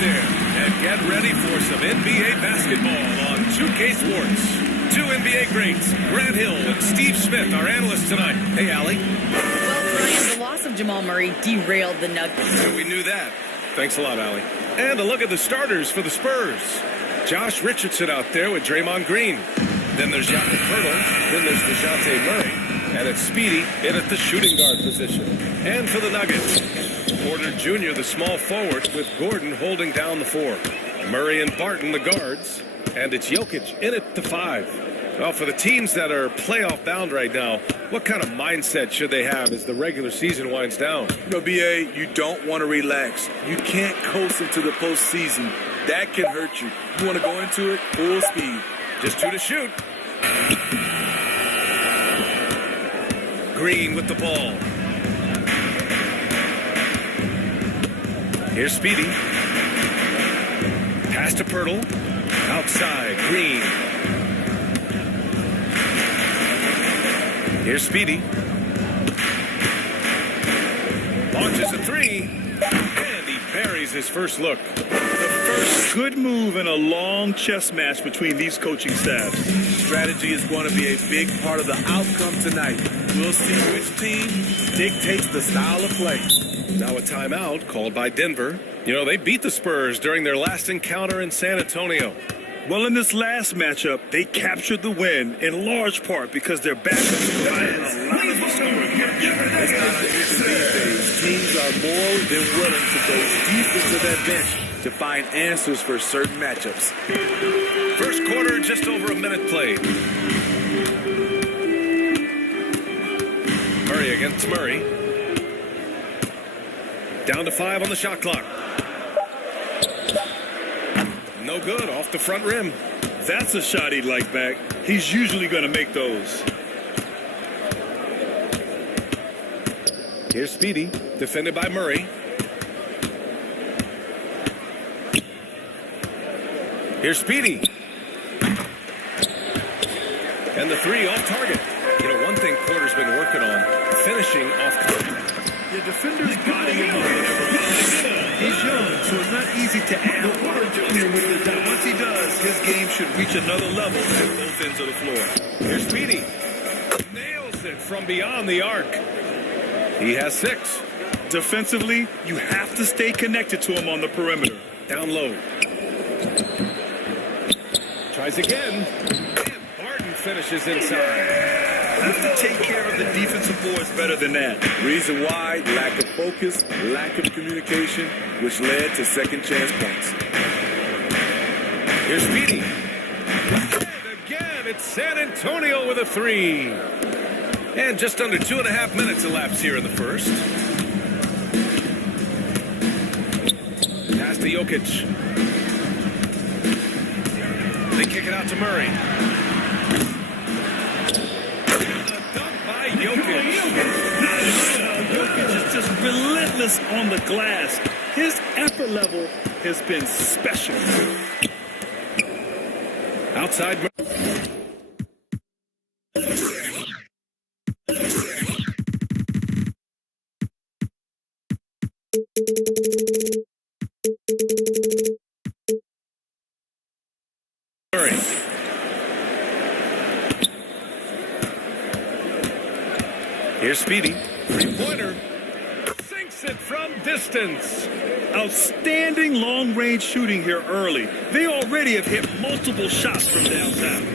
there and get ready for some NBA basketball on 2K Sports. Two NBA greats, Grant Hill and Steve Smith, our analysts tonight. Hey, Allie. Well, Brian, the loss of Jamal Murray derailed the Nuggets. Yeah, we knew that. Thanks a lot, Allie. And a look at the starters for the Spurs. Josh Richardson out there with Draymond Green. Then there's Jakob Poeltl. Then there's DeJounte Murray. And it's Speedy in at the shooting guard position. And for the Nuggets, Porter Jr., the small forward, with Gordon holding down the 4. Murray and Barton, the guards. And it's Jokic in at the 5. Well, for the teams that are playoff bound right now, what kind of mindset should they have as the regular season winds down? You know, BA, you don't want to relax. You can't coast into the postseason. That can hurt you. You want to go into it full speed. Just 2 to shoot. Green with the ball. Here's Speedy. Pass to Poeltl. Outside, Green. Here's Speedy. Launches a 3. And he buries his first look. The first good move in a long chess match between these coaching staffs. Strategy is going to be a big part of the outcome tonight. We'll see which team dictates the style of play. Now a timeout called by Denver. You know, they beat the Spurs during their last encounter in San Antonio. Well, in this last matchup, they captured the win in large part because their backups provided a lot of the scoring. It's not unusual these days. Teams are more than willing to go deep into that bench to find answers for certain matchups. First quarter, just over a minute played. Murray against Murray. Down to 5 on the shot clock. No good, off the front rim. That's a shot he'd like back. He's usually going to make those. Here's Speedy, defended by Murray. Here's Speedy. And the 3 off target. You know, one thing Porter's been working on, finishing off contact. The defender's body him up. He's young, so it's not easy to add water with it. Once he does, his game should reach another level at both ends of the floor. Here's Speedy. Nails it from beyond the arc. He has 6. Defensively, you have to stay connected to him on the perimeter. Down low. Tries again. And Barton finishes inside. Have to take care of the defensive boards better than that. Reason why, lack of focus, lack of communication, which led to second chance points. Here's Speedy. And again, it's San Antonio with a 3. And just under 2.5 minutes elapsed here in the first. Pass to Jokic. They kick it out to Murray. Jokic. Jokic is just relentless on the glass. His effort level has been special. Outside. Murray. Here's Speedy. 3-pointer. Sinks it from distance. Outstanding long-range shooting here early. They already have hit multiple shots from downtown.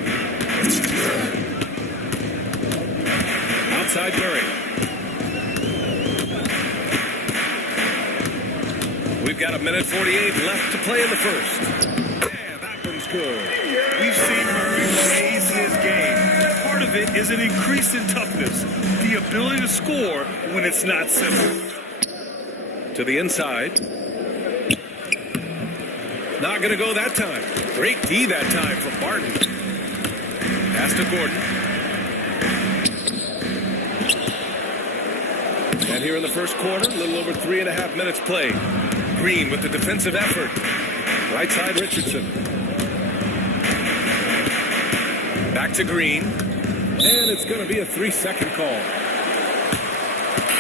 Outside Murray. We've got 1:48 left to play in the first. Yeah, that one's good. We've seen Murray raise his game. Part of it is an increase in toughness. The ability to score when it's not simple. To the inside. Not going to go that time. Great D that time from Barton. Pass to Gordon. And here in the first quarter, a little over 3.5 minutes played. Green with the defensive effort. Right side Richardson. Back to Green. And it's going to be a 3-second call.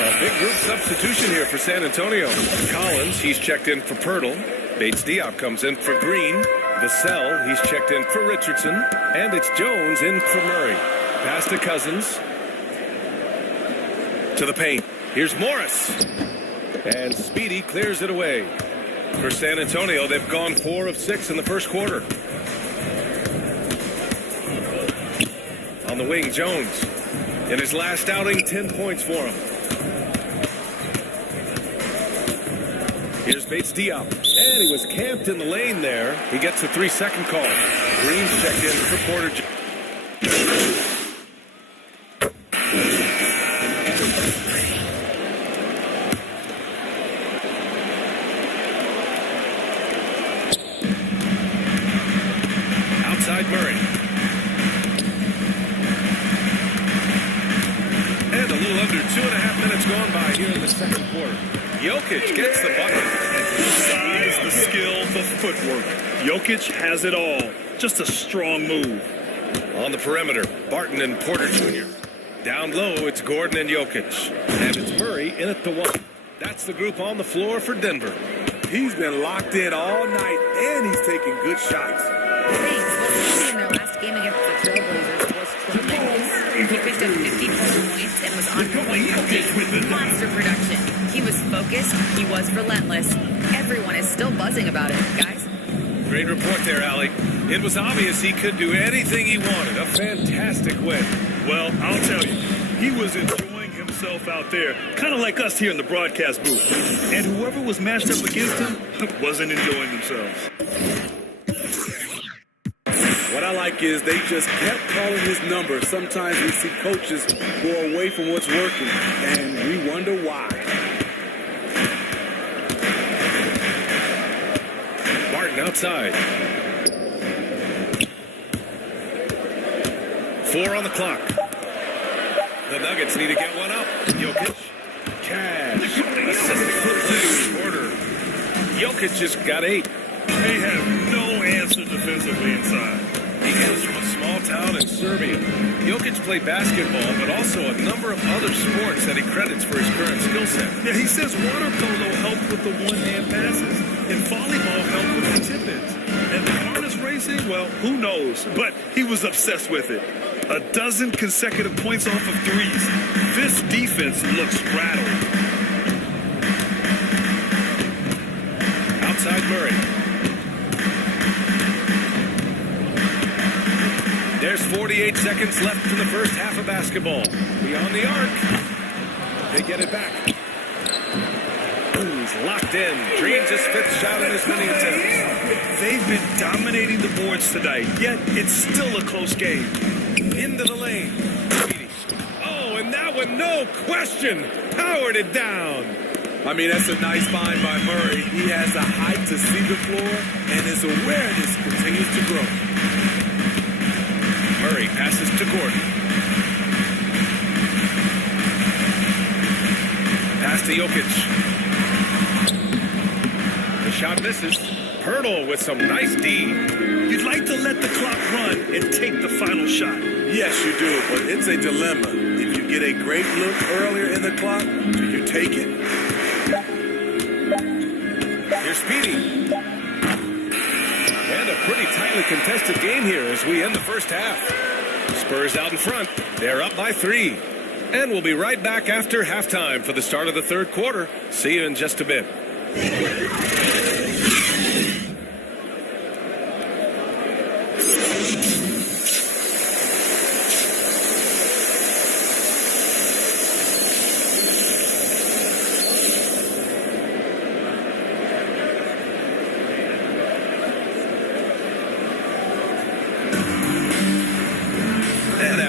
A big group substitution here for San Antonio. Collins, he's checked in for Pirtle. Bates Diop comes in for Green. Vassell, he's checked in for Richardson. And it's Jones in for Murray. Pass to Cousins. To the paint. Here's Morris. And Speedy clears it away. For San Antonio, they've gone 4 of 6 in the first quarter. On the wing, Jones. In his last outing, 10 points for him. Here's Bates Diop. And he was camped in the lane there. He gets a 3-second call. Green's checked in for Porter. Outside Murray. And a little under 2.5 minutes gone by here in the second quarter. Jokic gets the bucket. The size, the skill, the footwork. Jokic has it all. Just a strong move. On the perimeter, Barton and Porter Jr. Down low, it's Gordon and Jokic. And it's Murray in at the 1. That's the group on the floor for Denver. He's been locked in all night, and he's taking good shots. Thanks. Well, in their last game against the Trailblazers was tremendous. He picked up 54 points and was on point with monster production. He was focused. He was relentless. Everyone is still buzzing about it, guys. Great report there, Allie. It was obvious he could do anything he wanted. A fantastic win. Well, I'll tell you, he was enjoying himself out there, kind of like us here in the broadcast booth. And whoever was matched up against him wasn't enjoying themselves. What I like is they just kept calling his number. Sometimes we see coaches go away from what's working, and we wonder why. Barton outside. 4 on the clock. The Nuggets need to get one up. Jokic. Cash. Assisting for play. Porter. Jokic just got 8. They have no answer defensively inside. He comes from a small town in Serbia. Jokic played basketball, but also a number of other sports that he credits for his current skill set. Yeah, he says water polo helped with the one-hand passes, and volleyball helped with the tip-ins. And the harness racing, well, who knows? But he was obsessed with it. 12 consecutive points off of threes. This defense looks rattled. Outside Murray. There's 48 seconds left in the first half of basketball. Beyond the arc. They get it back. He's locked in. Dreams his 5th shot in as many attempts. They've been dominating the boards tonight, yet it's still a close game. Into the lane. Oh, and that one, no question, powered it down. I mean, that's a nice find by Murray. He has the height to see the floor, and his awareness continues to grow. Murray passes to Gordon. Pass to Jokic. The shot misses. Pirtle with some nice D. You'd like to let the clock run and take the final shot. Yes, you do, but it's a dilemma. If you get a great look earlier in the clock, do you take it? Here's Speedy. And a pretty tightly contested game here as we end the first half. Spurs out in front. They're up by 3. And we'll be right back after halftime for the start of the third quarter. See you in just a bit.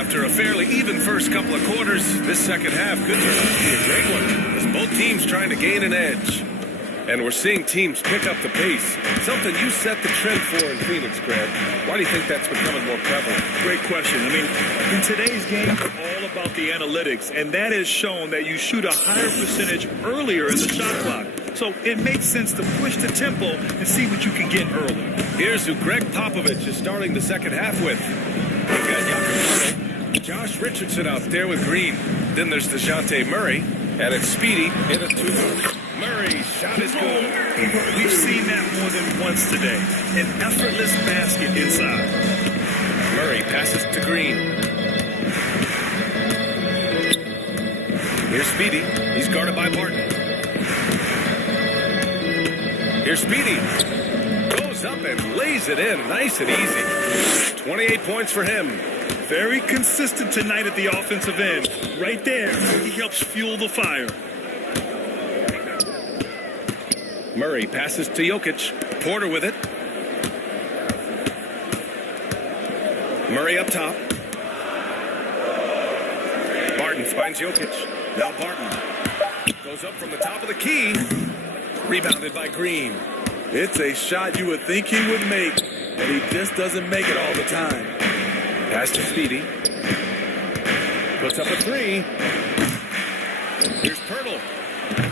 After a fairly even first couple of quarters, this second half could turn out to be a great one, as both teams trying to gain an edge. And we're seeing teams pick up the pace, something you set the trend for in Phoenix, Greg. Why do you think that's becoming more prevalent? Great question. I mean, in today's game, it's all about the analytics, and that has shown that you shoot a higher percentage earlier in the shot clock. So it makes sense to push the tempo and see what you can get early. Here's who Greg Popovich is starting the second half with. They've got Josh Richardson out there with Green. Then there's DeJounte Murray. And it's Speedy in a 2. Murray's shot is good. We've seen that more than once today. An effortless basket inside. Murray passes to Green. Here's Speedy. He's guarded by Barton. Here's Speedy. Goes up and lays it in. Nice and easy. 28 points for him. Very consistent tonight at the offensive end. Right there, he helps fuel the fire. Murray passes to Jokic. Porter with it. Murray up top. Barton finds Jokic. Now Barton goes up from the top of the key. Rebounded by Green. It's a shot you would think he would make, but he just doesn't make it all the time. Pass to Speedy. Puts up a 3. Here's Pirtle.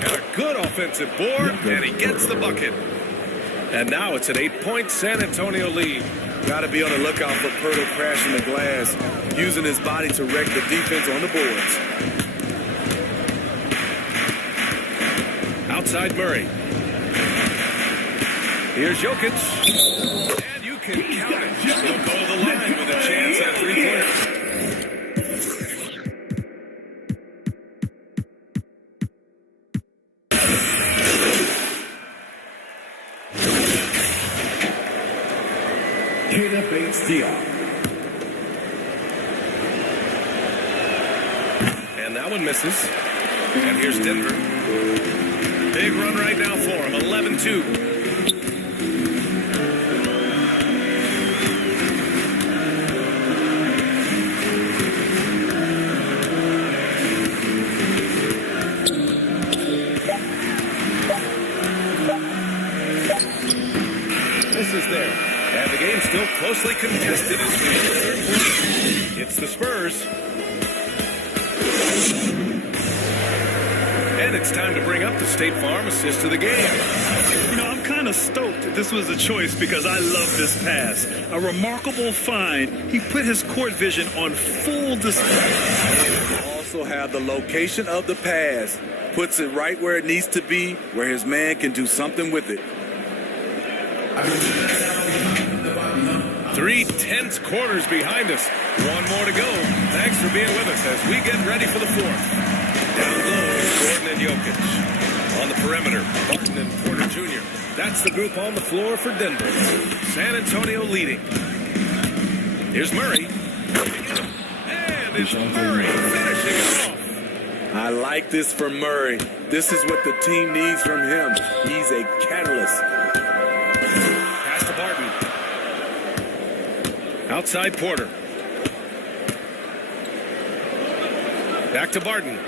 Got a good offensive board, and he gets the bucket. And now it's an 8-point San Antonio lead. Got to be on the lookout for Pirtle crashing the glass, using his body to wreck the defense on the boards. Outside Murray. Here's Jokic. And you can count it. He'll go to the line with a chance at a 3-pointer. And that one misses. And here's Denver. Big run right now for him. 11-2. This is there. And the game's still closely contested as we enter the third quarter. It's the Spurs. And it's time to bring up the State Farm assist of the game. You know, I'm kind of stoked that this was a choice because I love this pass. A remarkable find. He put his court vision on full display. Also have the location of the pass. Puts it right where it needs to be, where his man can do something with it. 3 tense quarters behind us. One more to go. Thanks for being with us as we get ready for the fourth. Down low is Gordon and Jokic. On the perimeter, Barton and Porter Jr. That's the group on the floor for Denver. San Antonio leading. Here's Murray. And it's Murray finishing it off. I like this for Murray. This is what the team needs from him. He's a catalyst. Pass to Barton. Outside Porter. Back to Barton.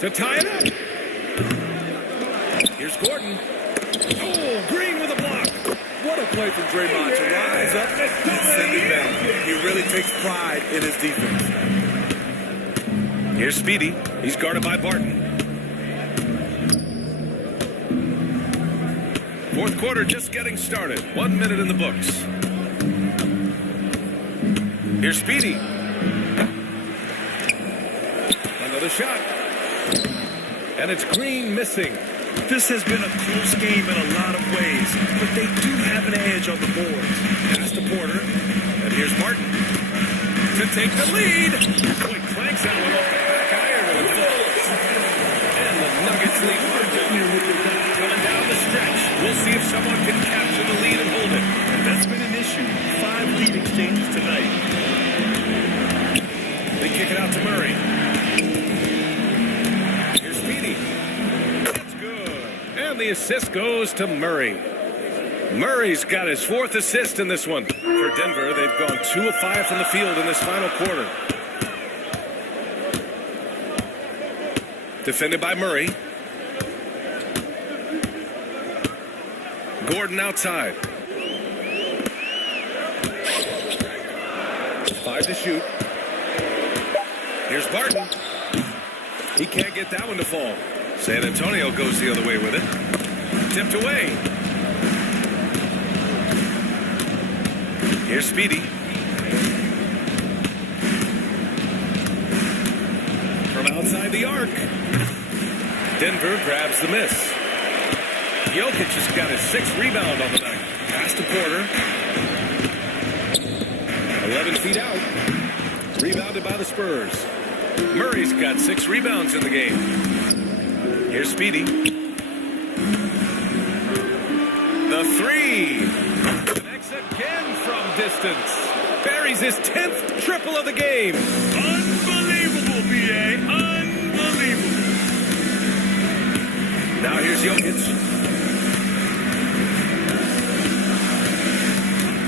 To tie it up. Here's Gordon. Oh, Green with a block. What a play from Draymond to rise up and send it back. He really takes pride in his defense. Here's Speedy. He's guarded by Barton. Fourth quarter just getting started. 1 minute in the books. Here's Speedy. Another shot. And it's Green missing. This has been a close game in a lot of ways, but they do have an edge on the boards. Pass to Porter. And here's Barton to take the lead. Boy, clanks that one off the back iron. And the Nuggets lead. Coming down the stretch. We'll see if someone can capture the lead and hold it. That's been an issue. 5 lead exchanges tonight. They kick it out to Murray. Here's Speedy. That's good. And the assist goes to Murray. Murray's got his 4th assist in this one. For Denver, they've gone 2 of 5 from the field in this final quarter. Defended by Murray. Gordon outside. 5 to shoot. Here's Barton. He can't get that one to fall. San Antonio goes the other way with it. Tipped away. Here's Speedy. From outside the arc. Denver grabs the miss. Jokic has got his 6th rebound on the night. Pass to Porter. 11 feet out. Rebounded by the Spurs. Murray's got 6 rebounds in the game. Here's Speedy. The 3. Connects again from distance. Buries his 10th triple of the game. Unbelievable, B.A. Unbelievable. Now here's Jokic.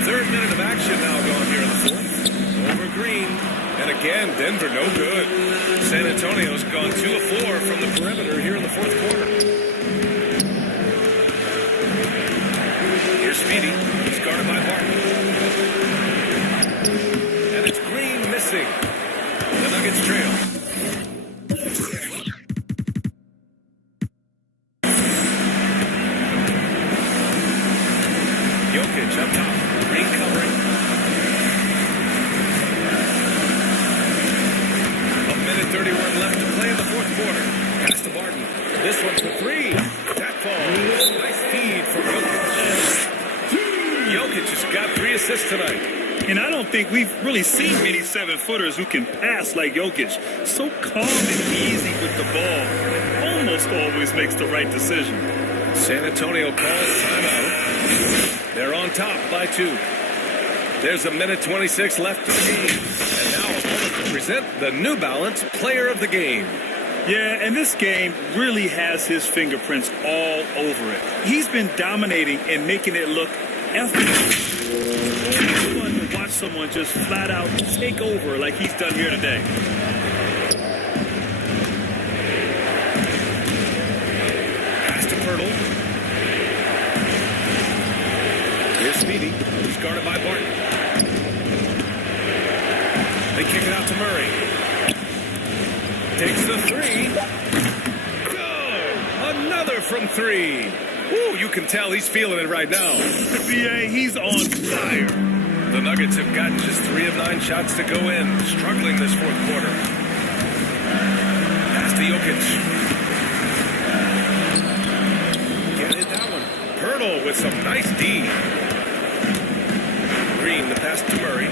3rd minute of action now going here in the 4th. Over Green. And again, Denver no good. San Antonio's gone 2 of 4 from the perimeter here in the 4th quarter. Here's Speedy. He's guarded by Barton. And it's Green missing. The Nuggets trail. Jokic up top. Green covering. A minute 31 left to play in the 4th quarter. Pass to Barton. This one for 3. That falls. Nice feed from Jokic. Jokic has got 3 assists tonight. And I don't think we've really seen many 7-footers who can pass like Jokic. So calm and easy with the ball. Almost always makes the right decision. San Antonio calls timeout. They're on top by 2. There's a minute 26 left in the game. And now a moment to present the New Balance Player of the Game. Yeah, and this game really has his fingerprints all over it. He's been dominating and making it look effortless. It's fun to watch someone just flat out take over like he's done here today. Pass to Pirtle. Here's Speedy. He's guarded by Barton. They kick it out to Murray. Takes the 3. Good! Another from 3. Woo, you can tell he's feeling it right now. B.A., he's on fire. The Nuggets have gotten just 3 of 9 shots to go in, struggling this 4th quarter. Pass to Jokic. Can't hit that one. Pirtle with some nice D. Green, the pass to Murray.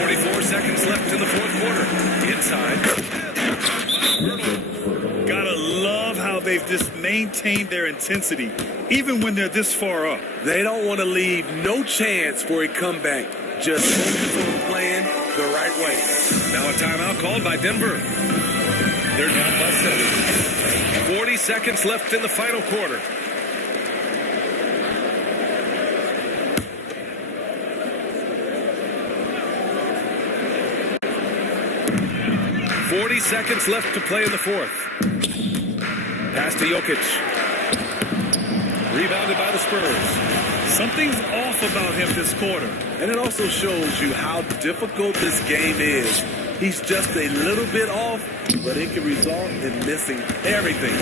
44 seconds left in the 4th quarter. Inside. Gotta love how they've just maintained their intensity, even when they're this far up. They don't want to leave no chance for a comeback. Just focus on playing the right way. Now a timeout called by Denver. They're down by 7. 40 seconds left in the final quarter. .40 seconds left to play in the 4th. Pass to Jokic. Rebounded by the Spurs. Something's off about him this quarter. And it also shows you how difficult this game is. He's just a little bit off, but it can result in missing everything.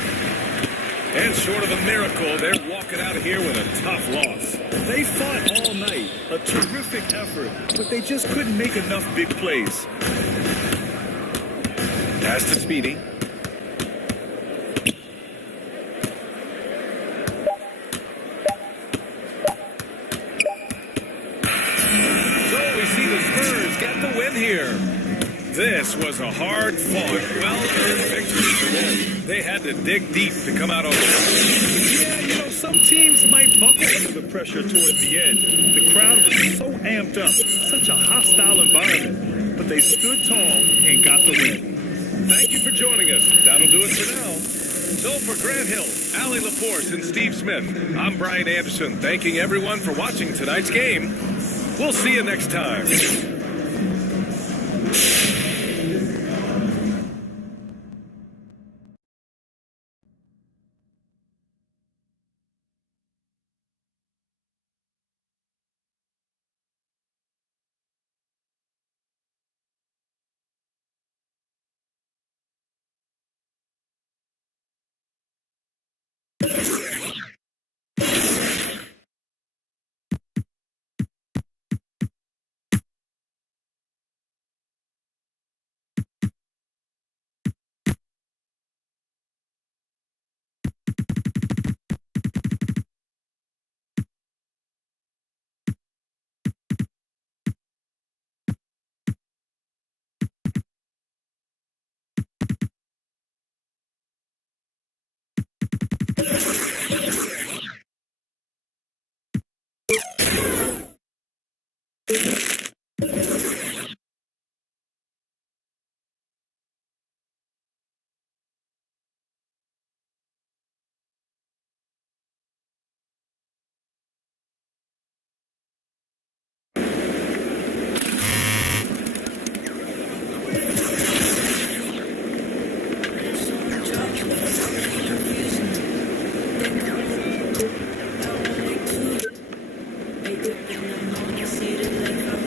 And short of a miracle, they're walking out of here with a tough loss. They fought all night. A terrific effort, but they just couldn't make enough big plays. Pass to Speedy. So we see the Spurs get the win here. This was a hard-fought, well-earned victory for them. They had to dig deep to come out on top. Yeah, some teams might buckle under the pressure toward the end. The crowd was so amped up, such a hostile environment, but they stood tall and got the win. Thank you for joining us. That'll do it for now. So for Grant Hill, Allie Laporte, and Steve Smith, I'm Brian Anderson, thanking everyone for watching tonight's game. We'll see you next time. Wake up in the morning, see the light from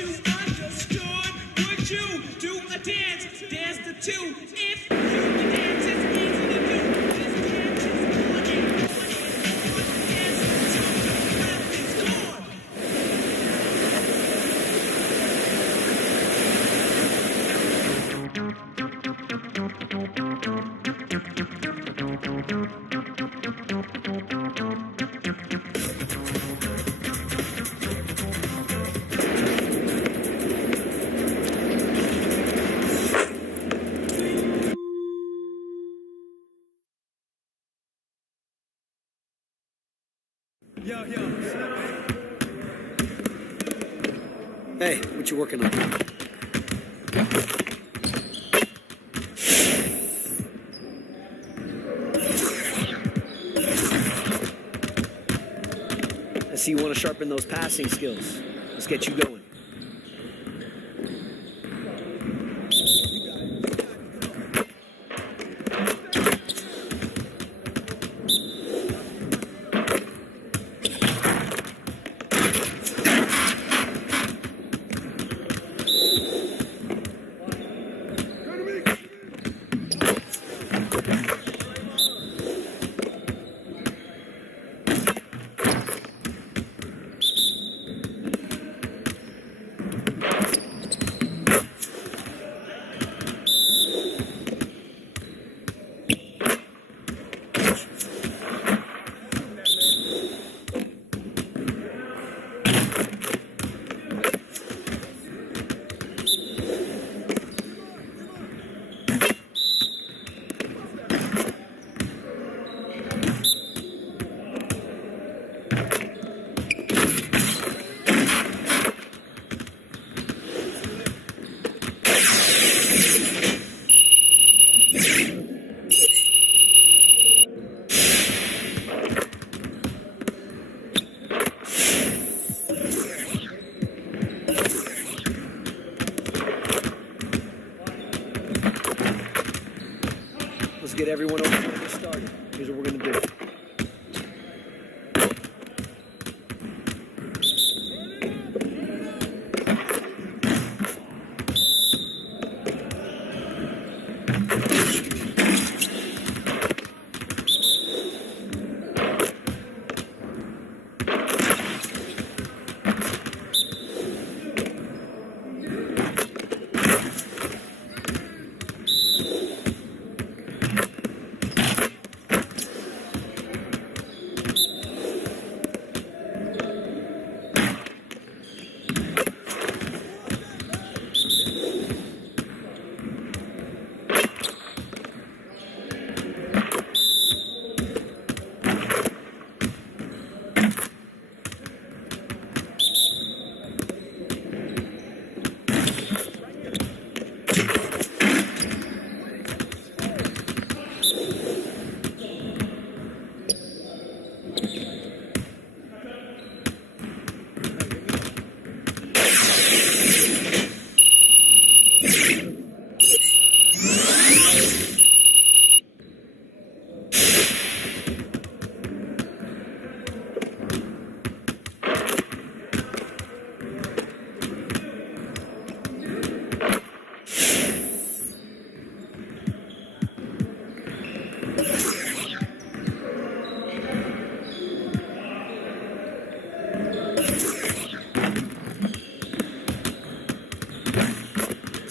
you understood. Would you do a dance? Dance the two. If you can dance, it's easy to do. This dance is money. Dance the two. The breath is gone. Hey, what you working on? I see you want to sharpen those passing skills. Let's get you going. Let's get everyone over here to get started. Here's what we're going to do.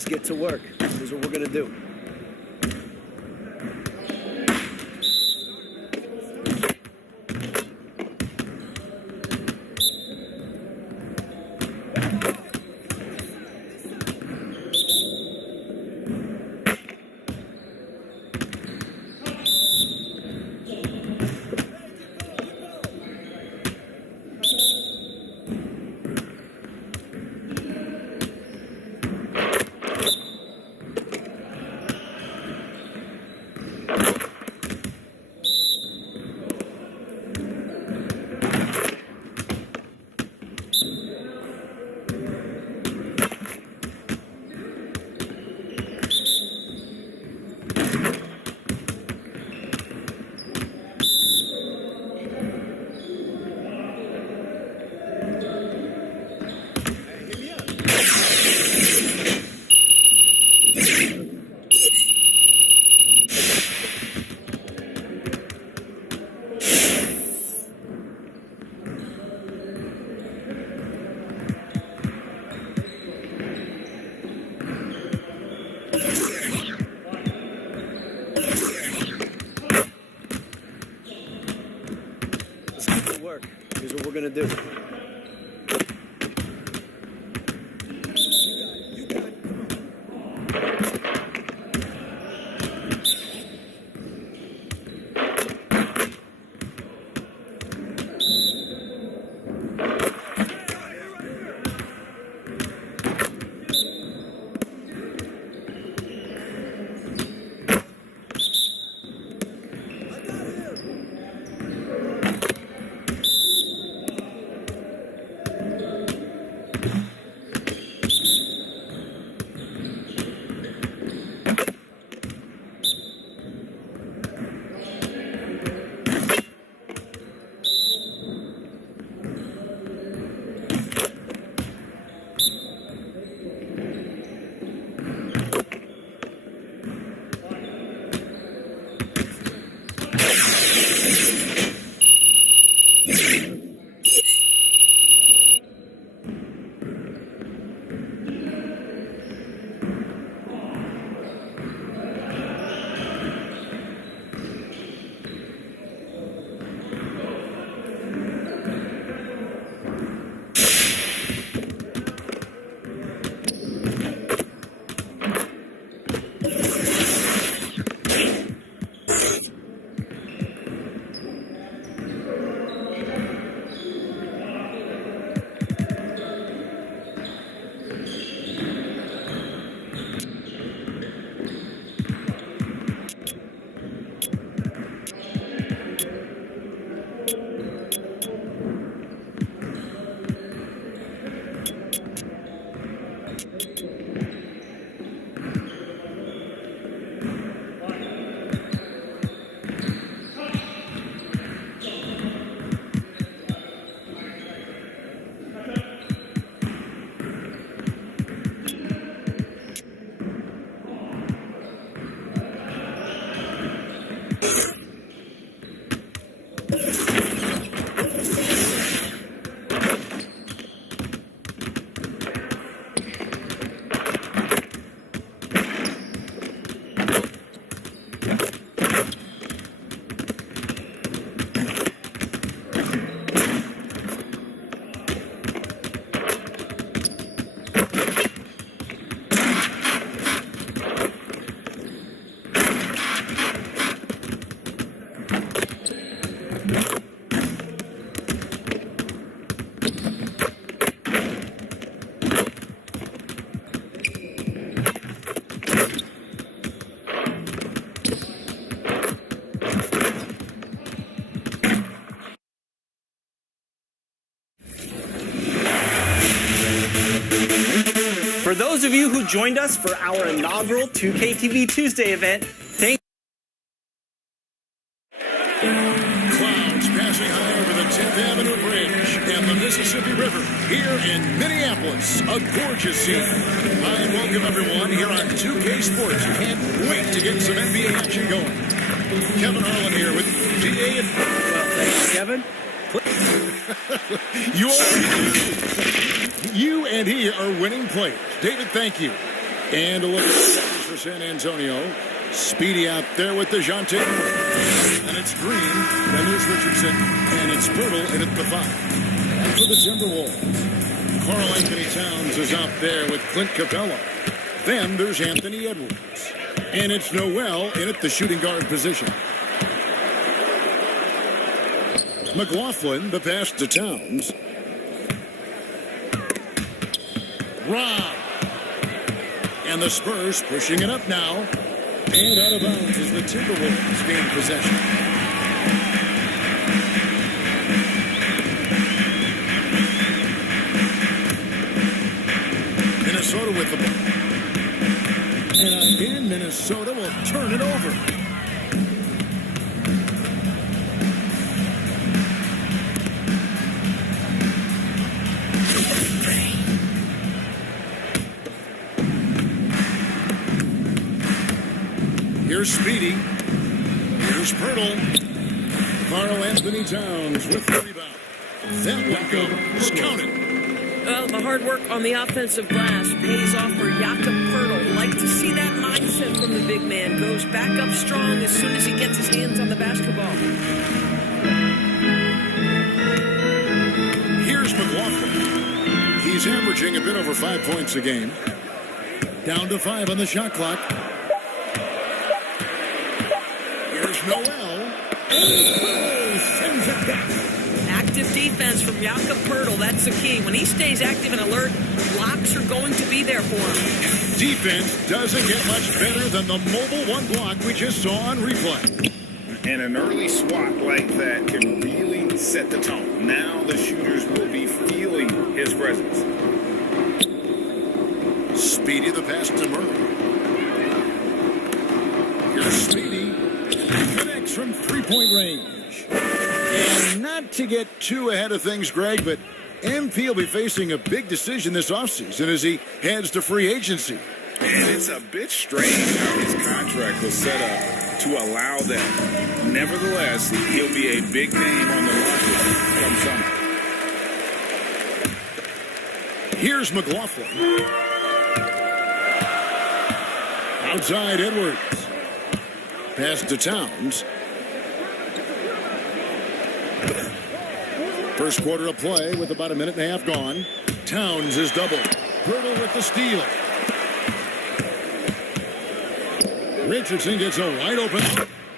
Get to work. Here's what we're going to do. going to do. For those of you who joined us for our inaugural 2K TV Tuesday event, thank Clouds passing high over the 10th Avenue Bridge and the Mississippi River here in Minneapolis. A gorgeous scene. Hi and welcome everyone here on 2K Sports. You can't wait to get some NBA action going. Kevin Harlan here with GA and... Well, thanks, Kevin. You and he are winning players. David, thank you. And a look at the starters for San Antonio. Speedy out there with DeJounte. And it's Green. Then there's Richardson. And it's Pirtle in at the 5. And for the Timberwolves, Karl Anthony Towns is out there with Clint Capella. Then there's Anthony Edwards. And it's Noel in at the shooting guard position. McLaughlin, the pass to Towns. Rob. And the Spurs pushing it up now. And out of bounds as the Timberwolves gain possession. Minnesota with the ball. And again, Minnesota will turn it over. Here's Speedy. Here's Pirtle. Karl Anthony Towns with the rebound. That one goes. Count it. Well, the hard work on the offensive glass pays off for Jakob Pirtle. Like to see that mindset from the big man. Goes back up strong as soon as he gets his hands on the basketball. Here's McLaughlin. He's averaging a bit over 5 points a game. Down to 5 on the shot clock. Here's Noel. Oh, sends it back. Active defense from Jakob Poeltl. That's the key. When he stays active and alert, blocks are going to be there for him. Defense doesn't get much better than the mobile one block we just saw on replay. And an early swat like that can really set the tone. Now the shooters will be feeling his presence. Speedy the pass to Murray. Here's Speedy. Connects from three-point range. And not to get too ahead of things, Greg, but MP will be facing a big decision this offseason as he heads to free agency. And it's a bit strange how his contract was set up to allow that. Nevertheless, he'll be a big name on the market come summer. Here's McLaughlin. Outside Edwards. Pass to Towns. First quarter of play with about a minute and a half gone. Towns is doubled. Poeltl with the steal. Richardson gets a wide open.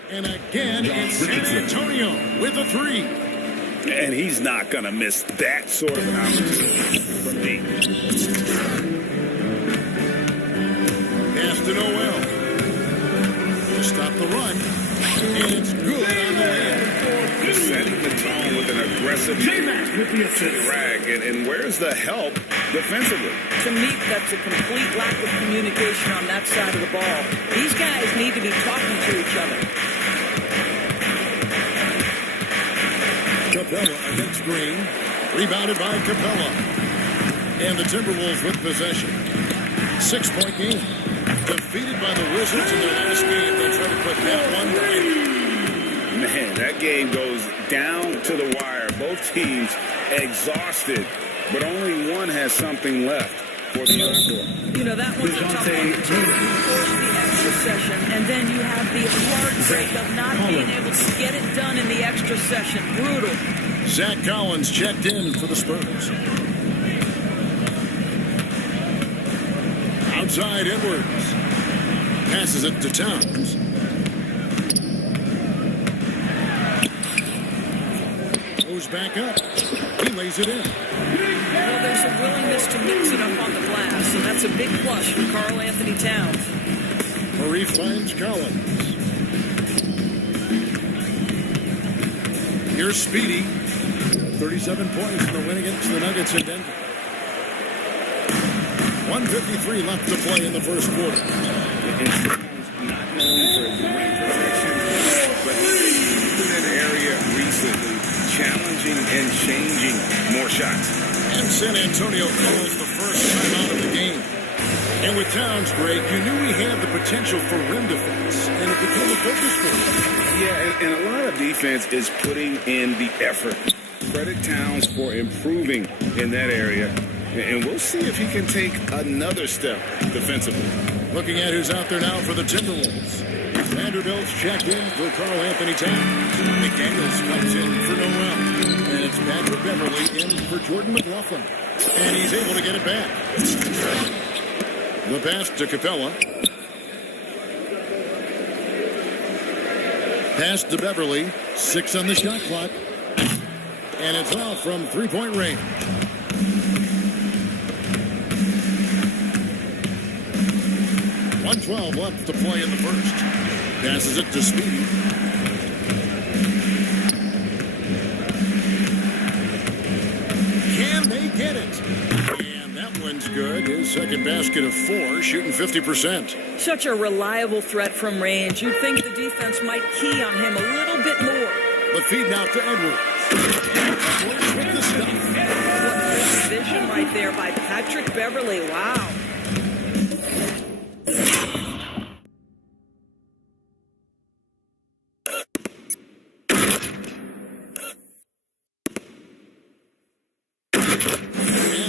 And again, it's San Antonio with a three. And he's not going to miss that sort of an opportunity from me. Pass to Noel. To stop the run. And it's good on the way. Setting the tone with an aggressive drag. And where's the help defensively? To me, that's a complete lack of communication on that side of the ball. These guys need to be talking to each other. Capella against Green. Rebounded by Capella. And the Timberwolves with possession. 6-point game. Defeated by the Wizards in their last game. They try to put that one behind. Man, that game goes down to the wire. Both teams exhausted, but only one has something left for the encore. You know, that one's a tough one to take. You force the extra session, and then you have the heartbreak of not being able to get it done in the extra session. Brutal. Zach Collins checked in for the Spurs. Outside Edwards. Passes it to Towns. Goes back up. He lays it in. Well, there's a willingness to mix it up on the glass, and that's a big plus for Karl Anthony Towns. Murray finds Collins. Here's Speedy. 37 points in the win against the Nuggets in Denver. 1:53 left to play in the first quarter. Not known for his rim protection, but he's in that area recently, challenging and changing more shots. And San Antonio calls the first time out of the game. And with Towns, Greg, you knew he had the potential for rim defense, and it became a focus for him. Yeah, and a lot of defense is putting in the effort. Credit Towns for improving in that area, and we'll see if he can take another step defensively. Looking at who's out there now for the Timberwolves. Vanderbilt's checked in for Karl Anthony Towns. McDaniels comes in for Noel. And it's Patrick Beverly in for Jordan McLaughlin. And he's able to get it back. The pass to Capella. Pass to Beverly. 6 on the shot clock. And it's off from three-point range. .12 left to play in the first. Passes it to Speedy. Can they get it? And that one's good. His second basket of 4, shooting 50%. Such a reliable threat from range. You'd think the defense might key on him a little bit more. The feed now to Edwards. Edwards with the stuff. What great vision right there by Patrick Beverly. Wow.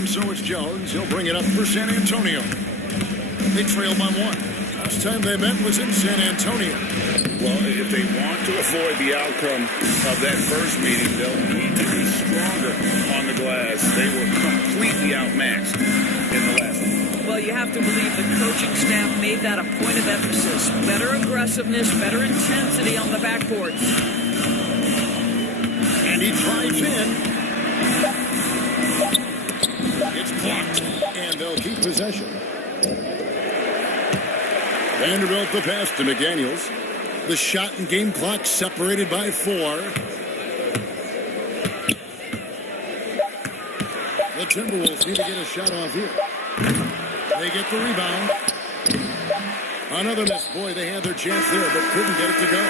So it's Jones. He'll bring it up for San Antonio. They trail by 1. Last time they met was in San Antonio. Well, if they want to avoid the outcome of that first meeting, they'll need to be stronger on the glass. They were completely outmatched in the last one. Well, you have to believe the coaching staff made that a point of emphasis. Better aggressiveness, better intensity on the backboards. And he drives in. It's blocked. And they'll keep possession. Vanderbilt the pass to McDaniels. The shot and game clock separated by 4. The Timberwolves need to get a shot off here. They get the rebound. Another miss. Boy, they had their chance there, but couldn't get it to go.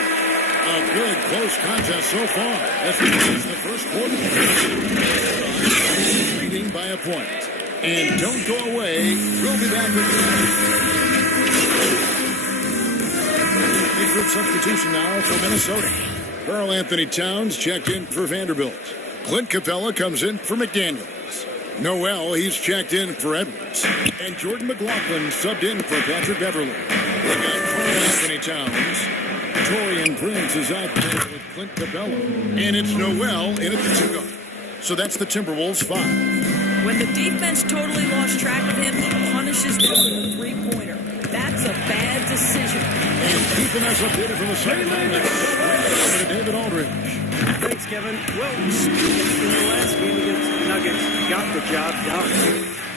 A good close contest so far. As we finish the first quarter. Leading by a point. And don't go away. We'll be back with you. Group substitution now for Minnesota. Karl Anthony Towns checked in for Vanderbilt. Clint Capella comes in for McDaniels. Noel, he's checked in for Edwards. And Jordan McLaughlin subbed in for Patrick Beverly. We got Karl Anthony Towns. Torian Prince is out there with Clint Capella. And it's Noel in at the 2 guard. So that's the Timberwolves 5. When the defense totally lost track of him, he punishes them with a three-pointer. That's a bad decision. And keeping us updated from the sideline, let's over to David Aldridge. Thanks, Kevin. Well, in the last game against the Nuggets, got the job done.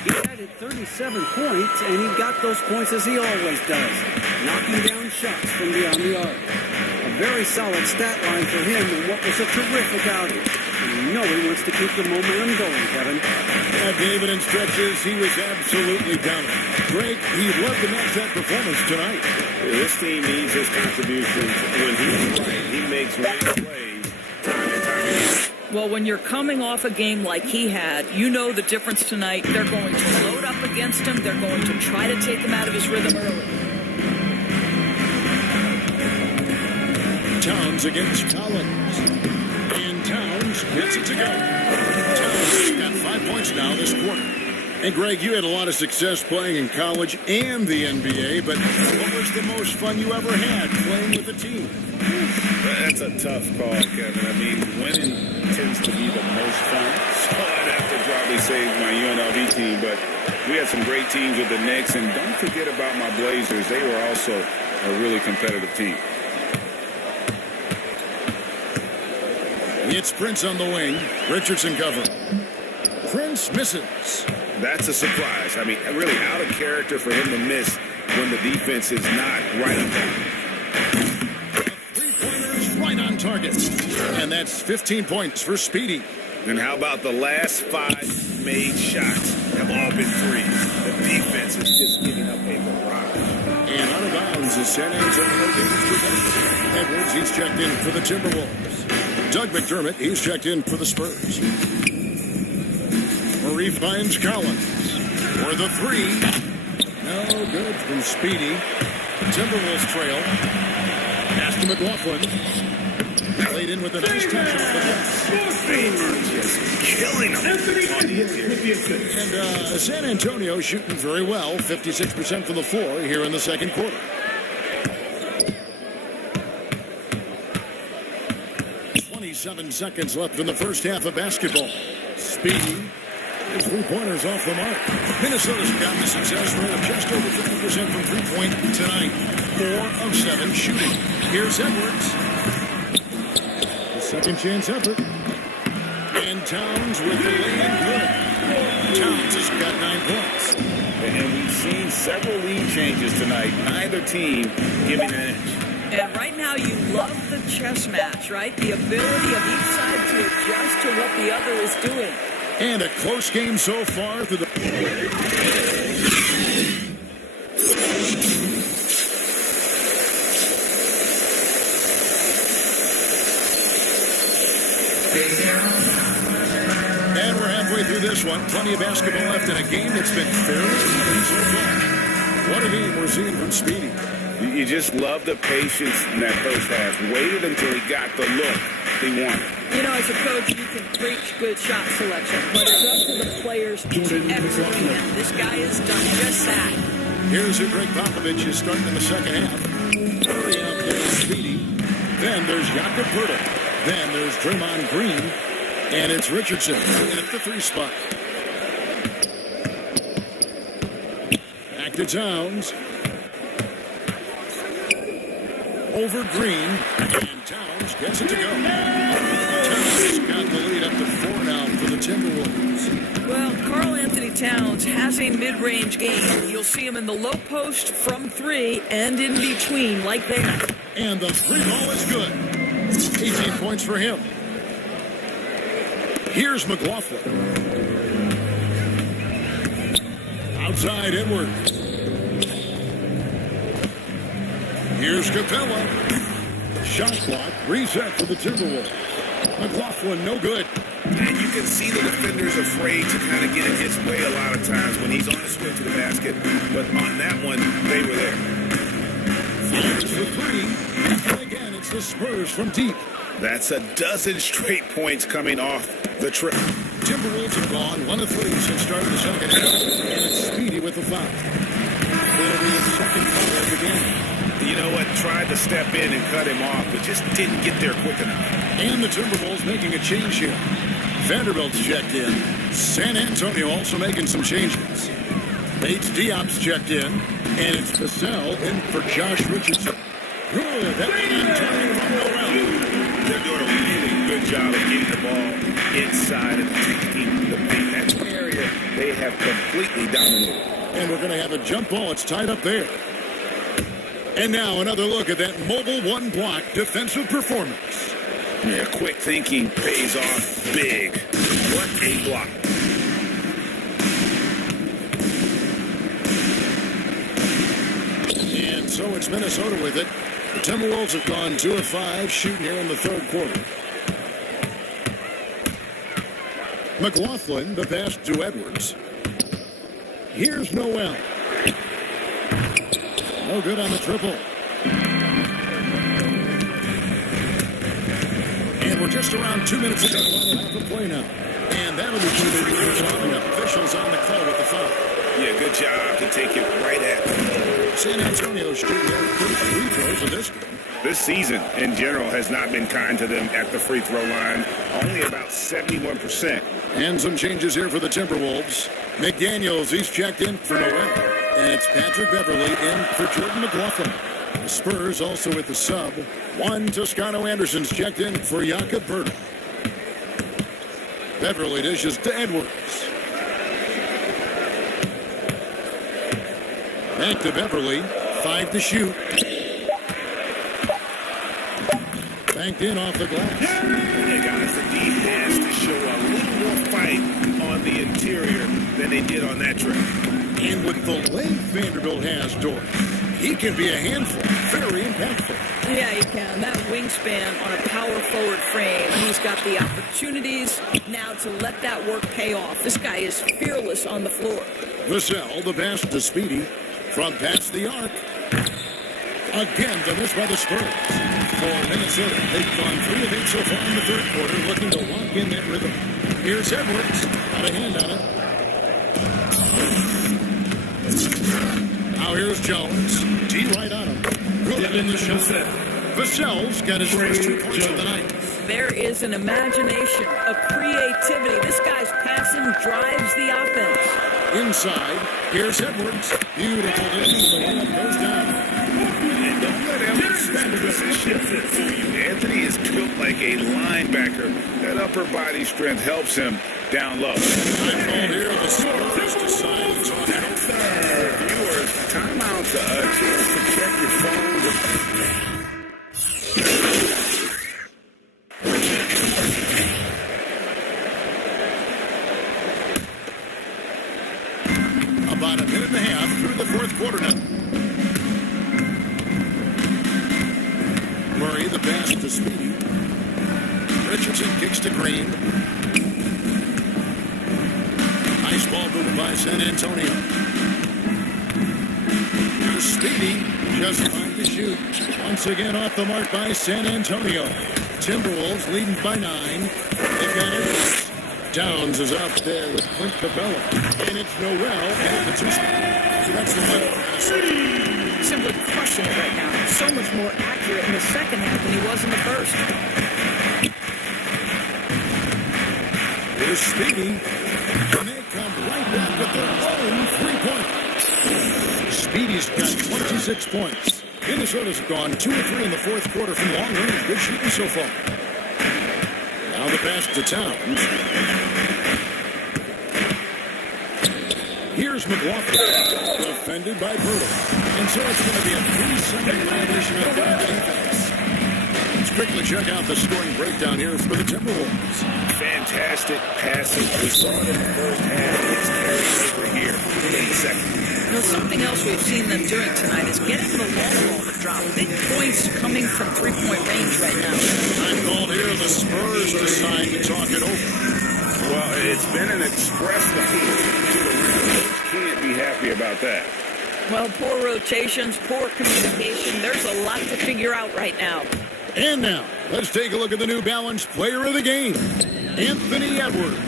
He added 37 points, and he got those points as he always does, knocking down shots from beyond the arc. A very solid stat line for him in what was a terrific outing. And you know he wants to keep the momentum going, Kevin. David in stretches, he was absolutely dominant. Greg, he loved to match that performance tonight. This team needs his contributions. When he's right, he makes winning plays time and time again. Well, when you're coming off a game like he had, you know the difference tonight. They're going to load up against him. They're going to try to take him out of his rhythm early. Towns against Collins. And Towns gets it to go. Towns got 5 points now this quarter. And Greg, you had a lot of success playing in college and the NBA, but what was the most fun you ever had playing with a team? That's a tough call, Kevin. I mean, winning tends to be the most fun. So I'd have to probably say my UNLV team, but we had some great teams with the Knicks, and don't forget about my Blazers. They were also a really competitive team. It's Prince on the wing. Richardson covering. Prince misses. That's a surprise. I mean, really out of character for him to miss when the defense is not right up on him. 3-pointers right on target. And that's 15 points for Speedy. And how about the last 5 made shots have all been threes? The defense is just giving up a barrage. And out of bounds is San Antonio Edwards, he's checked in for the Timberwolves. Doug McDermott, he's checked in for the Spurs. Murray finds Collins for the 3. No good from Speedy. Timberwolves trail. Pass to McLaughlin. Played in with a nice touch off the glass. They are just killing them on the interior. And San Antonio shooting very well, 56% from the floor here in the second quarter. 27 seconds left in the first half of basketball. Speedy. His 3-pointers off the mark. Minnesota's got the success rate of just over 50% from 3-point tonight. 4 of 7 shooting. Here's Edwards. The second chance effort. And Towns with the lay-in good. Towns has got 9 points. And we've seen several lead changes tonight. Neither team giving an edge. And right now you love the chess match, right? The ability of each side to adjust to what the other is doing. And a close game so far through the... And we're halfway through this one. Plenty of basketball left in a game that's been fairly even so far. What a game we're seeing from Speedy. You just love the patience in that first half. Waited until he got the look he wanted. You know, as a coach, you can preach good shot selection, but it's up to the players to execute. And this guy has done just that. Here's who Greg Popovich is starting in the second half. Hurry up there, Speedy. Then there's Jakob Pertl. Then there's Draymond Green. And it's Richardson at the 3 spot. Back to Towns. Over Green. And Towns gets it to go. Towns got the lead up to 4 now for the Timberwolves. Well, Karl Anthony Towns has a mid-range game. You'll see him in the low post from 3 and in between, like there. And the 3 ball is good. 18 points for him. Here's McLaughlin. Outside Edwards. Here's Capella. Shot clock reset for the Timberwolves. McLaughlin no good. And you can see the defenders afraid to kind of get in his way a lot of times when he's on his way to the basket. But on that one, they were there. Fires for 3. And again, it's the Spurs from deep. That's a dozen straight points coming off the trip. Timberwolves have gone 1 of 3 since starting the second half. And it's Speedy with the foul. It'll be his second foul of the game. You know what? Tried to step in and cut him off, but just didn't get there quick enough. And the Timberwolves making a change here. Vanderbilt's checked in. San Antonio also making some changes. Bates Diop's checked in. And it's Vassell in for Josh Richardson. Good. That turning from the round. They're doing a really good job of getting the ball inside and taking the paint. That's an area they have completely dominated. And we're going to have a jump ball. It's tied up there. And now another look at that mobile 1-block defensive performance. Yeah, quick thinking pays off big. What a block. And so it's Minnesota with it. The Timberwolves have gone 2 of 5 shooting here in the third quarter. McLaughlin, the pass to Edwards. Here's Noel. No good on the triple. And we're just around 2 minutes into the final half of play now. And that'll be the officials on the call with the foul. Yeah, good job to take it right at them. San Antonio shooting their first free throws of this game. This season, in general, has not been kind to them at the free throw line. Only about 71%. And some changes here for the Timberwolves. McDaniels, he's checked in for Noel. And it's Patrick Beverly in for Jordan McLaughlin. The Spurs also with the sub. Juan Toscano Anderson's checked in for Jakob Pertl. Beverly dishes to Edwards. Back to Beverly. 5 to shoot. Banked in off the glass. Yeah, guys, the D has to show a little more fight on the interior than they did on that trip. And with the length Vanderbilt has, Doris, he can be a handful. Very impactful. Yeah, he can. That wingspan on a power forward frame. He's got the opportunities now to let that work pay off. This guy is fearless on the floor. Vassell, the pass to Speedy. From past the arc. Again, the miss by the Spurs. For Minnesota, they've gone 3 of 8 so far in the third quarter, looking to lock in that rhythm. Here's Edwards. Got a hand on it. Now here's Jones. D right on him. Good in the shot. Vassell's got his first 2 points of the night. There is an imagination, a creativity. This guy's passing drives the offense. Inside, here's Edwards. Beautiful dish. The layup goes down. And don't let Edwards spend position for you. Anthony is built like a linebacker. That upper body strength helps him down low. I'm called here. The Spurs decide to talk out. Viewers, timeout to chance to check your phone. About a minute and a half through the fourth quarter now. Murray, the pass to Speedy. Richardson kicks to Green. Nice ball movement by San Antonio. Here's Speedy, just 5 to shoot. Once again off the mark by San Antonio. Timberwolves leading by 9. They've got it. Downs is up there with Clint Capella. And it's Noel at the 2 spot. So that's the one. simply crushing it right now. So much more accurate in the second half than he was in the first. Here's Speedy. And they come right back with their own 3-point. Speedy's got 26 points. Minnesota's gone 2 of 3 in the fourth quarter from long range. Good shooting so far. Now the pass to Towns. Here's McLaughlin. Defended by Bertle. And so it's going to be a 3-second violation of defense. Let's quickly check out the scoring breakdown here for the Timberwolves. Fantastic passing. We saw it in the first half. It's carried over here in the second. You know, something else we've seen them doing tonight is getting the long ball to drop. Big points coming from three-point range right now. I'm called here. The Spurs decide to talk it over. Well, it's been an express appeal to the rim. Can't be happy about that. Well, poor rotations, poor communication. There's a lot to figure out right now. And now, let's take a look at the New Balance player of the game, Anthony Edwards.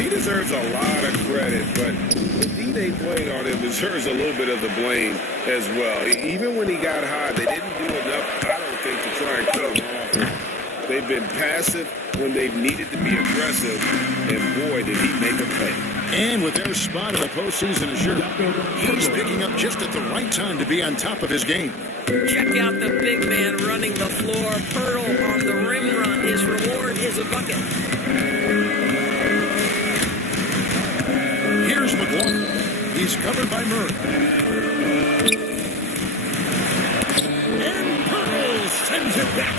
He deserves a lot of credit, but the D they played on him deserves a little bit of the blame as well. Even when he got hot, they didn't do enough, I don't think, to try and cut him off. They've been passive when they've needed to be aggressive, and boy, did he make a play. And with their spot in the postseason assured, he's picking up just at the right time to be on top of his game. Check out the big man running the floor. Pirtle on the rim run. His reward is a bucket. Here's McLaughlin. He's covered by Murray. And Pirtle sends it back.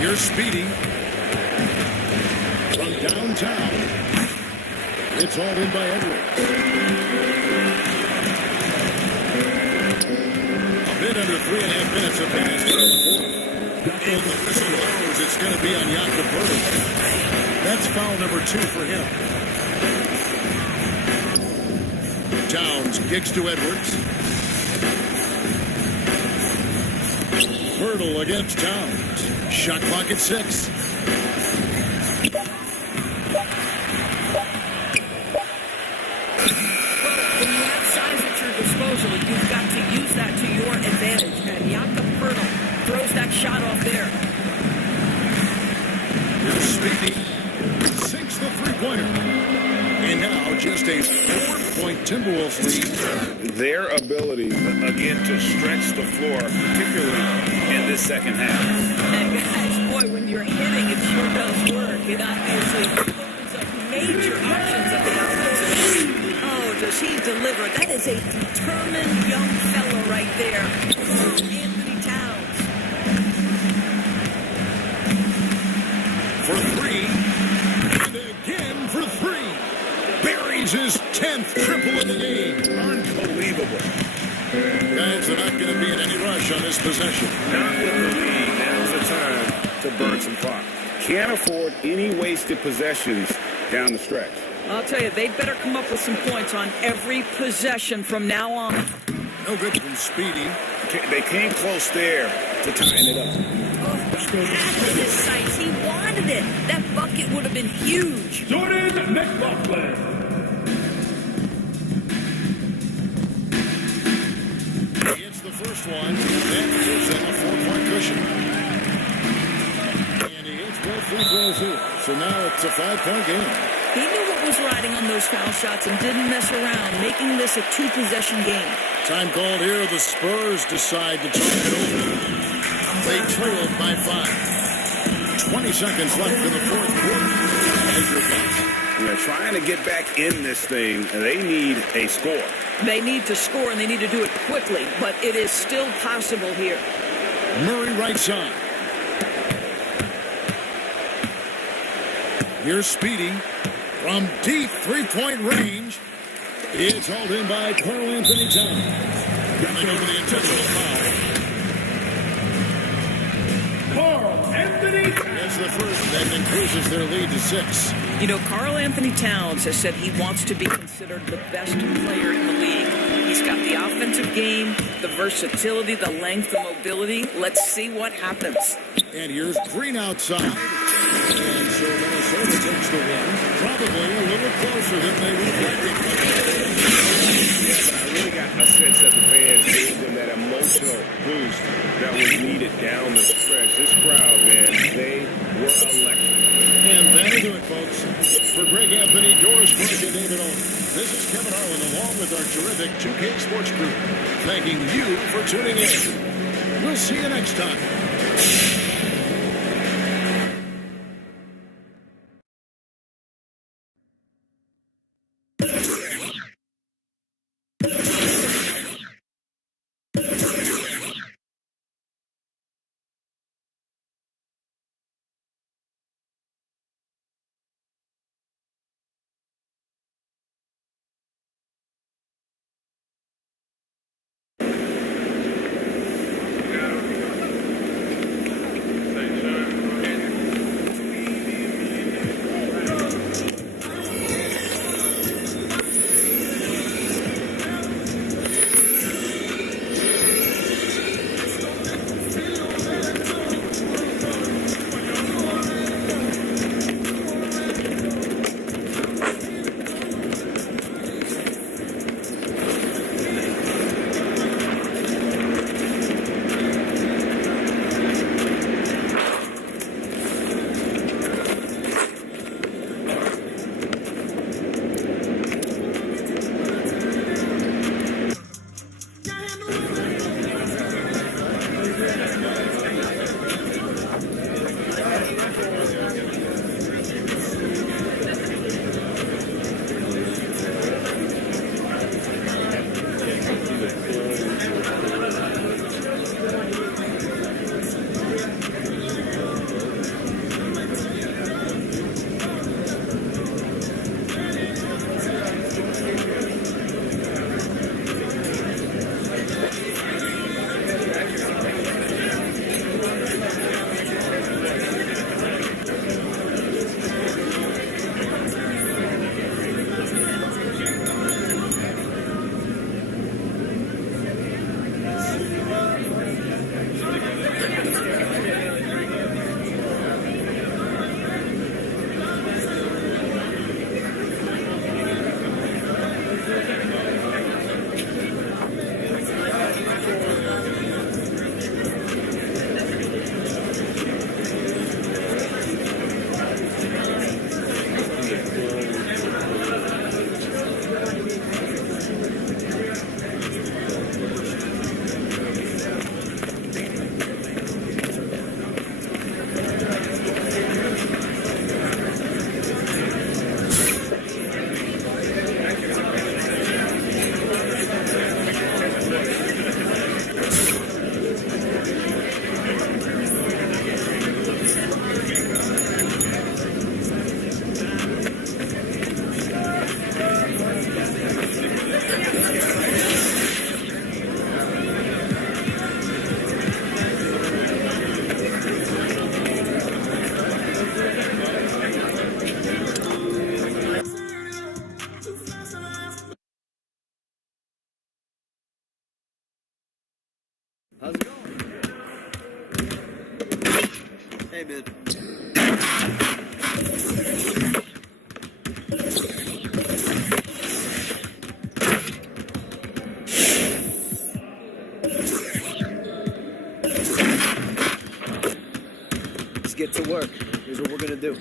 Here's Speedy. From downtown. It's all in by Edwards. A bit under 3.5 minutes of pass for the fourth. And the whistle blows. It's going to be on Jakob Bertel. That's foul number 2 for him. Towns kicks to Edwards. Bertel against Towns. Shot clock at 6. You've got to use that to your advantage. And Jakob Pirtle throws that shot off there. Here's Speedy. Sinks the three-pointer. And now just a 4-point Timberwolves lead. Their ability, again, to stretch the floor, particularly in this second half. And guys, boy, when you're hitting, it sure does work. It obviously opens up major options at the offensive end. Does he deliver? That is a determined young fellow right there. Anthony Towns. For 3. And again for 3. Buries his 10th triple in the game. Unbelievable. Guys, they're not going to be in any rush on this possession. Not with the lead. Now's the time to burn some clock. Can't afford any wasted possessions down the stretch. I'll tell you, they'd better come up with some points on every possession from now on. No good from Speedy. They came close there to tying it up. That was his sights. He wanted it. That bucket would have been huge. Jordan McLaughlin. He hits the first one. That gives them a 4-point cushion. And he hits both free throws here. So now it's a 5-point game. He knew what was riding on those foul shots and didn't mess around, making this a 2-possession game. Time called here. The Spurs decide to talk it over. They trailed by 5. 20 seconds left in the fourth quarter. They're trying to get back in this thing, and they need a score. They need to score, and they need to do it quickly, but it is still possible here. Murray right side. Here's Speedy. From deep 3-point range, it's hauled in by Carl Anthony Towns. Coming over the intentional foul. Carl Anthony Towns. That's the first that increases their lead to 6. You know, Carl Anthony Towns has said he wants to be considered the best player in the league. He's got the offensive game, the versatility, the length, the mobility. Let's see what happens. And here's Green outside. And so Minnesota takes the win. Probably a little closer than they would like. but I really got a sense that the fans gave them that emotional boost that was needed down the stretch. This crowd, man, they were electric. And that'll do it, folks. For Greg Anthony, Doris Burke, and David Owen, this is Kevin Harlan along with our terrific 2K Sports crew, thanking you for tuning in. We'll see you next time. How's it going? Hey, man. Let's get to work. Here's what we're gonna do.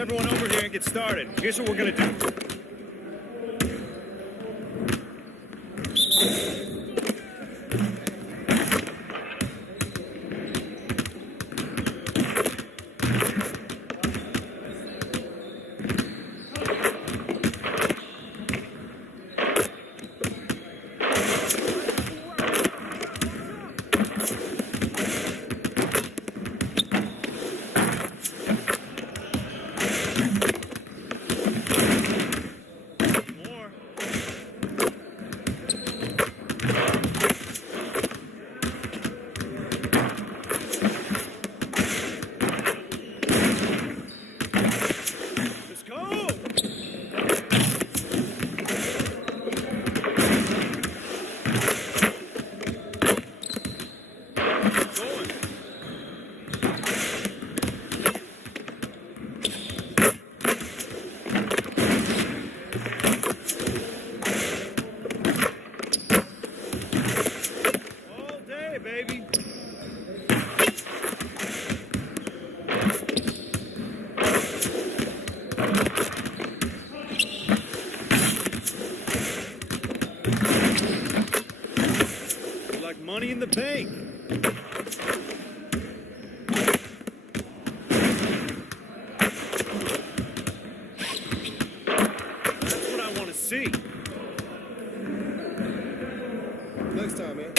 everyone over here and get started. Here's what we're going to do. Money in the bank. That's what I want to see. Next time, man.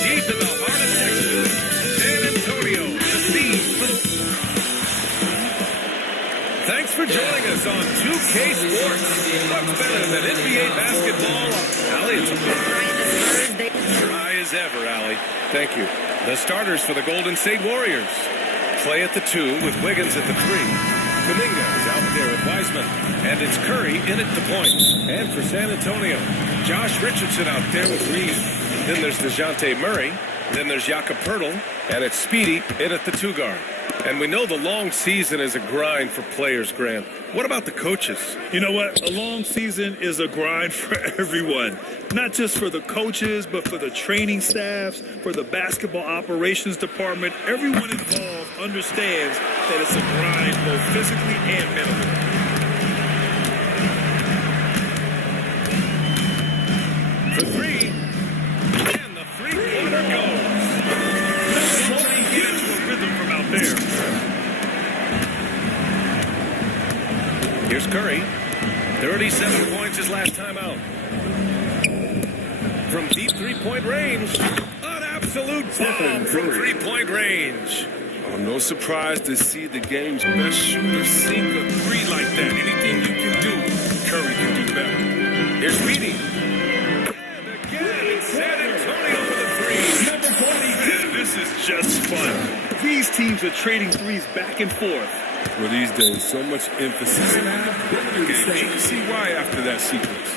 Deep in the heart of Texas, San Antonio, the scene for the... Thanks for joining us on 2K Sports. What's better than NBA basketball? Allie, it's dry as ever, Allie. Thank you. The starters for the Golden State Warriors. Clay at the 2 with Wiggins at the 3. Kuminga is out there with Wiseman. And it's Curry in at the point. And for San Antonio, Josh Richardson out there with Reed. Then there's DeJounte Murray. Then there's Jakob Poeltl. And it's Speedy in at the 2 guard. And we know the long season is a grind for players, Grant. What about the coaches? You know what? A long season is a grind for everyone. Not just for the coaches, but for the training staffs, for the basketball operations department. Everyone involved understands that it's a grind both physically and mentally. For 3. And the 3-pointer goes. Slowly get into a rhythm from out there. Here's Curry. 37 points his last time out. From deep three-point range. An absolute bomb from three-point range. Oh, no surprise to see the game's best shooter sink a 3 like that. Anything you can do, Curry can do better. Here's Speedy. And again, it's San Antonio with a 3. Man, this is just fun. These teams are trading threes back and forth. Well, these days, so much emphasis in the game. You can see why after that sequence.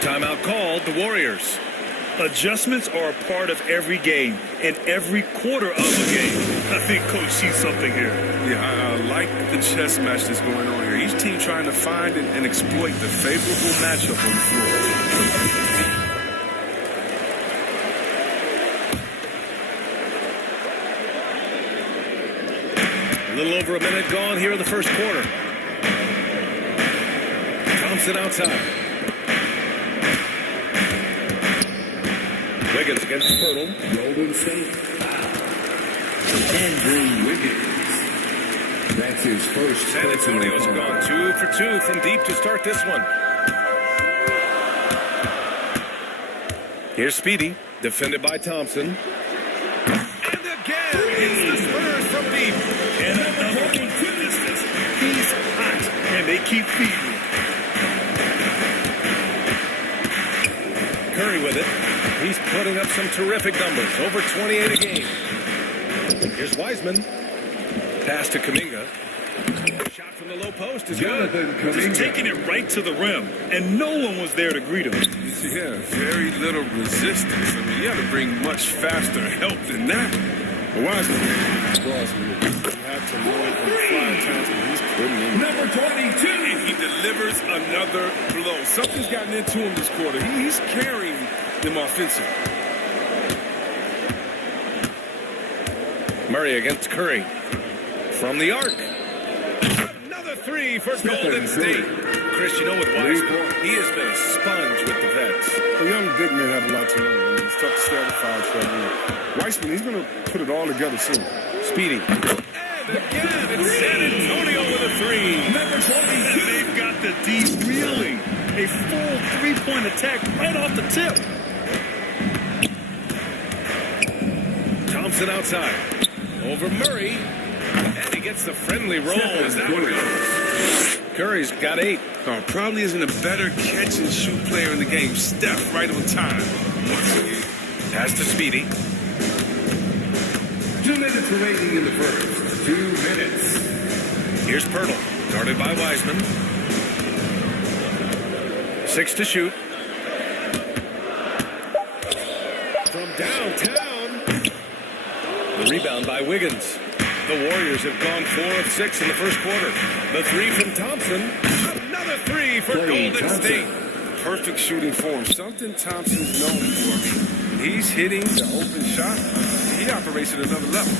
Timeout called, the Warriors. Adjustments are a part of every game and every quarter of a game. I think Coach sees something here. Yeah, I like the chess match that's going on here. Each team trying to find and exploit the favorable matchup on the floor. A little over a minute gone here in the first quarter. Thompson outside. Wiggins against Poeltl. Golden State. Andrew Wiggins. That's his first. San Antonio's gone 2 for 2 from deep to start this one. Here's Speedy, defended by Thompson. And again, it's the Spurs from deep. And another goodness, he's hot, and they keep feeding. Curry with it. He's putting up some terrific numbers, over 28 a game. Here's Wiseman. Pass to Kuminga. Shot from the low post is good. Just taking it right to the rim, and no one was there to greet him. Yeah, very little resistance. I mean, you have to bring much faster help than that. Wiseman. You have to learn from the fly Thompson. He's putting in. Number 22. And he delivers another blow. Something's gotten into him this quarter. He's carrying them offensively. Murray against Curry. From the arc. Another 3 for Golden State. Chris, you know with Wiseman, he has been a sponge with the vets. A young big men have a lot to learn. I mean, it's tough to stay out of foul trouble. Weissman, he's going to put it all together soon. Speedy. And again, it's San Antonio with a three. And they've got the D reeling. A full three-point attack right off the tip. Thompson outside. Over Murray. And he gets the friendly roll as that one goes. Curry's got 8. Oh, probably isn't a better catch and shoot player in the game. Steph right on time. Pass to Speedy. 2 minutes remaining in the first. 2 minutes. Here's Pirtle. Guarded by Wiseman. 6 to shoot. From downtown. The rebound by Wiggins. The Warriors have gone 4 of 6 in the first quarter. The 3 from Thompson. Another 3 for Golden State. Perfect shooting form. Something Thompson's known for. He's hitting the open shot. He operates at another level.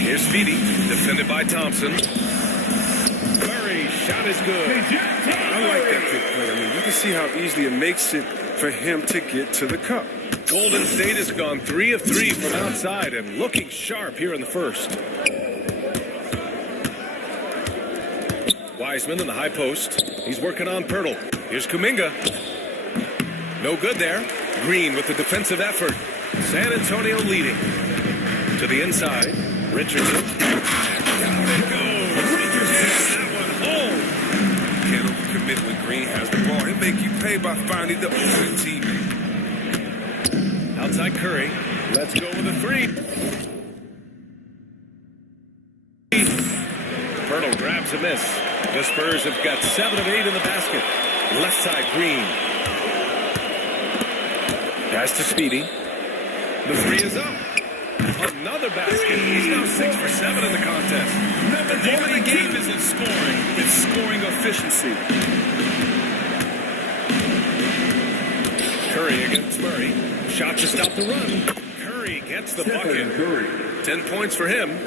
Here's Speedy. Defended by Thompson. Murray. Shot is good. I like that kick play. I mean, you can see how easily it makes it for him to get to the cup. Golden State has gone 3 of 3 from outside and looking sharp here in the first. Wiseman in the high post. He's working on Pirtle. Here's Kuminga. No good there. Green with the defensive effort. San Antonio leading. To the inside. Richardson. Down it goes. Richardson. That one home. Can't overcommit when Green has the ball. He'll make you pay by finding the open teammate. Outside Curry. Let's go with a 3. Pirtle grabs a miss. The Spurs have got 7 of 8 in the basket. Left side Green. Pass to Speedy. The 3 is up. Another basket. He's now 6 for 7 in the contest. The name of the game isn't scoring. It's scoring efficiency. Curry against Murray. Shot to stop the run. Curry gets the bucket. 10 points for him.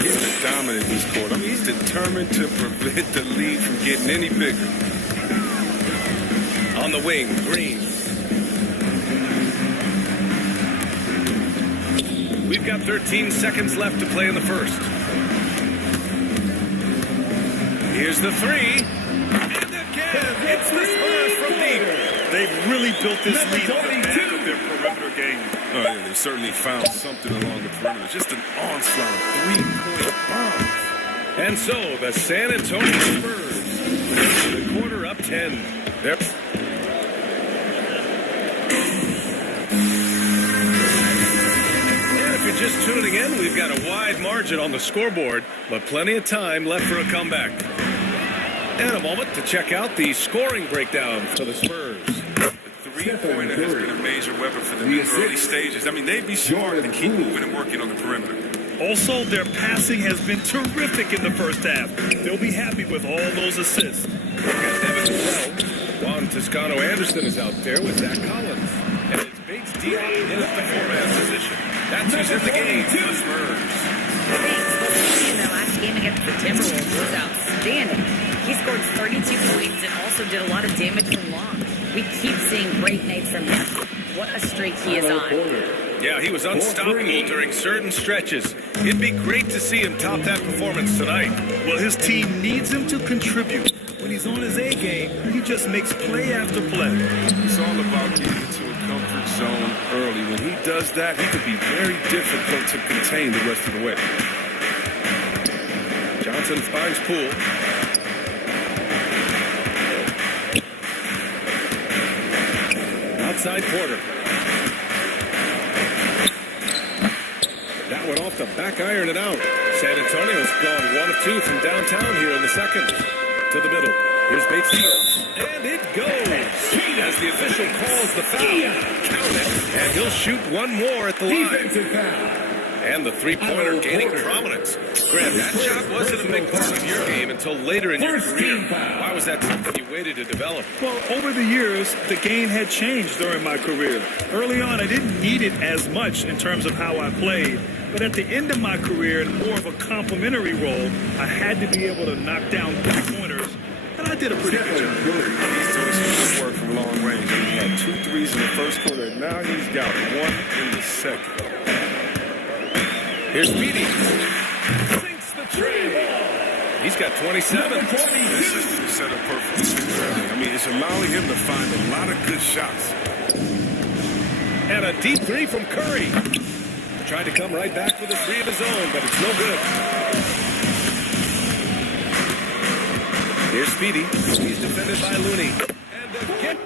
He's been dominant in this court. I mean, he's determined to prevent the lead from getting any bigger. On the wing, Green. We've got 13 seconds left to play in the first. Here's the 3. And again, it's the Spurs from deep. They've really built this lead on the back of their perimeter game. Oh, yeah, they certainly found something along the perimeter. Just an onslaught of three-point bombs. And so the San Antonio Spurs, the quarter up 10. They're... And if you're just tuning in, we've got a wide margin on the scoreboard, but plenty of time left for a comeback. And a moment to check out the scoring breakdown for the Spurs. The three-pointer has been a major weapon for them in the early stages. I mean, they'd be smart to keep moving and working on the perimeter. Also, their passing has been terrific in the first half. They'll be happy with all those assists. Juan Toscano-Anderson is out there with Zach Collins. And it's Bates Diop in at the four-man position. That's who's in the game for the Spurs. Bates was in their last game against the Timberwolves was outstanding. He scored 32 points and also did a lot of damage from long. We keep seeing great nights from him. What a streak he is on. Yeah, he was unstoppable during certain stretches. It'd be great to see him top that performance tonight. Well, his team needs him to contribute. When he's on his A game, he just makes play after play. It's all about getting into a comfort zone early. When he does that, he could be very difficult to contain the rest of the way. Johnson finds Poole. Outside Porter. That one off the back iron and out. San Antonio's gone 1 of 2 from downtown here in the second. To the middle. Here's Bates Diop. And it goes. As the official calls the foul. Count it. And he'll shoot one more at the line. And the three-pointer gaining prominence. Grant, that shot wasn't a big part of your game until later in your career. Why was that something you waited to develop? Well, over the years, the game had changed during my career. Early on, I didn't need it as much in terms of how I played. But at the end of my career, in more of a complementary role, I had to be able to knock down three-pointers. And I did a pretty good job. He's doing some good work from long range. I mean, he had 2 threes in the first quarter. Now he's got 1 in the second. Here's Speedy. Sinks the tray. He's got 27. This system is set up perfectly. I mean, it's allowing him to find a lot of good shots. And a deep three from Curry. Tried to come right back with a three of his own, but it's no good. Here's Speedy. He's defended by Looney. And again.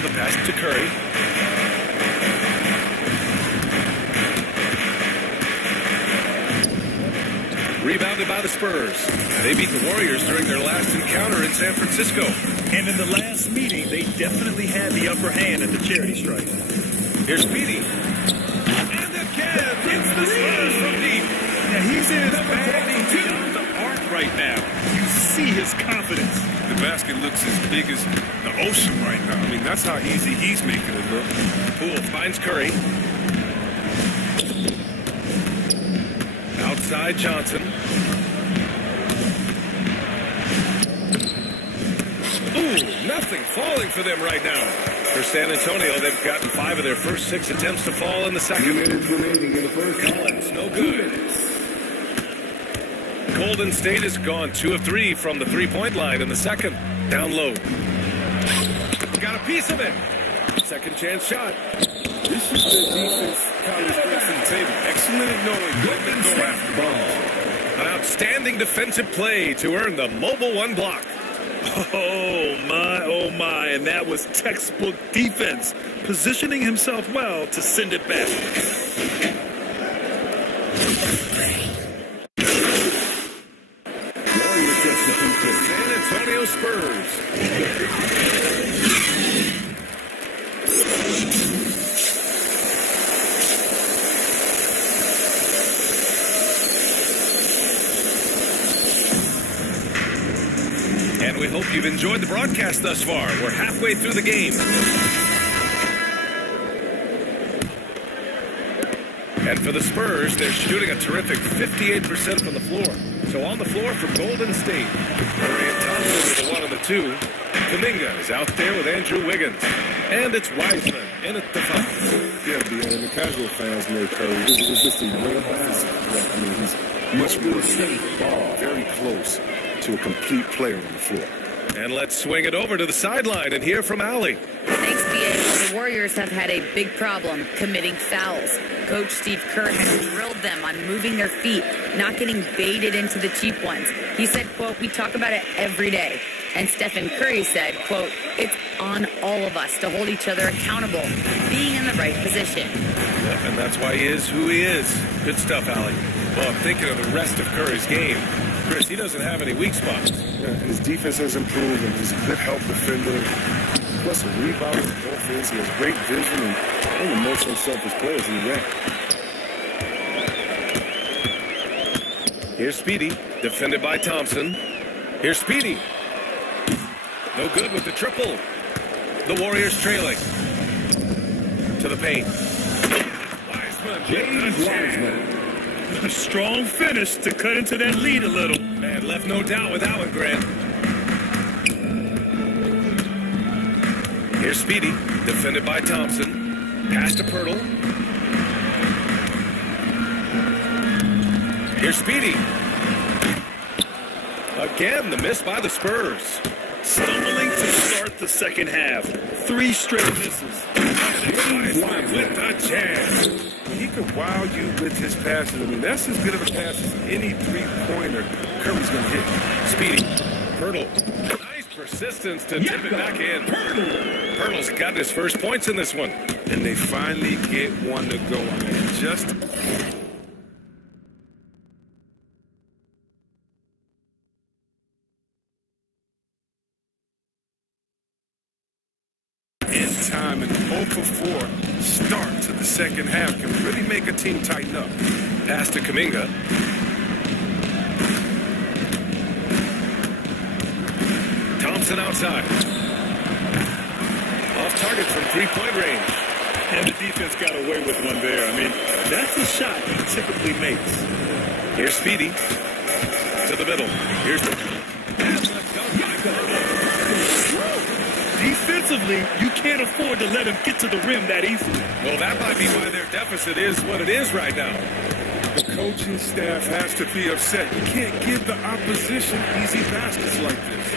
The pass to Curry. Rebounded by the Spurs. They beat the Warriors during their last encounter in San Francisco. And in the last meeting, they definitely had the upper hand in the charity strike. Here's Speedy. And again, it's the Spurs from deep. Now he's in his bag beyond the arc right now. You see his confidence. The basket looks as big as the ocean right now. I mean, that's how easy he's making it look. Poole finds Curry. Outside Johnson. Ooh, nothing falling for them right now. For San Antonio, they've gotten 5 of their first 6 attempts to fall in the second. 2 minutes remaining in the first. Collins, no good. Golden State has gone 2 of 3 from the three-point line in the second. Down low. Got a piece of it. Second chance shot. This is the defense college brings to the table. Excellent at knowing when to go after the ball. An outstanding defensive play to earn the mobile 1 block. Oh my, and that was textbook defense, positioning himself well to send it back. San Antonio Spurs. And we hope you've enjoyed the broadcast thus far. We're halfway through the game. And for the Spurs, they're shooting a terrific 58% from the floor. So on the floor for Golden State, Murray and Thompson with the 1 and the 2. Kuminga is out there with Andrew Wiggins. And it's Wiseman in at the 5. Yeah, and the casual fans may Curry. This is just a real basketball. I mean, he's much more safe, very close to a complete player on the floor. And let's swing it over to the sideline and hear from Allie. Thanks, B.A. The Warriors have had a big problem committing fouls. Coach Steve Kerr has drilled them on moving their feet, not getting baited into the cheap ones. He said, quote, "We talk about it every day." And Stephen Curry said, quote, "It's on all of us to hold each other accountable, being in the right position." Yep, and that's why he is who he is. Good stuff, Allie. Well, I'm thinking of the rest of Curry's game. Chris, he doesn't have any weak spots. Yeah, his defense has improved, and he's a good help defender. Plus, a rebound on offense. He has great vision and one of the most unselfish players in the game. Here's Speedy, defended by Thompson. Here's Speedy. No good with the triple. The Warriors trailing. To the paint. Wiseman. A strong finish to cut into that lead a little. Man, left no doubt with that one, Grant. Here's Speedy, defended by Thompson. Pass to Pirtle. Here's Speedy. Again, the miss by the Spurs. Stumbling to start the second half. 3 straight misses. Wiseman with a jam. He could wow you with his passes. I mean, that's as good of a pass as any three-pointer Curry's going to hit. Speedy. Pirtle. Nice persistence to tip it back in. Pirtle's got his first points in this one. And they finally get one to go. I mean, just... in time, and 0 for 4 start to the second half can really make a team tighten up. Pass to Kuminga. Thompson outside. Off target from three-point range. And the defense got away with one there. I mean, that's a shot he typically makes. Here's Speedy. To the middle. Here's the... Defensively, you can't afford to let him get to the rim that easily. Well, that might be why their deficit is what it is right now. The coaching staff has to be upset. You can't give the opposition easy baskets like this.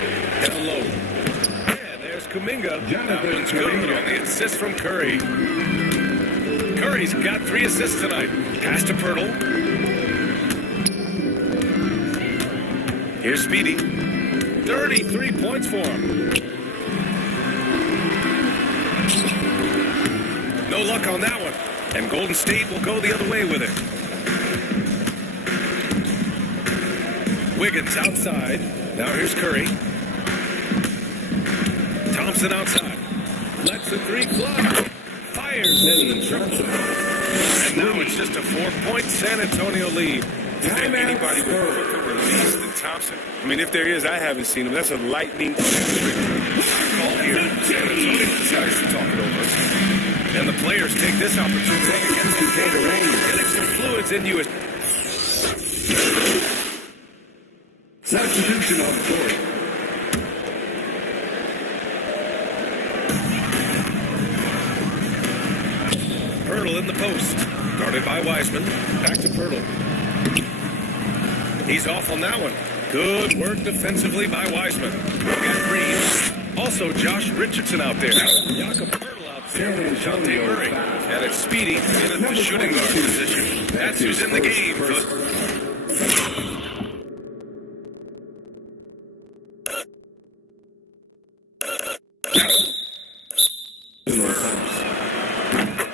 Down low. Yeah, there's Kuminga. That one's good on the assist from Curry. Curry's got 3 assists tonight. Pass to Pirtle. Here's Speedy. 33 points for him. No luck on that one. And Golden State will go the other way with it. Wiggins outside. Now here's Curry. Thompson outside. Lets the 3 fly. Fires in. And now it's just a 4-point San Antonio lead. Is there anybody with quicker release than Thompson? I mean, if there is, I haven't seen him. That's a lightning call here. San Antonio decides to talk it over. And the players take this opportunity against the getting some fluids in you. Substitution on the court. Pirtle in the post. Guarded by Wiseman. Back to Pirtle. He's off on that one. Good work defensively by Wiseman. Got Green. Also Josh Richardson out there. Jakob Pirtle out there with Dejounte Murray. And it's Speedy in the shooting guard position. That's who's in the game.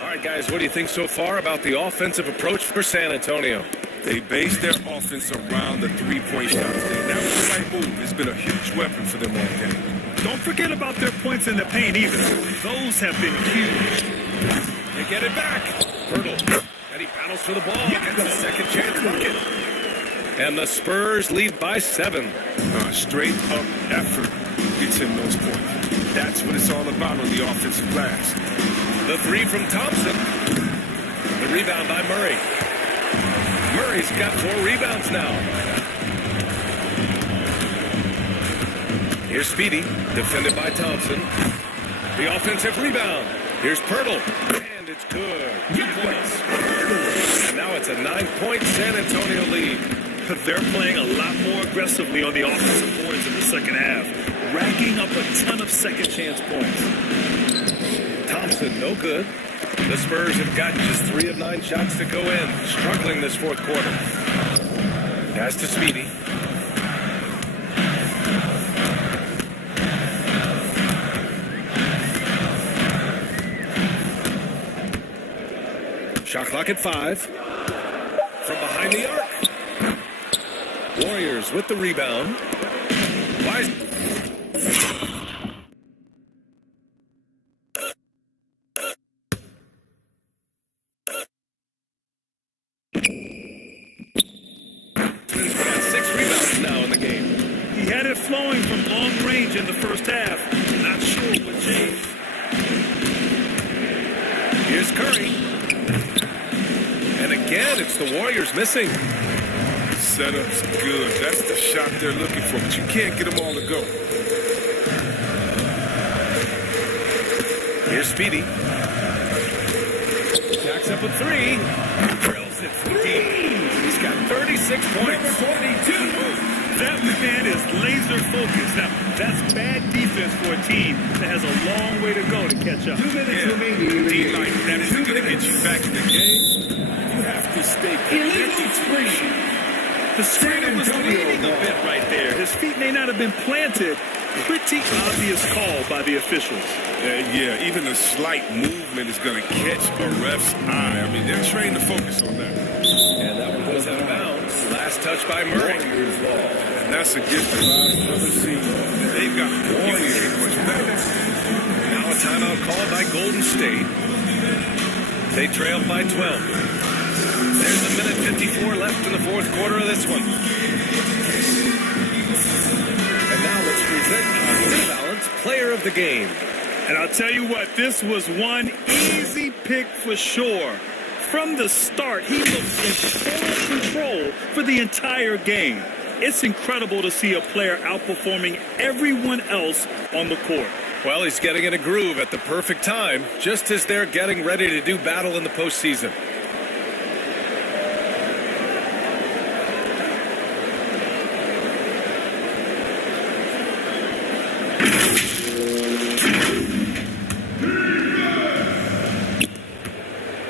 All right, guys, what do you think so far about the offensive approach for San Antonio? They base their offense around the three-point shots. That was the right move. It's been a huge weapon for them all game. Don't forget about their points in the paint either. Those have been huge. They get it back. Pirtle. And he paddles for the ball. Gets a second chance bucket. And the Spurs lead by 7. Straight up effort gets him those points. That's what it's all about on the offensive glass. The 3 from Thompson. The rebound by Murray. Murray's got 4 rebounds now. Here's Speedy, defended by Thompson. The offensive rebound. Here's Pirtle. And it's good. 2 points. And now it's a 9-point San Antonio lead. They're playing a lot more aggressively on the offensive boards in the second half, racking up a ton of second chance points. Thompson, no good. The Spurs have got just 3 of 9 shots to go in, struggling this fourth quarter. Pass to Speedy. Shot clock at 5. From behind the arc. Warriors with the rebound. Flowing from long range in the first half. Not sure what changed. Here's Curry. And again, it's the Warriors missing. Setup's good. That's the shot they're looking for, but you can't get them all to go. Here's Speedy. Jacks up a 3. Drills it for the game. He's got 36 points. 42. That man is laser focused. Now, that's bad defense for a team that has a long way to go to catch up. 2 minutes remaining in the Team game. like that isn't going to get you back in the game. You have to stay connected to the shot. The screener was leaning a bit right there. His feet may not have been planted. Pretty obvious call by the officials. Yeah, even a slight movement is going to catch a ref's eye. I mean, they're trained to focus on that. And that one goes out of bounds. Last touch by Murray. And that's a gift that I've never seen. They've got to communicate much better. Now a timeout called by Golden State. They trail by 12. There's a minute 54 left in the fourth quarter of this one. And now let's present our New Balance Player of the Game. And I'll tell you what, this was one easy pick for sure. From the start, he looked in total control for the entire game. It's incredible to see a player outperforming everyone else on the court. Well, he's getting in a groove at the perfect time, just as they're getting ready to do battle in the postseason.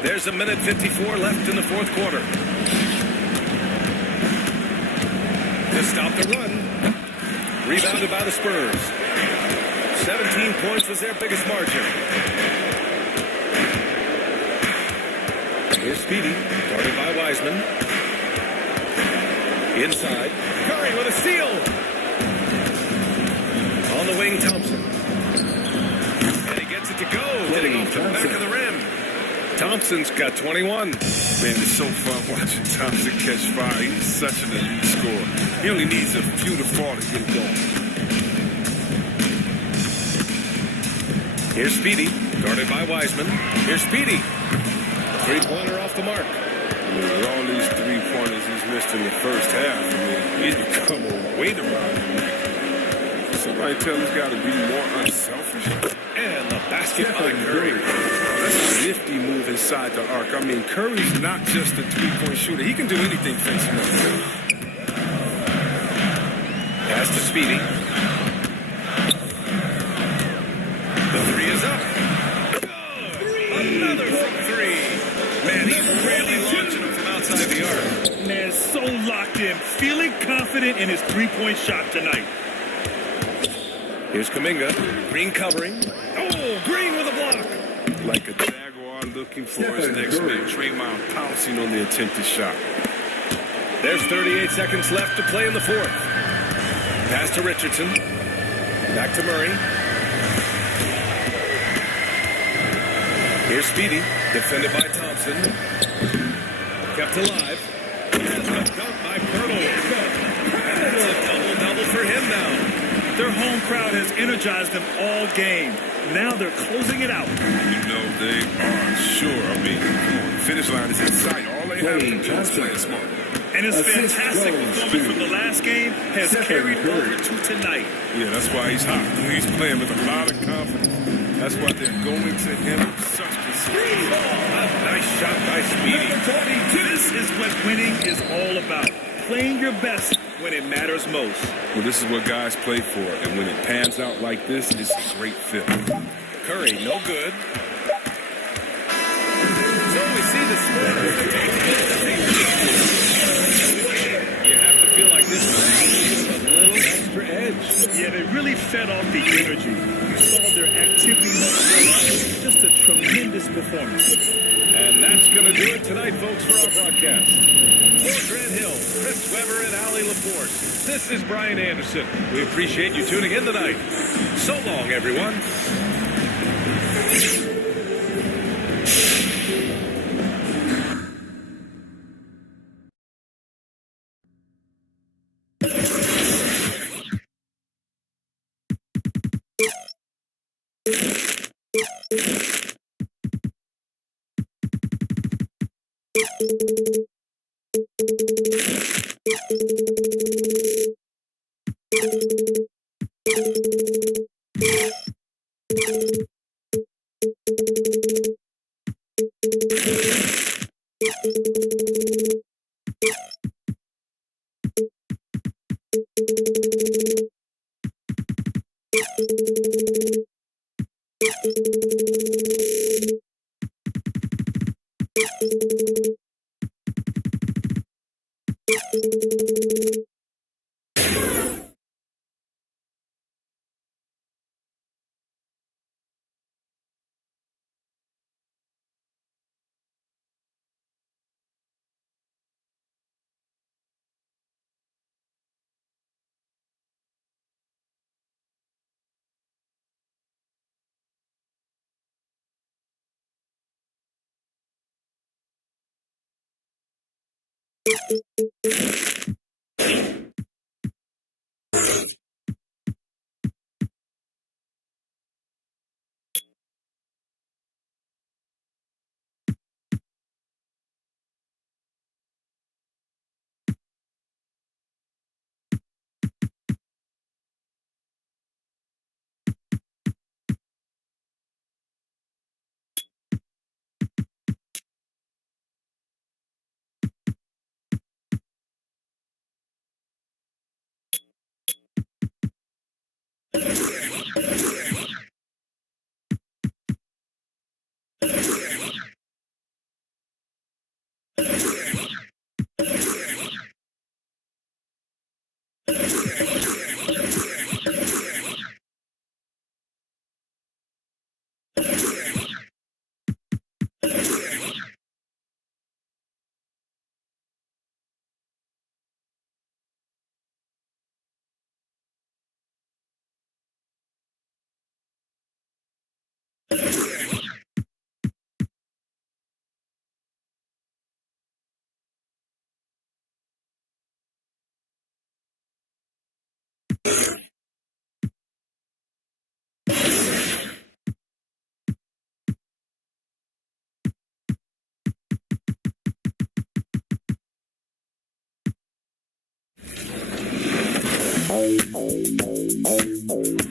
There's a minute 54 left in the fourth quarter. To stop the run. Rebounded by the Spurs. 17 points was their biggest margin. Here's Speedy, guarded by Wiseman. Inside. Curry with a steal. On the wing, Thompson. And he gets it to go. Getting off the back of the rim. Thompson's got 21. Man, it's so fun watching Thompson catch fire. He's such an elite scorer. He only needs a few to fall to get it going. Here's Speedy, guarded by Wiseman. Here's Speedy. Three-pointer off the mark. With all these three-pointers he's missed in the first half, I mean, he's become a weight around him. Somebody tell this guy to be more unselfish. And the basket by Curry. That's a nifty move inside the arc. I mean, Curry's not just a three-point shooter. He can do anything facing up. Pass to Speedy. The three is up. Good. Another from three. Man, he's really launching him from outside the arc. Man, so locked in, feeling confident in his three-point shot tonight. Here's Kuminga. Green covering. Oh, Green with a block. Like a Jaguar looking for his next man. Draymond pouncing on the attempted shot. There's 38 seconds left to play in the fourth. Pass to Richardson. Back to Murray. Here's Speedy, defended by Thompson. Kept alive. And a dunk by Pirtle. And that's a double-double for him now. Their home crowd has energized them all game. Now they're closing it out. You know they are sure. I mean, come on, the finish line is in sight. All they have to do is play smart. And his fantastic performance from the last game has carried over to tonight. Yeah, that's why he's hot. He's playing with a lot of confidence. That's why they're going to him with such consistency. A nice shot by Speedy. This is what winning is all about. Playing your best when it matters most. Well, this is what guys play for. And when it pans out like this, it's a great fit. Curry, no good. So we see the You have to feel like this is a little extra edge. Yeah, they really fed off the energy. You saw their activity level. Just a tremendous performance. And that's going to do it tonight, folks, for our broadcast. For Grant Hill, Chris Webber, and Allie Laporte, this is Brian Anderson. We appreciate you tuning in tonight. So long, everyone.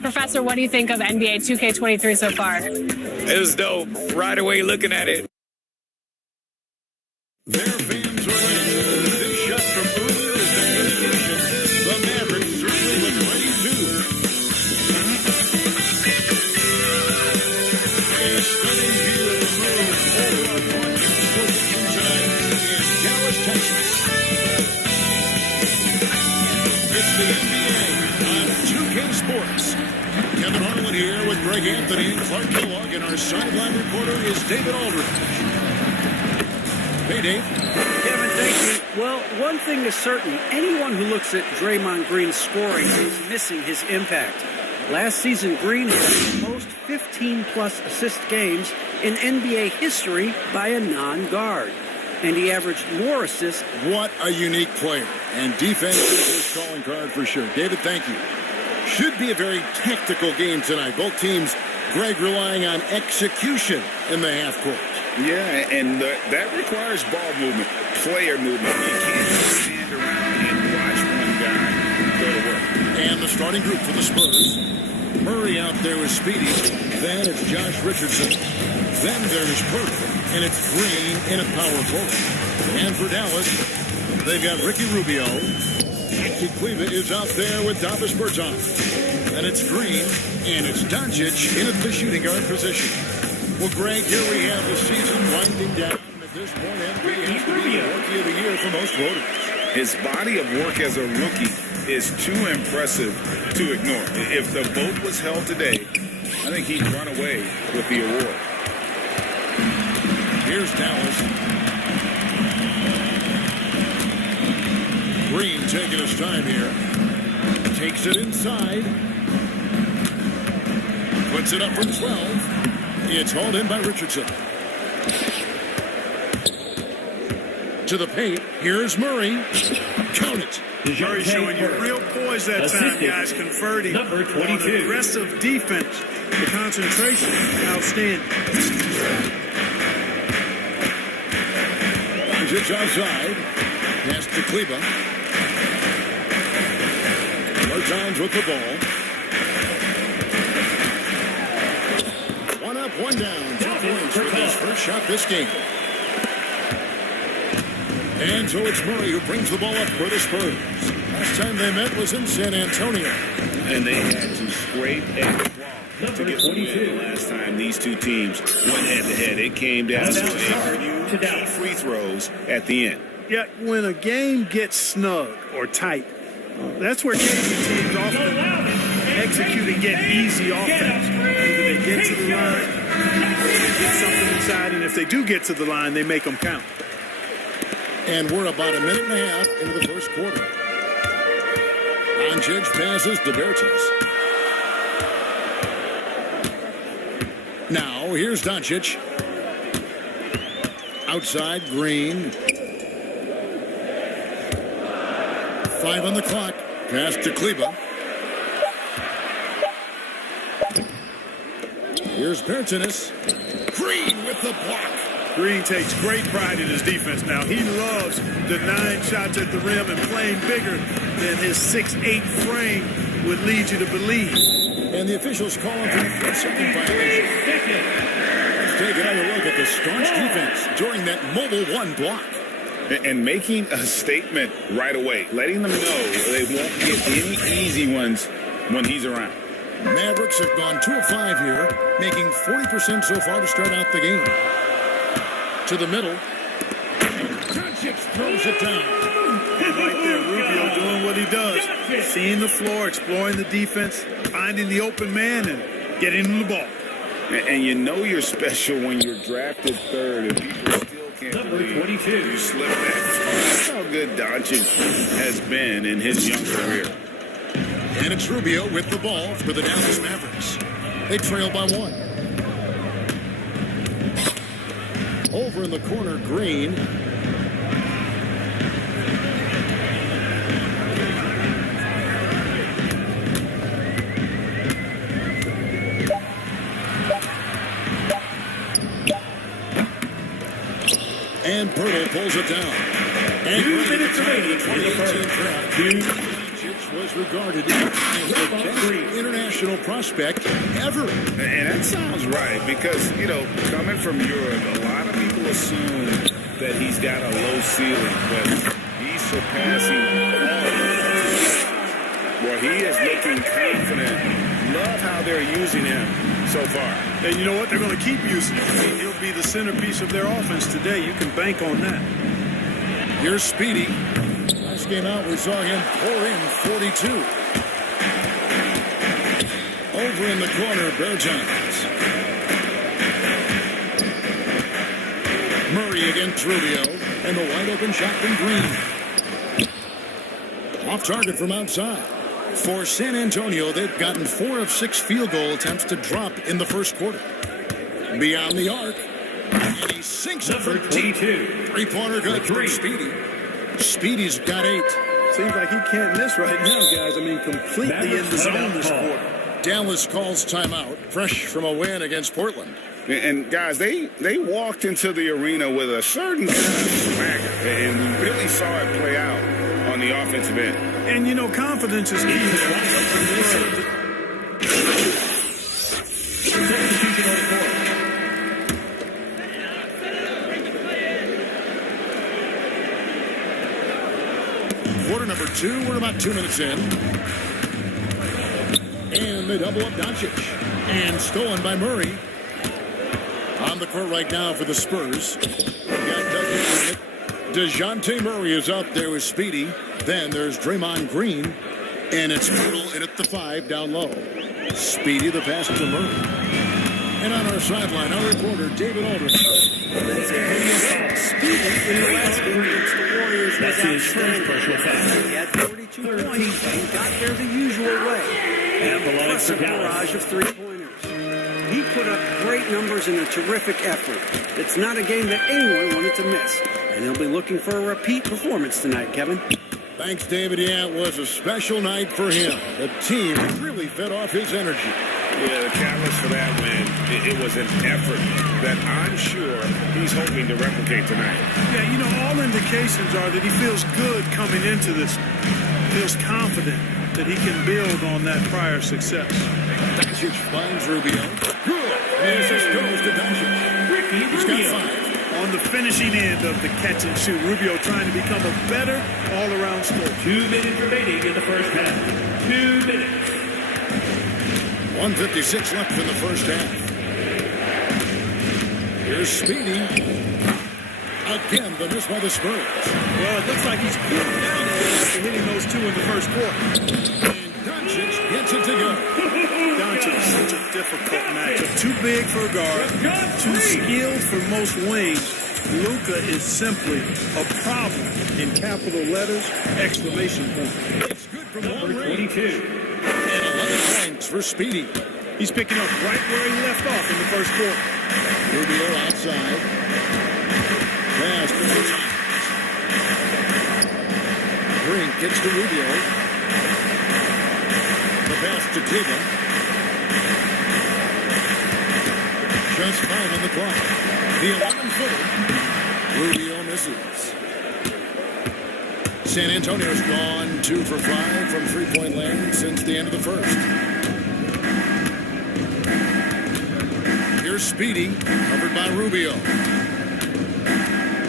Professor, what do you think of NBA 2K23 so far? It was dope. Right away looking at it. Their fans are waiting. This shot from earlier is an indication the Mavericks certainly look ready too. A stunning view of the room over our broadcast location tonight in Dallas, Texas. It's the NBA on 2K Sports. Kevin Harlan here with Greg Anthony and Clark Kellogg, and our sideline reporter is David Aldridge. Hey, Dave. Kevin, thank you. Well, one thing is certain. Anyone who looks at Draymond Green's scoring is missing his impact. Last season, Green had the most 15-plus assist games in NBA history by a non-guard. And he averaged more assists. What a unique player. And defense is his calling card for sure. David, thank you. Should be a very tactical game tonight. Both teams, Greg, relying on execution in the half court. Yeah, and that requires ball movement, player movement. You can't just stand around and watch one guy go to work. And the starting group for the Spurs. Murray out there with Speedy. Then it's Josh Richardson. Then there's Purdy. And it's Green in a power forward. And for Dallas, they've got Ricky Rubio. Maxi Kleba is out there with Davis Bertans. And it's Green. And it's Doncic in at the shooting guard position. Well, Greg, here we have the season winding down. At this point, MVP has to be the Rookie of the Year for most voters. His body of work as a rookie is too impressive to ignore. If the vote was held today, I think he'd run away with the award. Here's Dallas. Green taking his time here. Takes it inside. Puts it up from 12. It's hauled in by Richardson. To the paint. Here's Murray. Count it. Murray showing you real poise that time, guys. Converting. Number 22. Aggressive defense. The concentration, outstanding. It's outside. Pass to Kleba. Bertans with the ball. One up, one down. 2 points with his first shot this game. And so it's Murray who brings the ball up for the Spurs. Last time they met was in San Antonio. And they had to scrape and claw to get the win the last time these two teams went head-to-head. It came down to a few key free throws at the end. Yeah, when a game gets snug or tight, that's where KC teams often execute and get easy offense. Either they get to the line, or they get something inside, and if they do get to the line, they make them count. And we're about a minute and a half into the first quarter. Doncic passes to Bertans. Now, here's Doncic. Outside, Green. 5 on the clock. Pass to Kleba. Here's Bertans. Green with the block. Green takes great pride in his defense now. He loves denying shots at the rim and playing bigger than his 6'8" frame would lead you to believe. And the officials calling for the 3-second violation. Let's take another look at the staunch defense during that mobile one block. And making a statement right away, letting them know they won't get any easy ones when he's around. Mavericks have gone 2 of 5 here, making 40% so far to start out the game. To the middle. Doncic throws it down. And right there, Rubio doing what he does. Seeing the floor, exploring the defense, finding the open man, and getting him the ball. And you know you're special when you're drafted third and people still can't believe you slipped that. That's how good Doncic has been in his young career. And it's Rubio with the ball for the Dallas Mavericks. They trail by 1. Over in the corner, Green. And Pirtle pulls it down. And 2 minutes remaining for the first draft. Was regarded as the best international prospect ever. And that sounds right because, you know, coming from Europe, a lot of people assume that he's got a low ceiling, but he's surpassing all of those. Well, he is looking confident. Love how they're using him so far. And you know what? They're going to keep using him. He'll be the centerpiece of their offense today. You can bank on that. Here's Speedy. Last game out, we saw him pour in 42. Over in the corner, Bertans. Murray against Rubio, and the wide open shot from Green. Off target from outside. For San Antonio, they've gotten 4 of 6 field goal attempts to drop in the first quarter. Beyond the arc, and he sinks it for deep. 3-pointer good for Speedy. Speedy's got 8. Seems like he can't miss right now, guys. I mean, completely in the zone this quarter. Dallas calls timeout, fresh from a win against Portland. And guys, they walked into the arena with a certain kind of swagger, and we really saw it play out on the offensive end. And you know, confidence is key. Quarter number 2, we're about 2 minutes in. And they double up Doncic. And stolen by Murray. On the court right now for the Spurs. DeJounte Murray is out there with Speedy. Then there's Draymond Green. And it's Pirtle in at the 5 down low. Speedy the pass to Murray. And on our sideline, our reporter, David Aldridge. Speedy in the last game against the Warriors was outstanding. He had 42 points and got there the usual way. And the impressive barrage of 3-pointers. He put up great numbers in a terrific effort. It's not a game that anyone wanted to miss. And he'll be looking for a repeat performance tonight, Kevin. Thanks, David. Yeah, it was a special night for him. The team really fed off his energy. Yeah, the catalyst for that win, it was an effort that I'm sure he's hoping to replicate tonight. Yeah, you know, all indications are that he feels good coming into this. Feels confident that he can build on that prior success. Doncic finds Rubio. Good. And this goes to Doncic. He's got 5. on the finishing end of the catch and shoot. Rubio trying to become a better all-around scorer. 2 minutes remaining in the first half. 2 minutes. 1:56 left in the first half. Here's Speedy. Again, the miss by the Spurs. Well, it looks like he's cooled down a bit after hitting those two in the first quarter. And Doncic gets it to go. Doncic is such a difficult matchup. Too big for a guard, too skilled for most wings. Luka is simply a problem in capital letters, exclamation point. It's good from long range. 22. And 11 points for Speedy. He's picking up right where he left off in the first quarter. Rubio outside. Pass to Doncic. Green gets to Rubio. The pass to Cleveland. Just 5 on the clock. The 11-footer. Rubio misses. San Antonio's gone 2 for 5 from three-point land since the end of the first. Here's Speedy, covered by Rubio.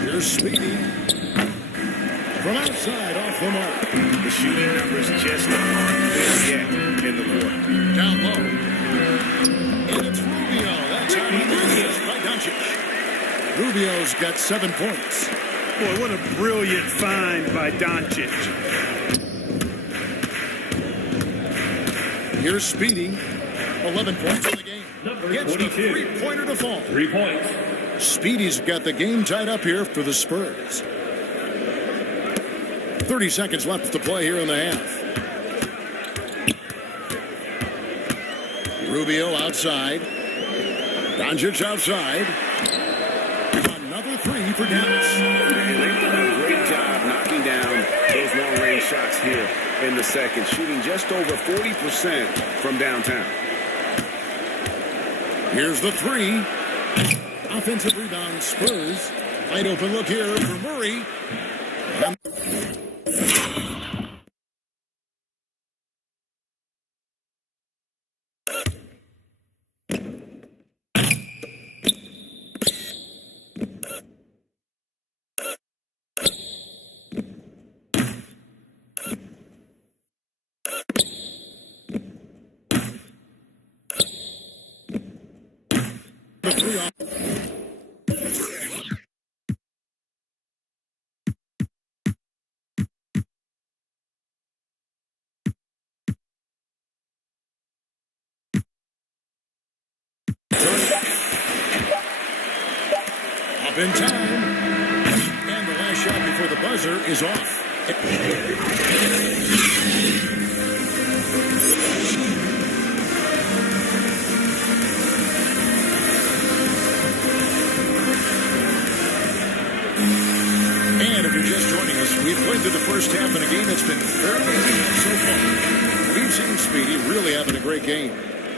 Here's Speedy. From outside, off the mark. The shooting numbers just aren't there yet in the court. Down low. And it's Rubio. That's how he misses by Doncic. Rubio's got 7 points. Boy, what a brilliant find by Doncic. Here's Speedy. 11 points in the game. Number Gets 22. the three-pointer to fall. 3 points. Speedy's got the game tied up here for the Spurs. 30 seconds left to play here in the half. Rubio outside. Doncic outside. Another 3 for Dallas. And they've done a great job knocking down those long-range shots here in the second, shooting just over 40% from downtown. Here's the 3. Offensive rebound, Spurs. Wide open look here for Murray. The 3 off. Up in time. And the last shot before the buzzer is off. And if you're just joining us, we've played through the first half in a game that's been fairly even so far. We've seen Speedy really having a great game.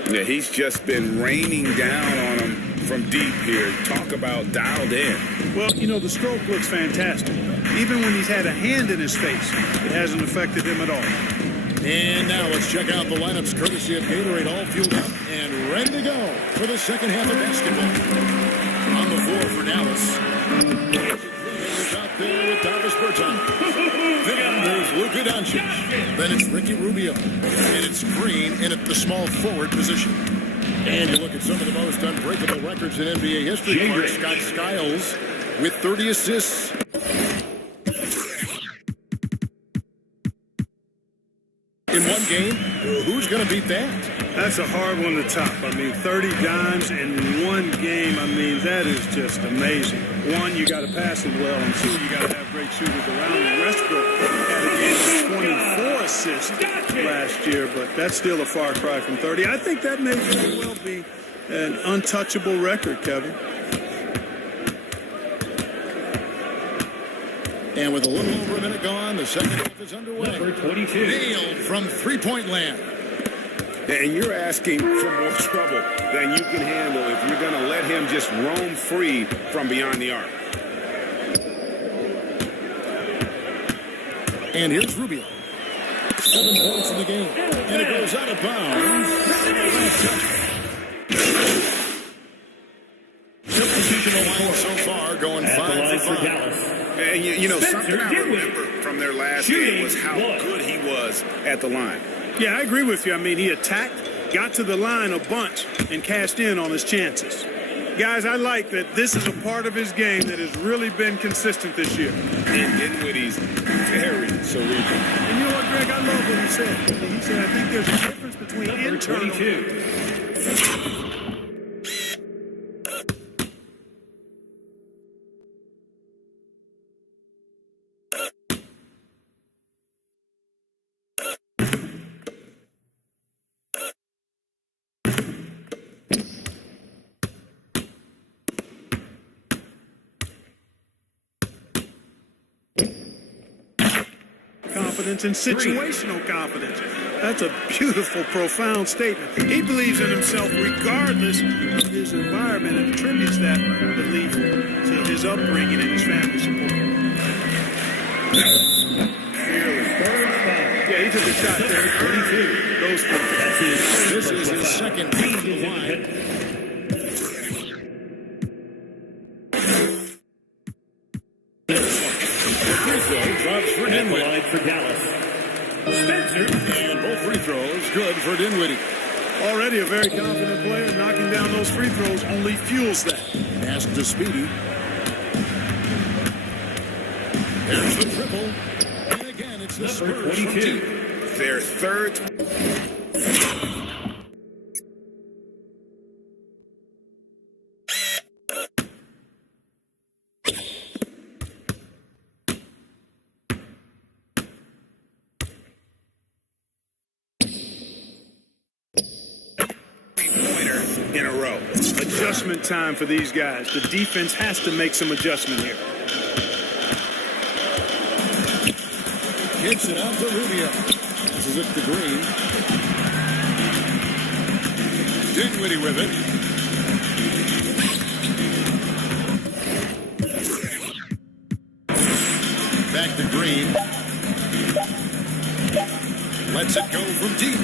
Yeah, he's just been raining down on him from deep here. Talk about dialed in. Well, you know, the stroke looks fantastic. Even when he's had a hand in his face, it hasn't affected him at all. And now let's check out the lineups courtesy of Gatorade, all fueled up and ready to go for the second half of basketball. On the floor for Dallas. Out there with Davis Bertans. Then there's Luka Doncic. Then it's Ricky Rubio. And it's Green in at the small forward position. And you look at some of the most unbreakable records in NBA history. Mark Scott Skiles with 30 assists. In one game, who's going to beat that? That's a hard one to top. I mean, 30 dimes in one game, I mean, that is just amazing. One, you got to pass it well, and 2, you got to have great shooters around you. Westbrook had a game with 24 assists last year, but that's still a far cry from 30. I think that may very well be an untouchable record, Kevin. And with a little over a minute gone, the second half is underway. Number 22. Nailed from three-point land. And you're asking for more trouble than you can handle if you're going to let him just roam free from beyond the arc. And here's Rubio. 7 points in the game. And it goes out of bounds. Substitutional line so far going for Dallas. And you know, something I Spencer remember from their last game was how good he was at the line. Yeah, I agree with you. I mean, he attacked, got to the line a bunch, and cashed in on his chances. Guys, I like that this is a part of his game that has really been consistent this year. And Dinwiddie's very cerebral. And you know what, Greg? I love what he said. He said, I think there's a difference between internal... 22. confidence and situational confidence. That's a beautiful, profound statement. He believes in himself regardless of his environment and attributes that belief to his upbringing and his family support. Yeah, he took a shot there. 32. Those This is his second team to the line. Drops for Dinwiddie. For Dallas. Spencer. And both free throws good for Dinwiddie. already a very confident player. Knocking down those free throws only fuels that. Pass to Speedy. There's the triple. And again, it's the Spurs from deep. Their third. In a row. Adjustment time for these guys. The defense has to make some adjustment here. Gets it out to Rubio. This is it to Green. Dinwiddie with it. Back to Green. Lets it go from deep.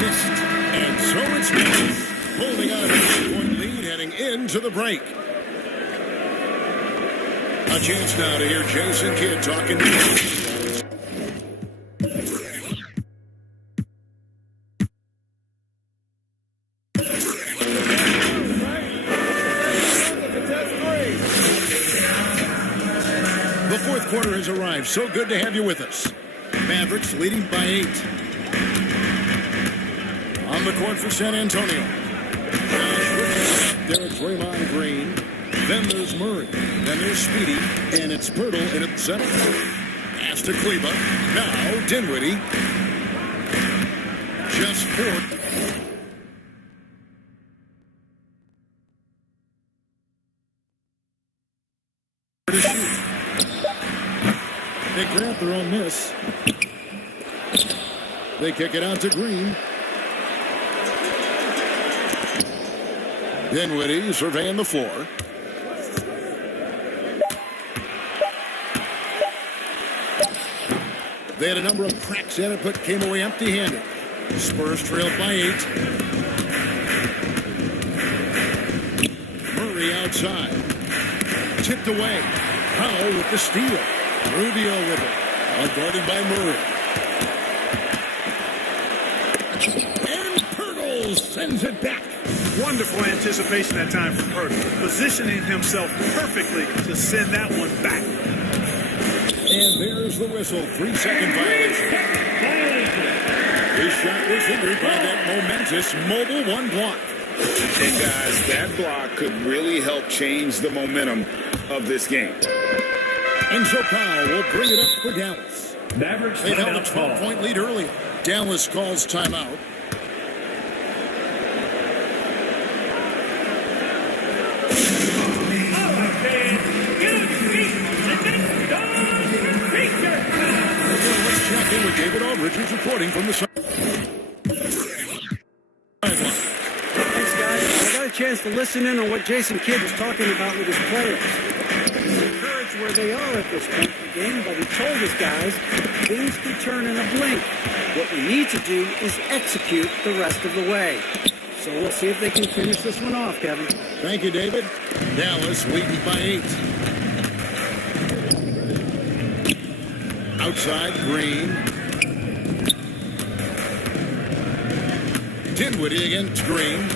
Missed. And so it's missed. Holding on to a 1 lead, heading into the break. A chance now to hear Jason Kidd talking to you. The fourth quarter has arrived. So good to have you with us. Mavericks leading by 8. On the court for San Antonio. There's Draymond Green. Then there's Murray. Then there's Speedy. And it's Pirtle in at center. Pass to Kleba. Now Dinwiddie. Just 4. To shoot. They grab their own miss. They kick it out to Green. Dinwiddie surveying the floor. They had a number of cracks at it, but came away empty-handed. Spurs trailed by 8. Murray outside. Tipped away. Powell with the steal. Rubio with it. Guarded by Murray. And Pirtle sends it back. Wonderful anticipation that time from Pirtle. Positioning himself perfectly to send that one back. And there's the whistle. 3-second violation. His shot was hindered by that momentous mobile 1 block. And guys, that block could really help change the momentum of this game. Enzo Powell will bring it up for Dallas. Mavericks they held a 12-point lead early. Dallas calls timeout. Let's check in with David Aldridge reporting from the sideline. Thanks, guys. I got a chance to listen in on what Jason Kidd was talking about with his players. He's encouraged where they are at this point in the game, but he told his guys things can turn in a blink. What we need to do is execute the rest of the way. So we'll see if they can finish this one off, Kevin. Thank you, David. Dallas leading by 8. Outside, Green. Dinwiddie against Green.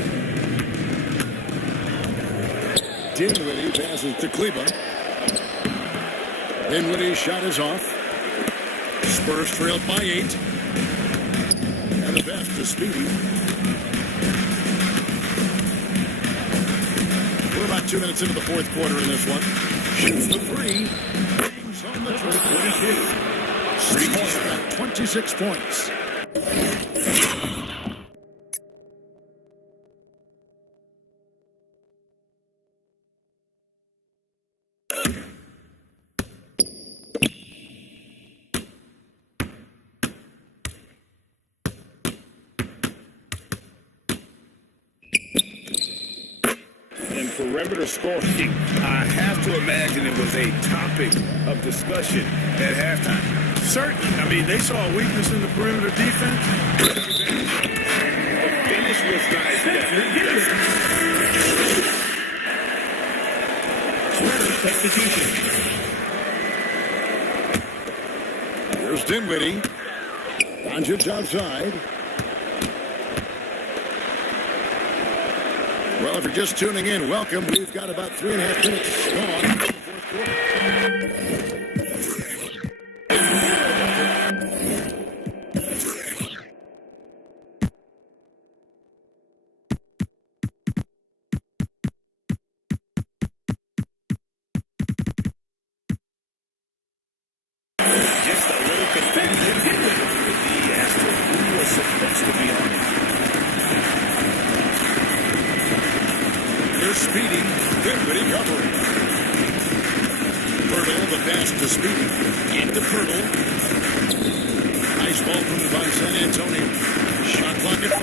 Dinwiddie passes to Kleba. Dinwiddie's shot is off. Spurs trailed by 8. And the pass to Speedy. We're about 2 minutes into the fourth quarter in this one. Shoots the 3. Bangs on the 22. Speedy's got 26 points. Perimeter scoring, I have to imagine it was a topic of discussion at halftime. Certainly. I mean, they saw a weakness in the perimeter defense. The finish was nice. Substitution. Here's Dinwiddie. Doncic outside. Well, if you're just tuning in, welcome. We've got about 3.5 minutes gone in the fourth quarter. Just a little confusion with the Astros who was supposed to be on it. Here's Speedy. Dinwiddie covering. Pirtle, the pass to Speedy. Into Pirtle. Nice ball from by San Antonio. Shot clock at 5.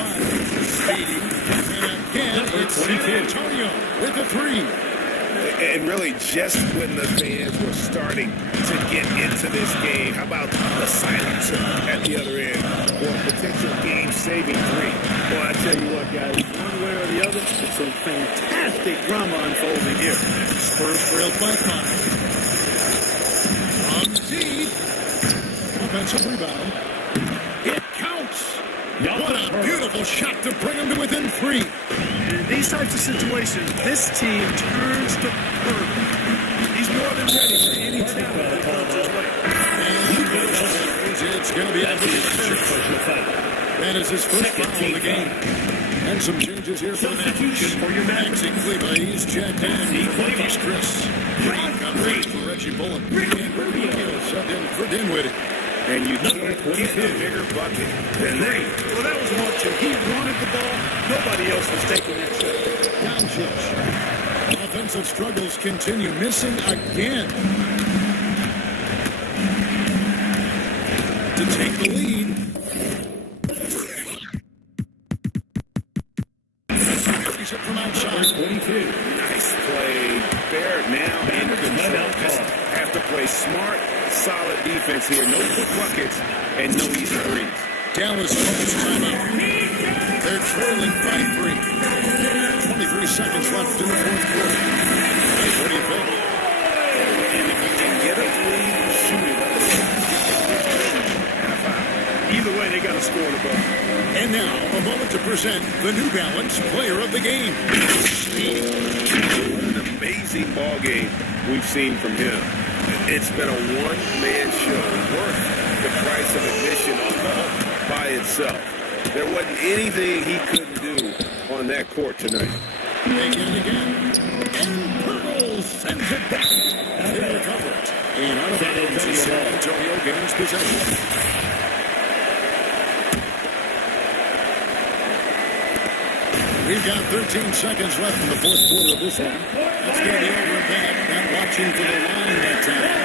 Speedy. And again, it's San Antonio with the 3. And really, just when the fans were starting to get into this game, how about the silencer at the other end for a potential game-saving 3? Well, I tell you what, guys, one way or the other, it's some fantastic drama unfolding here. Spurs trailed by 5. From deep. Offensive rebound. It counts. What a beautiful shot to bring him to within 3. In these types of situations, this team turns to purple. He's more than ready for anything that comes his way. It's going to be a that is his first foul of the game. And some changes here for the Magic. Maxi Kleba, he's checked in for Marcus Chris. Green comes in for Reggie Bullen. And Rubio subbed in for Dinwiddie. And you can't get a bigger bucket than that. Well, that was 1-2. He wanted the ball. Nobody else was taking that shot. Doncic. Offensive struggles continue. Missing again. To take the lead. He's it from outside. 22. Nice play. Barrett now in control. Just have to play smart, solid defense here. No quick buckets and no easy threes. Dallas calls timeout. They're trailing by 3. 23 seconds left in the fourth quarter. What do you think? And if you can get a 3, shoot it. Either way, they got to score the ball. And now, a moment to present the New Balance Player of the Game. What an amazing ball game we've seen from him. It's been a one-man show worth the price of admission all by itself. There wasn't anything he couldn't do on that court tonight. Again. And Pirtle sends it back. And they recover it. And out of bounds, San Antonio gains possession. We've got 13 seconds left in the fourth quarter of this one. That's going to be over and back. Not watching for the line that time.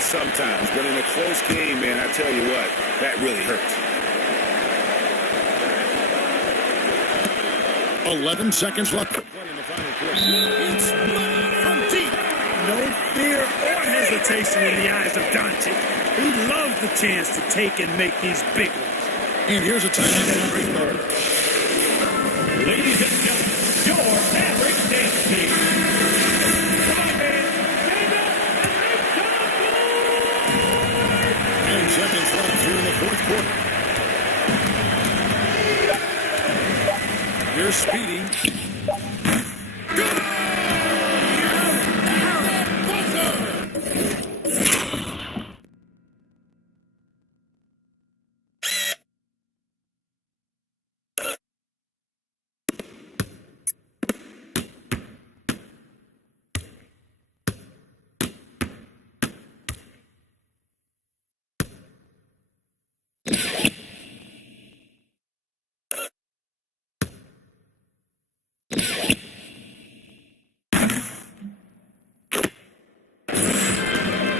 Sometimes, but in a close game, man, I tell you what, that really hurts. 11 seconds left to play in the final quarter. It's money from deep. No fear or hesitation in the eyes of Doncic. He loves the chance to take and make these big ones. And here's a timeout. Ladies and gentlemen, your average dance team. Come on, man. Stand up and 10 seconds left here in the fourth quarter. Here's Speedy.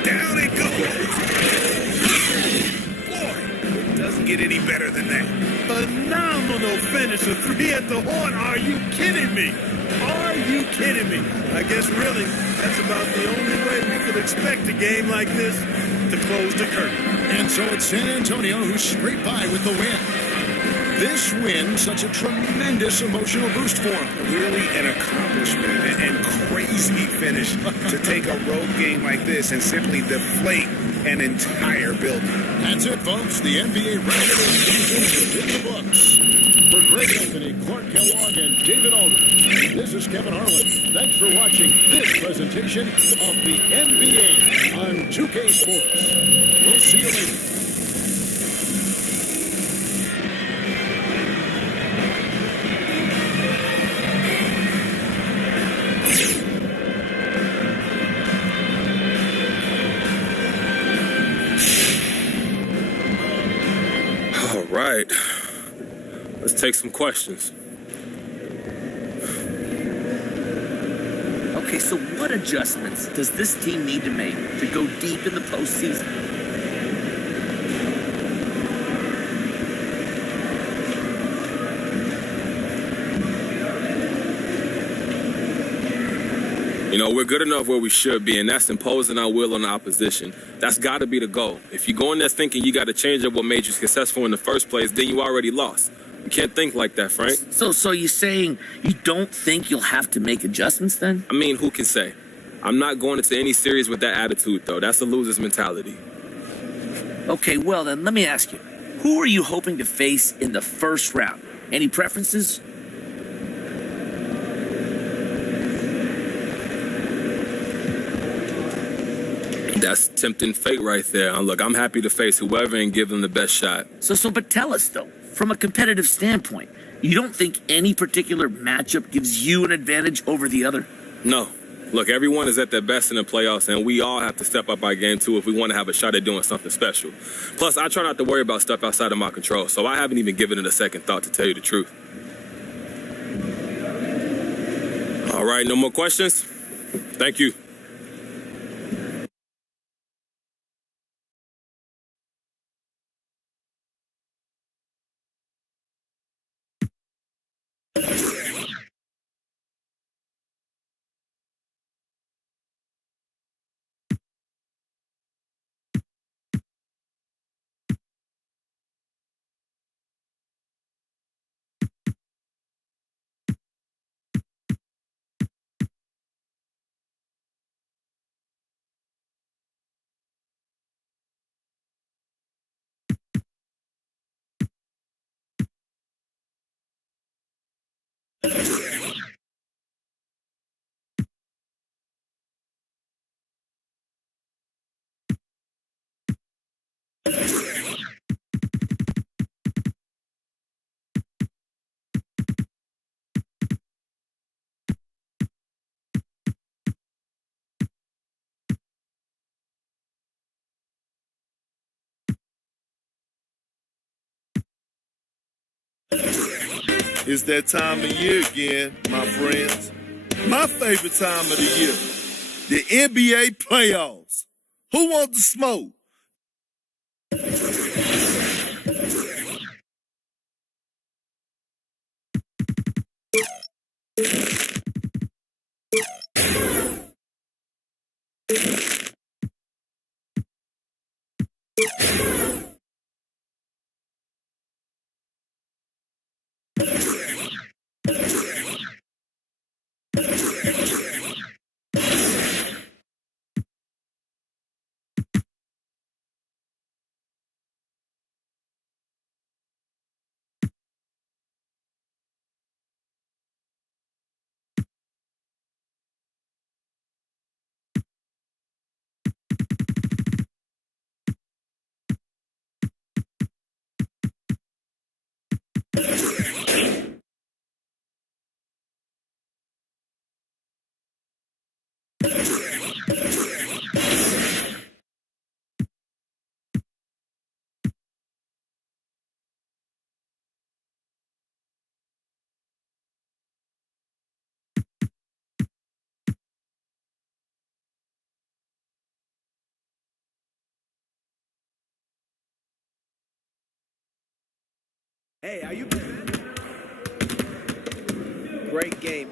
Down it goes. Boy, doesn't get any better than that. Phenomenal finish. A three at the horn. Are you kidding me? Are you kidding me? I guess really, that's about the only way we could expect a game like this to close the curtain. And so it's San Antonio who scraped by with the win. This win, such a tremendous emotional boost for him. Really an accomplishment and crazy finish to take a road game like this and simply deflate an entire building. That's it, folks. The NBA regular season is in the books. For Greg Anthony, Clark Kellogg, and David Aldridge, this is Kevin Harlan. Thanks for watching this presentation of the NBA on 2K Sports. We'll see you later. All right. Let's take some questions. Okay, so what adjustments does this team need to make to go deep in the postseason? You know, we're good enough where we should be, and that's imposing our will on the opposition. That's got to be the goal. If you go in there thinking you got to change up what made you successful in the first place, then you already lost. You can't think like that, Frank. So you're saying you don't think you'll have to make adjustments then? I mean, who can say? I'm not going into any series with that attitude, though. That's a loser's mentality. Okay, well then, let me ask you. Who are you hoping to face in the first round? Any preferences? That's tempting fate right there. Look, I'm happy to face whoever and give them the best shot. But tell us, though, from a competitive standpoint, you don't think any particular matchup gives you an advantage over the other? No. Look, everyone is at their best in the playoffs, and we all have to step up our game, too, if we want to have a shot at doing something special. Plus, I try not to worry about stuff outside of my control, so I haven't even given it a second thought, to tell you the truth. All right, no more questions? Thank you. It's that time of year again, my friends. My favorite time of the year, the NBA playoffs. Who wants the smoke? Hey, are you... Great game.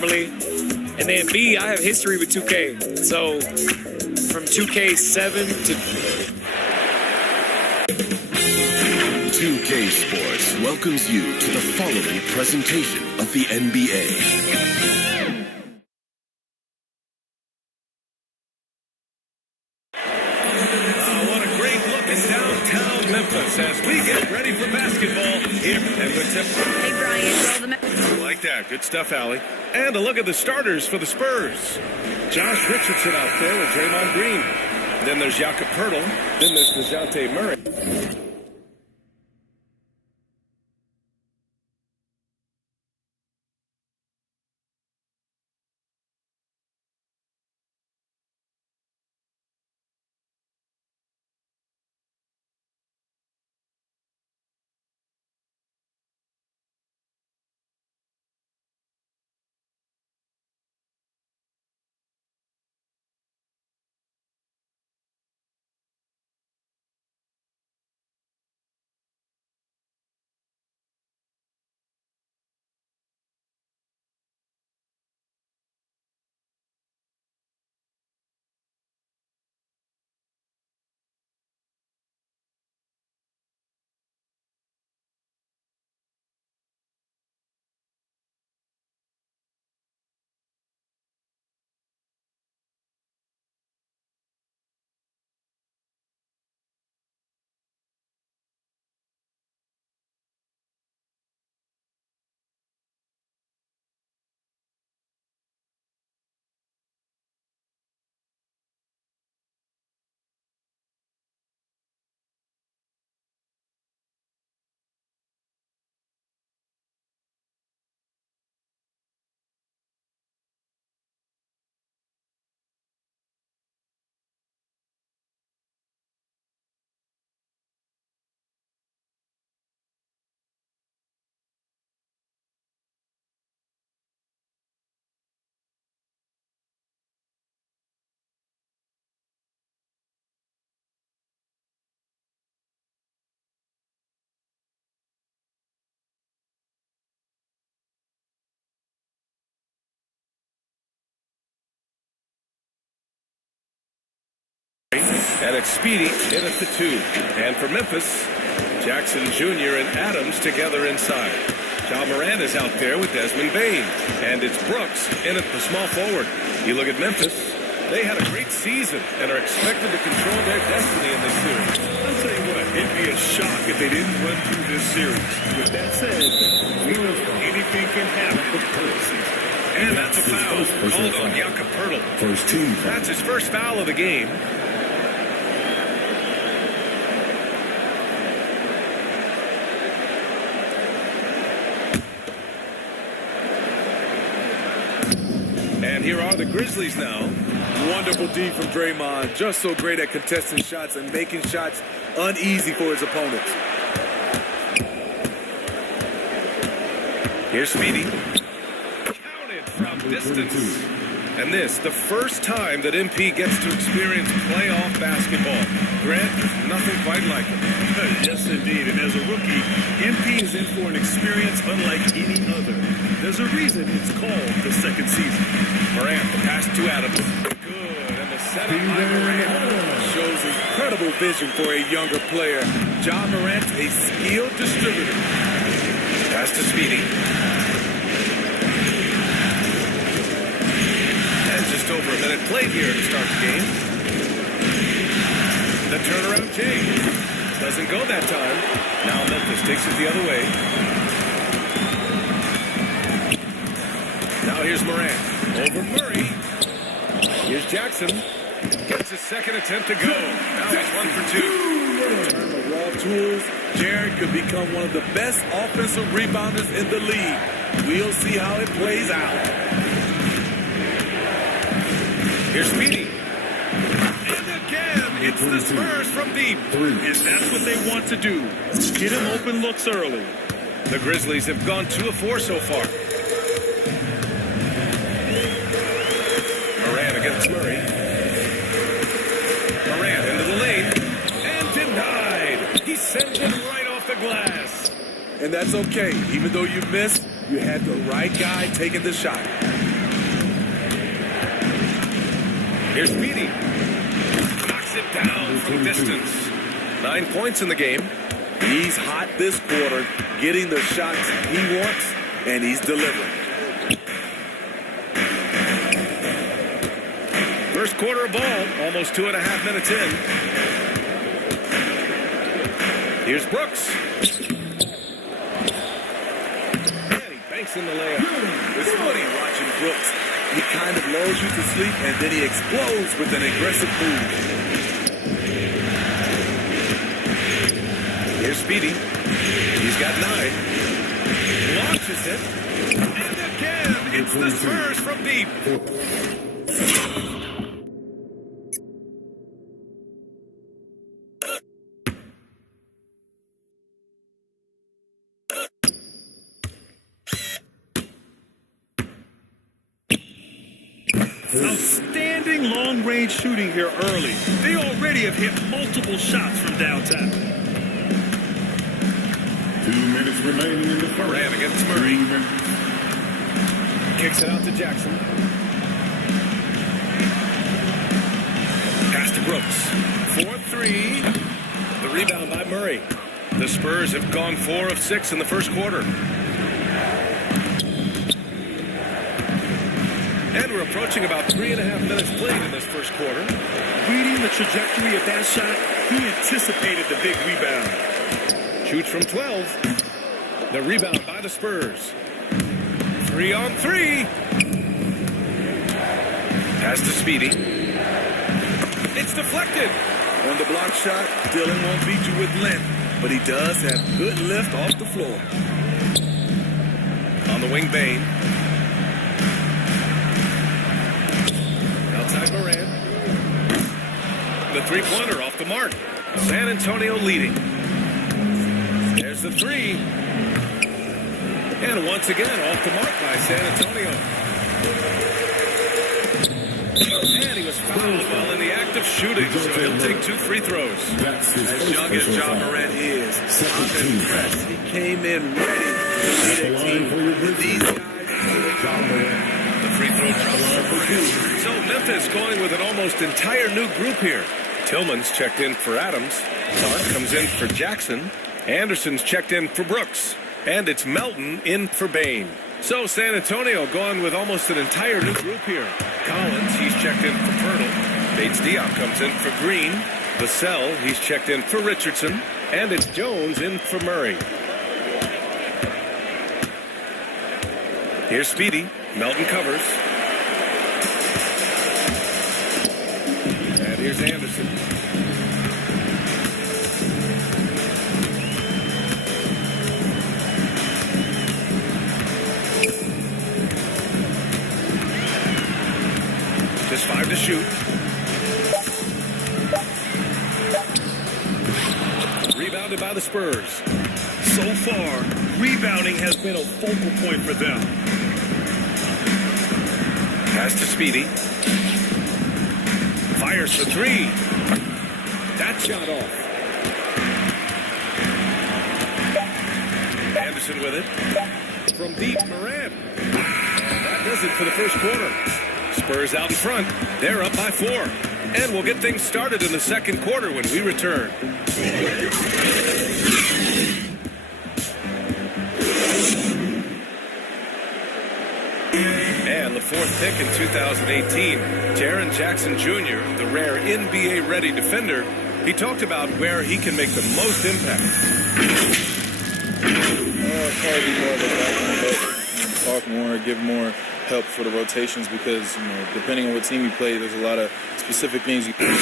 normally. And then B, I have history with 2K. So from 2K7 to 2K Sports welcomes you to the following presentation of the NBA. Memphis as we get ready for basketball here at the tip. Hey, Brian. I like that. Good stuff, Allie. And a look at the starters for the Spurs. Josh Richardson out there with Draymond Green. Then there's Jakob Pertl. Then there's DeJounte Murray. And it's Speedy in at the 2. And for Memphis, Jackson Jr. and Adams together inside. John Moran is out there with Desmond Bain. And it's Brooks in at the small forward. You look at Memphis, they had a great season and are expected to control their destiny in this series. I'll tell you what, it'd be a shock if they didn't run through this series. With that said, we know anything can happen with the postseason. And that's a foul called on Jakob Pertl. First team. That's his first foul of the game. And here are the Grizzlies now. Wonderful D from Draymond. Just so great at contesting shots and making shots uneasy for his opponents. Here's Speedy. Counted from distance. And this, the first time that MP gets to experience playoff basketball. Grant, there's nothing quite like it. Yes, indeed. And as a rookie, MP is in for an experience unlike any other. There's a reason it's called the second season. Morant, the pass to Adams. Good. And the setup by Morant shows incredible vision for a younger player. John Morant, a skilled distributor. Pass to Speedy. And just over a minute played here to start the game. The turnaround James. Doesn't go that time. Now Memphis takes it the other way. Now here's Morant. Over Murray. Here's Jackson. Gets his second attempt to go. Now he's 1 for 2. Turn the raw tools. Jared could become one of the best offensive rebounders in the league. We'll see how it plays out. Here's Speedy. And again, it's the Spurs from deep. And that's what they want to do. Get him open looks early. The Grizzlies have gone 2 of 4 so far. Moran against Murray. Moran into the lane. And denied. He sends it right off the glass. And that's okay. Even though you missed, you had the right guy taking the shot. Here's Speedy. Knocks it down from distance. 9 points in the game. He's hot this quarter, getting the shots he wants, and he's delivering. First quarter of ball, almost 2.5 minutes in. Here's Brooks. And he banks in the layup. It's funny watching Brooks. He kind of lulls you to sleep, and then he explodes with an aggressive move. Speedy. He's got 9. Launches it. And again, it's the Spurs from deep. Outstanding long-range shooting here early. They already have hit multiple shots from downtown. 2 minutes remaining in the first. Moran against Murray. Kicks it out to Jackson. Pass to Brooks. 4-3. The rebound by Murray. The Spurs have gone 4 of 6 in the first quarter. And we're approaching about 3.5 minutes played in this first quarter. Reading the trajectory of that shot, he anticipated the big rebound. Shoots from 12. The rebound by the Spurs. 3-on-3. Pass to Speedy. It's deflected. On the block shot, Dylan won't beat you with length, but he does have good lift off the floor. On the wing, Bain. Outside Moran. The three-pointer off the mark. San Antonio leading. There's the 3. And once again, off the mark by San Antonio. And he was fouled while in the act of shooting, so he'll take 2 free throws. As young as John Morant is, I'm impressed. He came in ready to lead a team. These guys, the free throw drops for Morant. So Memphis going with an almost entire new group here. Tillman's checked in for Adams. Clark comes in for Jackson. Anderson's checked in for Brooks. And it's Melton in for Bain. So San Antonio going with almost an entire new group here. Collins, he's checked in for Pirtle. Bates Diop comes in for Green. Vassell, he's checked in for Richardson. And it's Jones in for Murray. Here's Speedy. Melton covers. And here's Anderson. Just 5 to shoot. Rebounded by the Spurs. So far, rebounding has been a focal point for them. Pass to Speedy. Fires for 3. That shot off. Anderson with it. From deep, Moran. That does it for the first quarter. Spurs out in front. They're up by 4. And we'll get things started in the second quarter when we return. And the 4th pick in 2018, Jaren Jackson Jr., the rare NBA-ready defender, he talked about where he can make the most impact. Probably be more of a help, talk more, give more help for the rotations because, depending on what team you play, there's a lot of specific things you can do.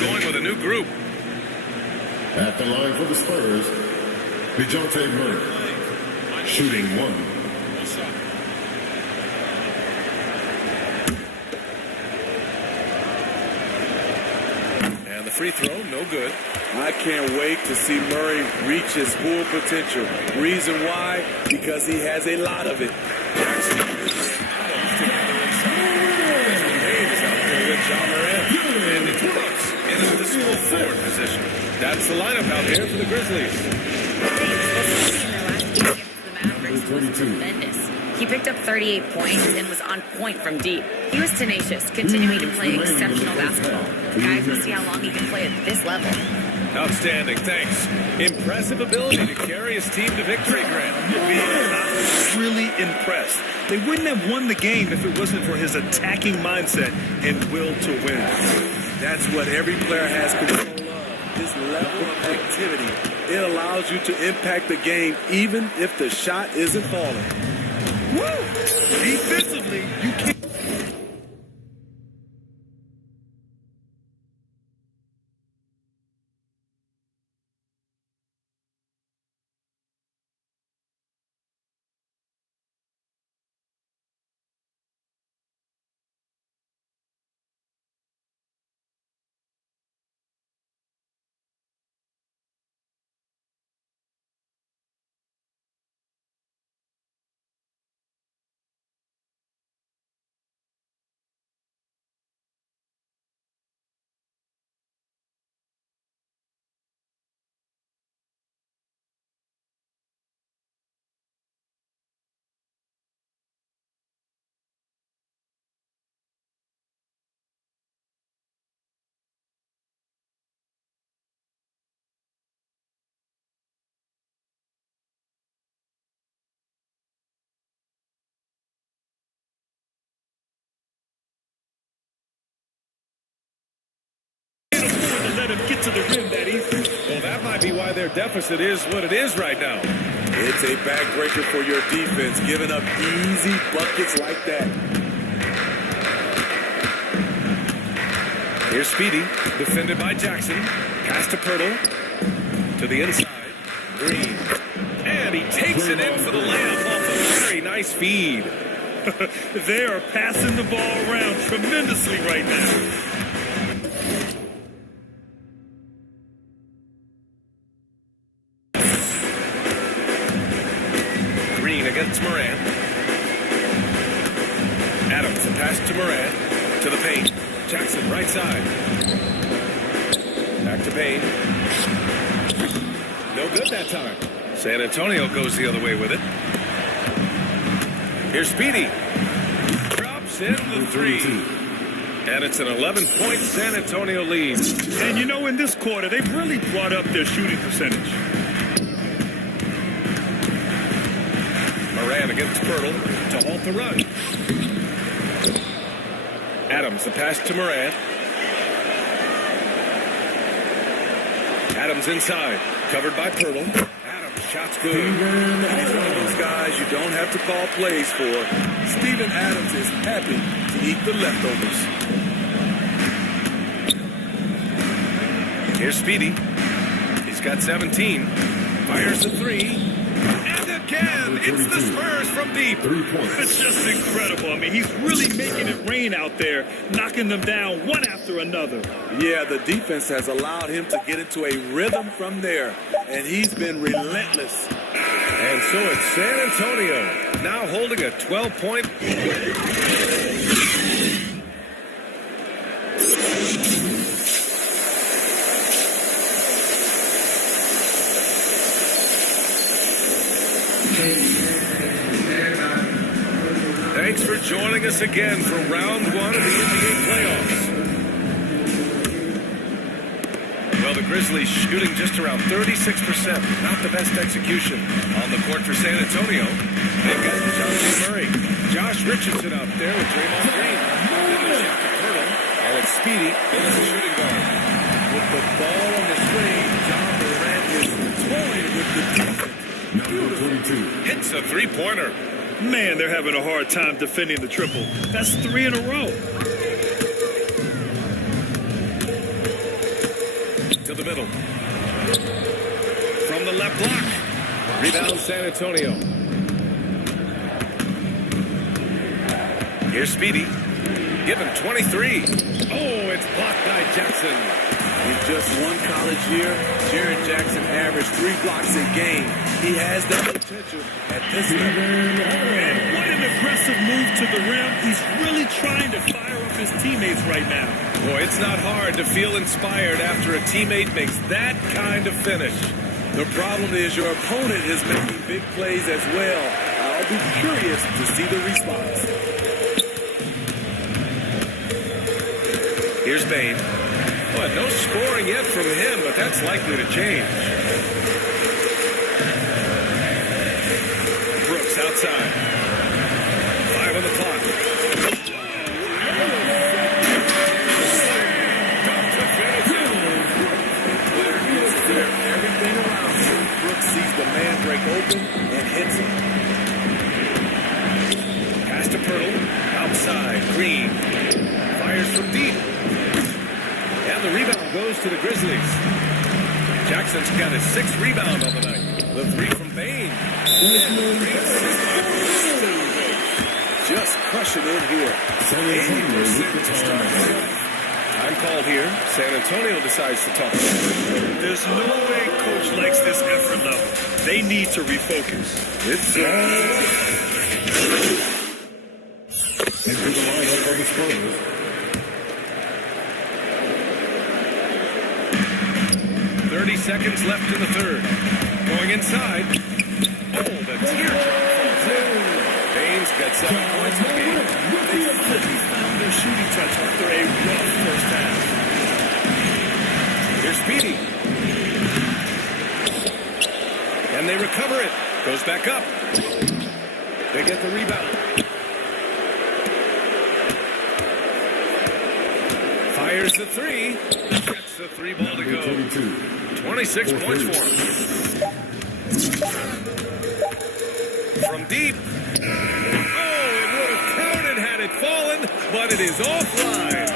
Going with a new group. At the line for the Spurs, DeJounte Murray, shooting 1. And the free throw, no good. I can't wait to see Murray reach his full potential. Reason why? Because he has a lot of it. Jackson. John Moran. And it's Brooks in the small forward position. That's the lineup out there for the Grizzlies. Tremendous. He picked up 38 points and was on point from deep. He was tenacious, continuing to play exceptional basketball. Guys will see how long he can play at this level. Outstanding, thanks. Impressive ability to carry his team to victory, Grant. I was really impressed. They wouldn't have won the game if it wasn't for his attacking mindset and will to win. That's what every player has control of. this level of activity, it allows you to impact the game even if the shot isn't falling. Woo! Defensively, you can't. Let him get to the rim that easy. Well, that might be why their deficit is what it is right now. It's a backbreaker for your defense, giving up easy buckets like that. Here's Speedy, defended by Jackson. Pass to Pirtle. To the inside. Green. And he takes it in for the layup off a very nice feed. They are passing the ball around tremendously right now. Green against Morant. Adams, the pass to Morant. To the paint. Jackson, right side. Back to Payne. No good that time. San Antonio goes the other way with it. Here's Speedy. Drops in the three. And it's an 11-point San Antonio lead. And you know, in this quarter, they've really brought up their shooting percentage. Moran against Pirtle to halt the run. Adams, the pass to Moran. Adams inside, covered by Pirtle. Adams, shot's good. He's one of those guys you don't have to call plays for. Steven Adams is happy to eat the leftovers. Here's Speedy. He's got 17. Fires the three. And again, it's the Spurs from deep. It's just incredible. I mean, he's really making it rain out there, knocking them down one after another. Yeah, the defense has allowed him to get into a rhythm from there, and he's been relentless. And so it's San Antonio now holding a 12-point. Thanks for joining us again for round one of the NBA playoffs. Well, the Grizzlies shooting just around 36%. Not the best execution on the court for San Antonio. They've got Dejounte Murray. Josh Richardson out there with Draymond Green. Then there's Jakob Poeltl. And it's Speedy in the shooting guard. With the ball on the string, John Morant is toying with the defense. Number 22. Hits a three-pointer. Man, they're having a hard time defending the triple. That's 3 in a row. To the middle. From the left block. Rebound San Antonio. Here's Speedy. Given 23. Oh, it's blocked by Jackson. In just one college year, Jaren Jackson averaged 3 blocks a game. He has that potential at this level. And what an aggressive move to the rim. He's really trying to fire up his teammates right now. Boy, it's not hard to feel inspired after a teammate makes that kind of finish. The problem is your opponent is making big plays as well. I'll be curious to see the response. Here's Bane. Well, no scoring yet from him, but that's likely to change. Brooks outside. 5 on the clock. to Pirtle. Outside, Green. Fires from deep. And the rebound goes to the Grizzlies. Jackson's got his 6th rebound on the night. The 3 from Bain. And the 3 assists. Just crushing it here. 80% to start. Time called here. San Antonio decides to talk. There's no way coach likes this effort level. They need to refocus. It's into the lineup for the Spurs. 30 seconds left in the third. Going inside. Oh, the teardrop falls in. Baines got 7 points in the game. They finally found their shooting touch after a rough first half. Here's Speedy. And they recover it. Goes back up. They get the rebound. Fires the 3. Gets the 3 ball to go. 26 points for him. From deep. Oh, it would have counted had it fallen, but it is offline.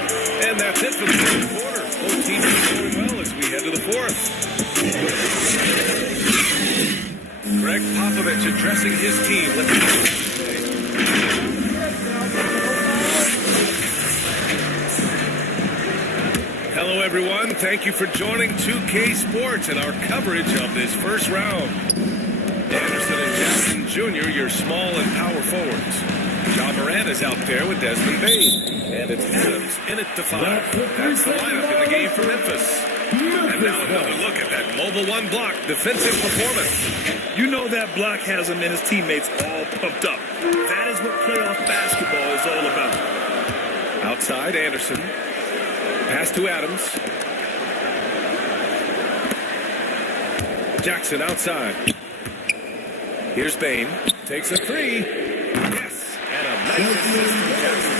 And that's it for the third quarter. Both teams are going well as we head to the fourth. Greg Popovich addressing his team. Let's see. Hello, everyone. Thank you for joining 2K Sports and our coverage of this first round. Anderson and Jackson Jr., your small and power forwards. John Moran is out there with Desmond Bain. And it's Adams in at the 5. That's the lineup in the game for Memphis. And now another look at that mobile 1 block defensive performance. You know that block has him and his teammates all pumped up. That is what playoff basketball is all about. Outside, Anderson. Pass to Adams. Jackson outside. Here's Bain. Takes a 3. Yes. And a nice assist from Jackson.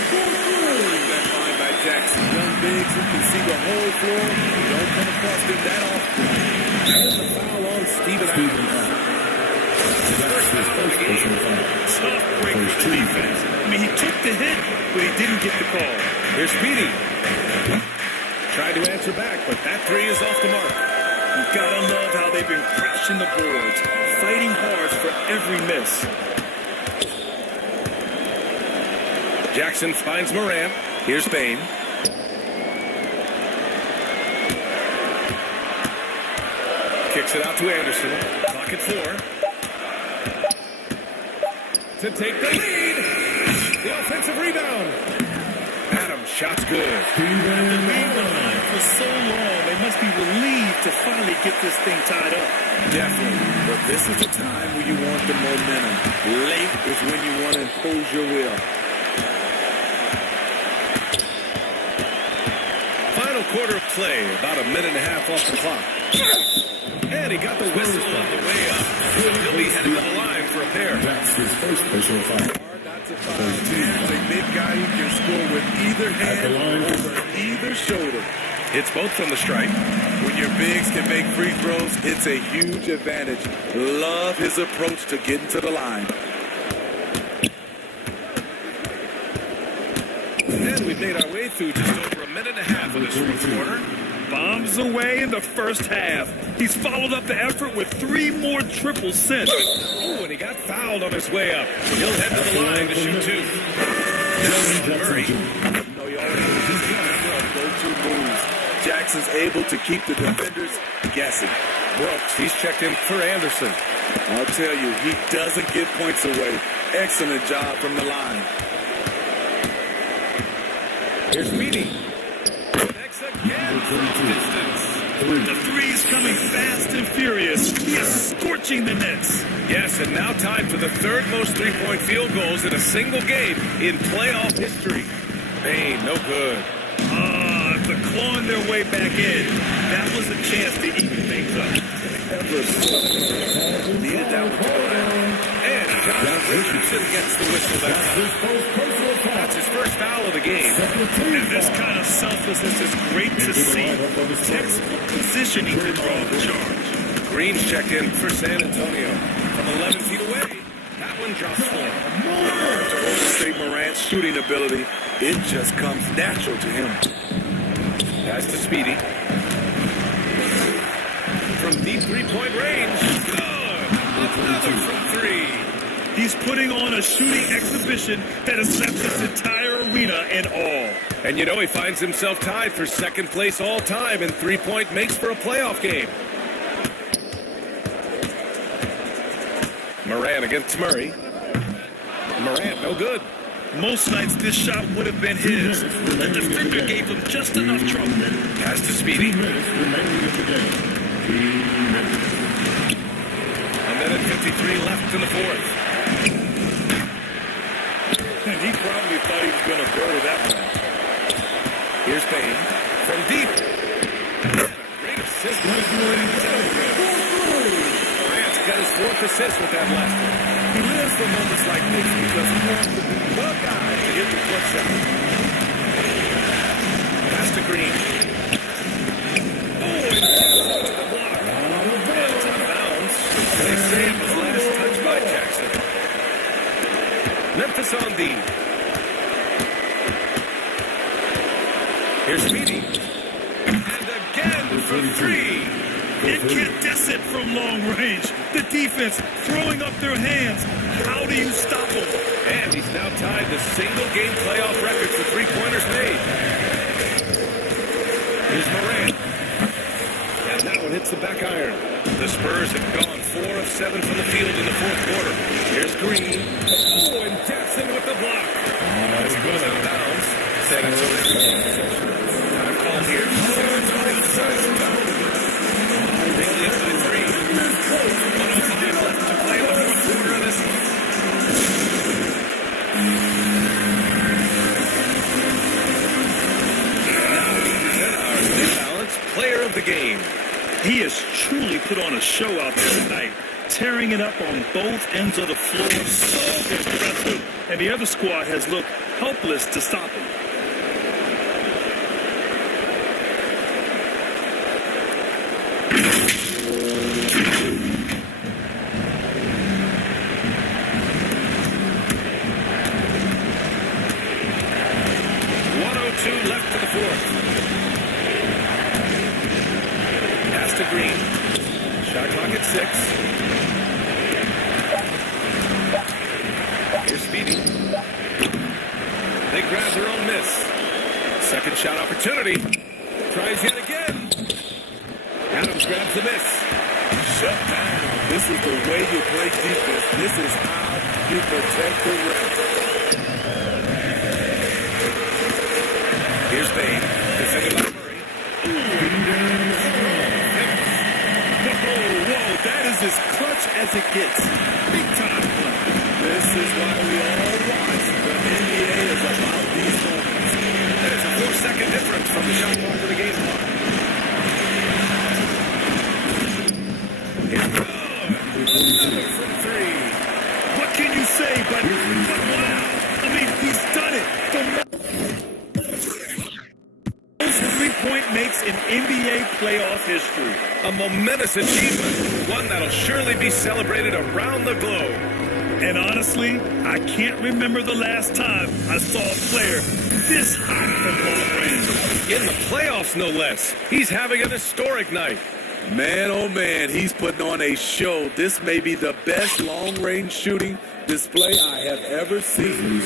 That line by Jackson. Young bigs who can see the whole floor. Don't come across them that often. And the foul on Steven Adams. Tough break for the defense. I mean, he took the hit, but he didn't get the call. Here's Speedy. Tried to answer back, but that 3 is off the mark. You gotta love how they've been crashing the boards, fighting hard for every miss. Jackson finds Moran. Here's Bain. Kicks it out to Anderson. Clock at 4. To take the lead. The offensive rebound. Adams, shot's good. After being behind for so long, they must be relieved to finally get this thing tied up. Definitely. But this is the time where you want the momentum. Late is when you want to impose your will. Final quarter of play. About a minute and a half off the clock. And he got the whistle on the way up. He'll be headed to the line for a pair. That's his first personal foul. Dan's a big guy who can score with either hand over either shoulder. It's both from the stripe. When your bigs can make free throws, it's a huge advantage. Love his approach to getting to the line. And we've made our way through just over a minute and a half of this fourth quarter. Bombs away in the first half. He's followed up the effort with 3 more triples since. Oh, and he got fouled on his way up. He'll head to the line to shoot 2. Murray. Go-to moves. Jackson's able to keep the defenders guessing. Brooks, he's checked in for Anderson. I'll tell you, he doesn't give points away. Excellent job from the line. Here's Speedy. Connects again from distance. The 3's coming fast and furious. He is scorching the nets. Yes, and now time for the 3rd most three-point field goals in a single game in playoff history. Bain, no good. They're clawing their way back in. That was a chance to even things up. Needed that one to go down. And Josh Richardson gets the whistle back. That's his first foul of the game. And this kind of selflessness is great to see. Textbook positioning to draw the charge. Green's checked in for San Antonio. From 11 feet away, that one drops 4. To Golden State Moran shooting ability. It just comes natural to him. Pass to Speedy. From deep three-point range. Good. Another from three. He's putting on a shooting exhibition that has left this entire arena in awe. And you know he finds himself tied for second place all time in three-point makes for a playoff game. Moran against Murray. Moran, no good. Most nights this shot would have been his. The defender gave him just enough trouble. Pass to Speedy. A minute 53 left in the fourth. And he probably thought he was going to bury that one. Here's Payne from deep. Great assist. Morant's got his fourth assist with that last one. He lives for moments like this because he wants to be the guy to hit the clutch shot. Pass to Green. Oh, and the block. And it's out of bounds. They say it was last touched by Jackson. Memphis on D. Here's Speedy. And again for three. Incandescent from long range. The defense throwing up their hands. How do you stop him? And he's now tied the single-game playoff record for three-pointers made. Here's Moran. And that one hits the back iron. The Spurs have gone 4 of 7 from the field in the fourth quarter. Here's Green. Oh, and Jackson with the block. As he goes out of bounds. San Antonio. Time called here. San Antonio decides to go. They lead by 3. 1:05 left to play in the fourth quarter of this one. Player of the game. He has truly put on a show out there tonight, tearing it up on both ends of the floor. So impressive. And the other squad has looked helpless to stop him. Left to the fourth. Pass to Green. Shot clock at 6. Here's Speedy. They grab their own miss. Second shot opportunity. Tries yet again. Adams grabs the miss. Shut down. This is the way you play defense. This is how you protect the rim. Here's Payne, defended by Murray. Whoa, that is as clutch as it gets. Big time play. This is why we all watch. The NBA is about these moments. And it's a 4-second difference from the shot clock to the game clock. Here's good. From 3. What can you say, but wow. I mean, he's done it. Three-point makes in NBA playoff history. A momentous achievement, one that'll surely be celebrated around the globe. And honestly, I can't remember the last time I saw a player this hot from long range. In the playoffs, no less. He's having an historic night. Man, oh man, he's putting on a show. This may be the best long-range shooting display I have ever seen.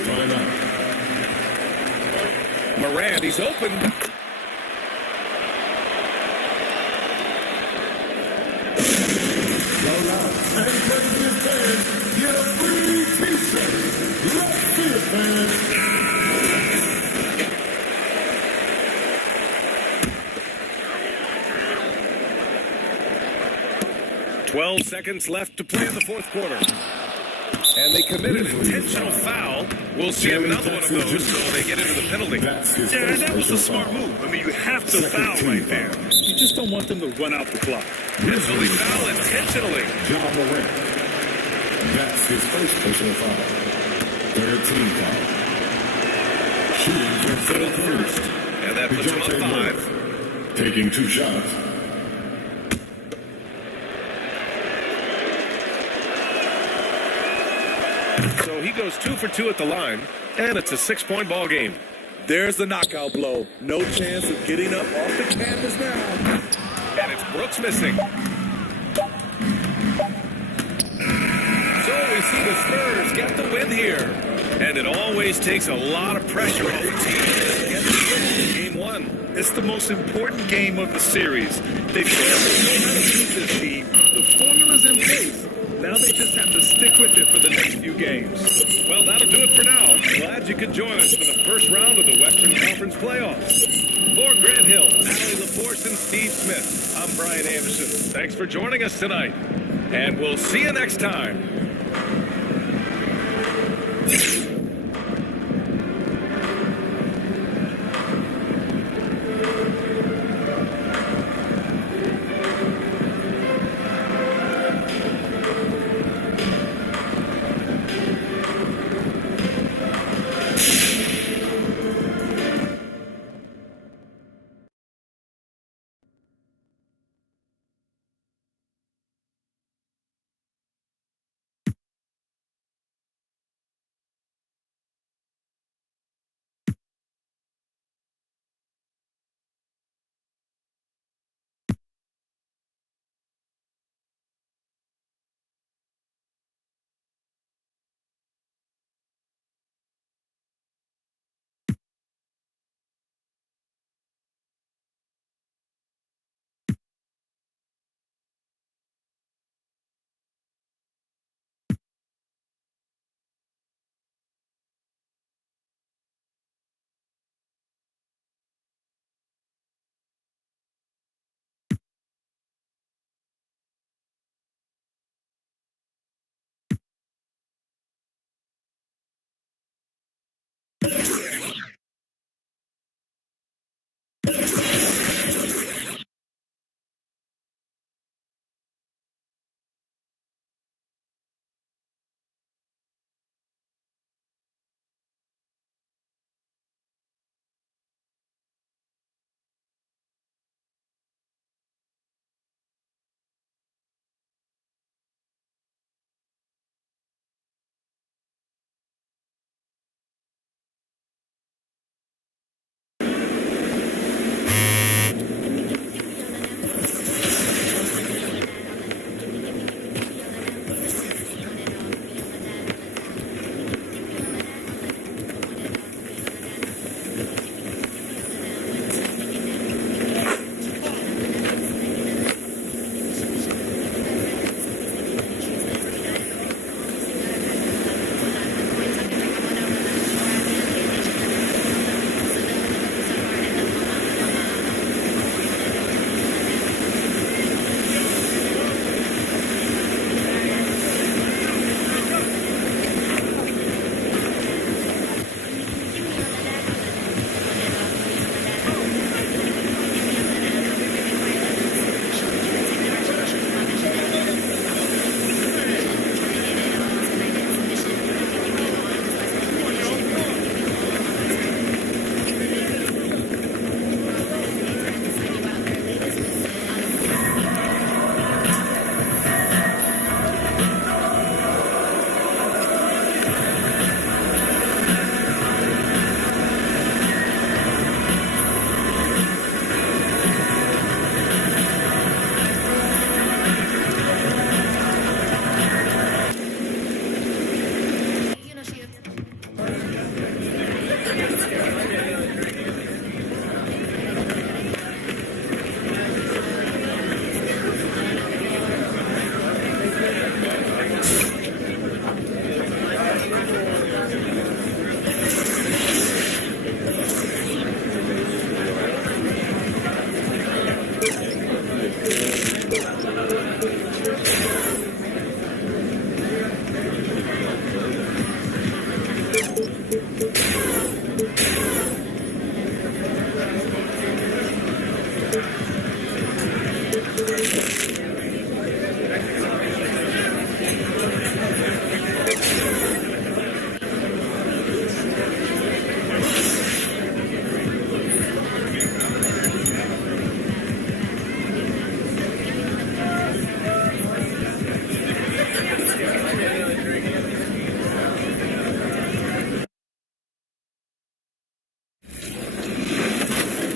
Moran, he's open. Twelve seconds left to play in the fourth quarter. And they commit an intentional foul. We'll see another one of those, so they get into the penalty. Yeah, that was a smart move. I mean, you have to foul right there. You just don't want them to run out the clock. Usually foul intentionally. John Moran. That's his first personal foul. Third team foul. Shooting for the first. And that puts him on 5. Taking 2 shots. So he goes 2 for 2 at the line, and it's a 6-point ball game. There's the knockout blow. No chance of getting up off the canvas now. And it's Brooks missing. So we see the Spurs get the win here. And it always takes a lot of pressure off the team to get the win in game 1. It's the most important game of the series. They failed to know how to beat this team. The formula's in place. Now they just have to stick with it for the next few games. Well, that'll do it for now. Glad you could join us for the first round of the Western Conference playoffs. For Grant Hill, Allie LaForce, and Steve Smith, I'm Brian Anderson. Thanks for joining us tonight, and we'll see you next time.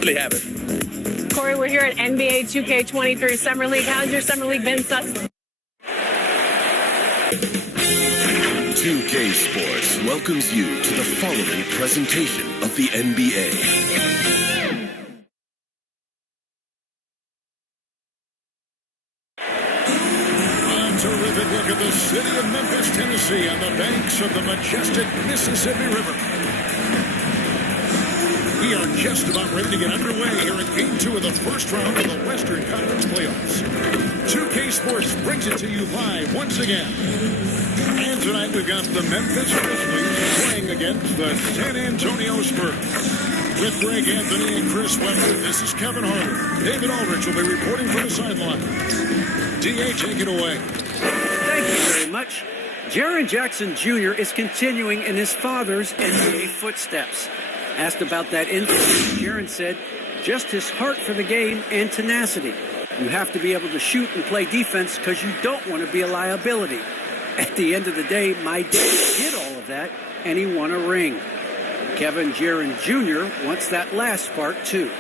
really have it. Corey, we're here at NBA 2K23 Summer League. How's your Summer League been thus? 2K Sports welcomes you to the following presentation of the NBA. A terrific look at the city of Memphis, Tennessee, on the banks of the majestic Mississippi River. We are just about ready to get underway here at Game 2 of the first round of the Western Conference Playoffs. 2K Sports brings it to you live once again. And tonight we've got the Memphis Grizzlies playing against the San Antonio Spurs. With Greg Anthony and Chris Webber, this is Kevin Harlan. David Aldrich will be reporting from the sideline. DA, take it away. Thank you very much. Jaren Jackson Jr. is continuing in his father's NBA footsteps. Asked about that incident, Jaren said, just his heart for the game and tenacity. You have to be able to shoot and play defense because you don't want to be a liability. At the end of the day, my dad did all of that, and he won a ring. Kevin Jaren Jr. wants that last part, too.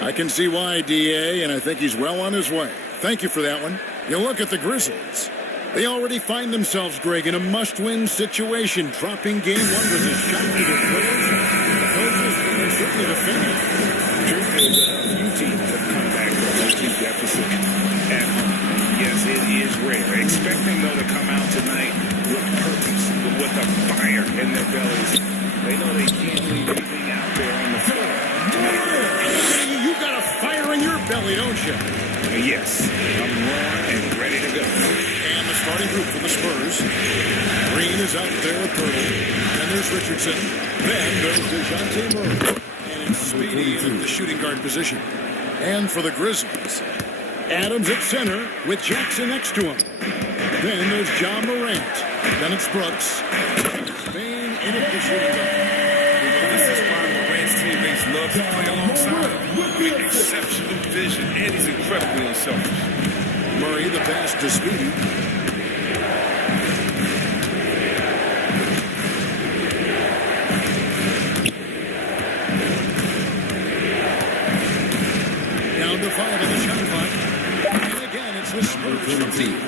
I can see why, DA, and I think he's well on his way. Thank you for that one. You look at the Grizzlies. They already find themselves, Greg, in a must-win situation, dropping Game 1 with a shot to the players. The coaches, and certainly the fans. Truth is, few teams have come back from a multi deficit at home. Yes, it is rare. Expect them, though, to come out tonight with purpose, with a fire in their bellies. They know they can't leave anything out there on the floor. You got a fire in your belly, don't you? Yes, I'm raw and ready to go. And the starting group for the Spurs. Green is out there with Pirtle. Then there's Richardson. Then there's DeJounte Murray. And it's Speedy in the shooting guard position. And for the Grizzlies, Adams at center with Jackson next to him. Then there's John Morant. Then it's Brooks. Spain in at the shooting guard. This is why Morant's teammates love to play alongside him. Exceptional vision, and he's incredibly unselfish. Murray, the pass to Speedy. Down to 5 in the shot clock. And again, it's the Spurs team.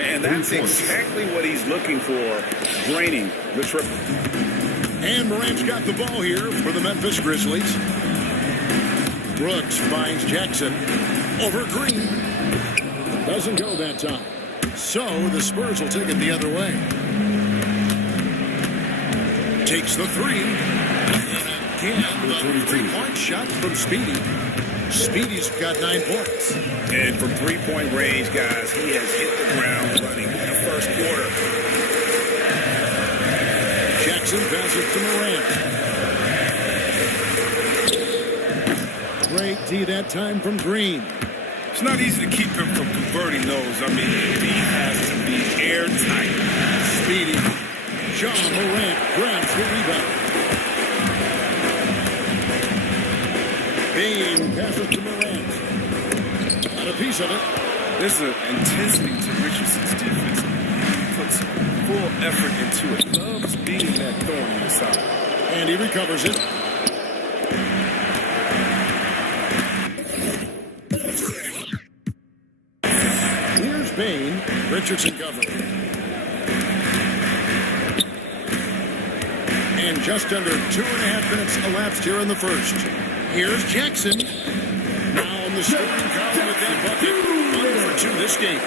And that's exactly what he's looking for, draining the triple. And Morant's got the ball here for the Memphis Grizzlies. Brooks finds Jackson over Green. Doesn't go that time. So the Spurs will take it the other way. Takes the three. And again, the three-point shot from Speedy. Speedy's got 9 points. And from three-point range, guys, he has hit the ground running in the first quarter. Jackson passes to Morant. Great D that time from Green. It's not easy to keep him from converting those. I mean, he has to be airtight. Speedy. John Morant grabs the rebound. Bain passes to Morant. Got a piece of it. There's an intensity to Richardson's defense. He puts full effort into it. Loves being that thorn in the side. And he recovers it. Here's Bain. Richardson covered. And just under 2.5 minutes elapsed here in the first. Here's Jackson. Now on the scoring column with that bucket. 1 for 2 this game.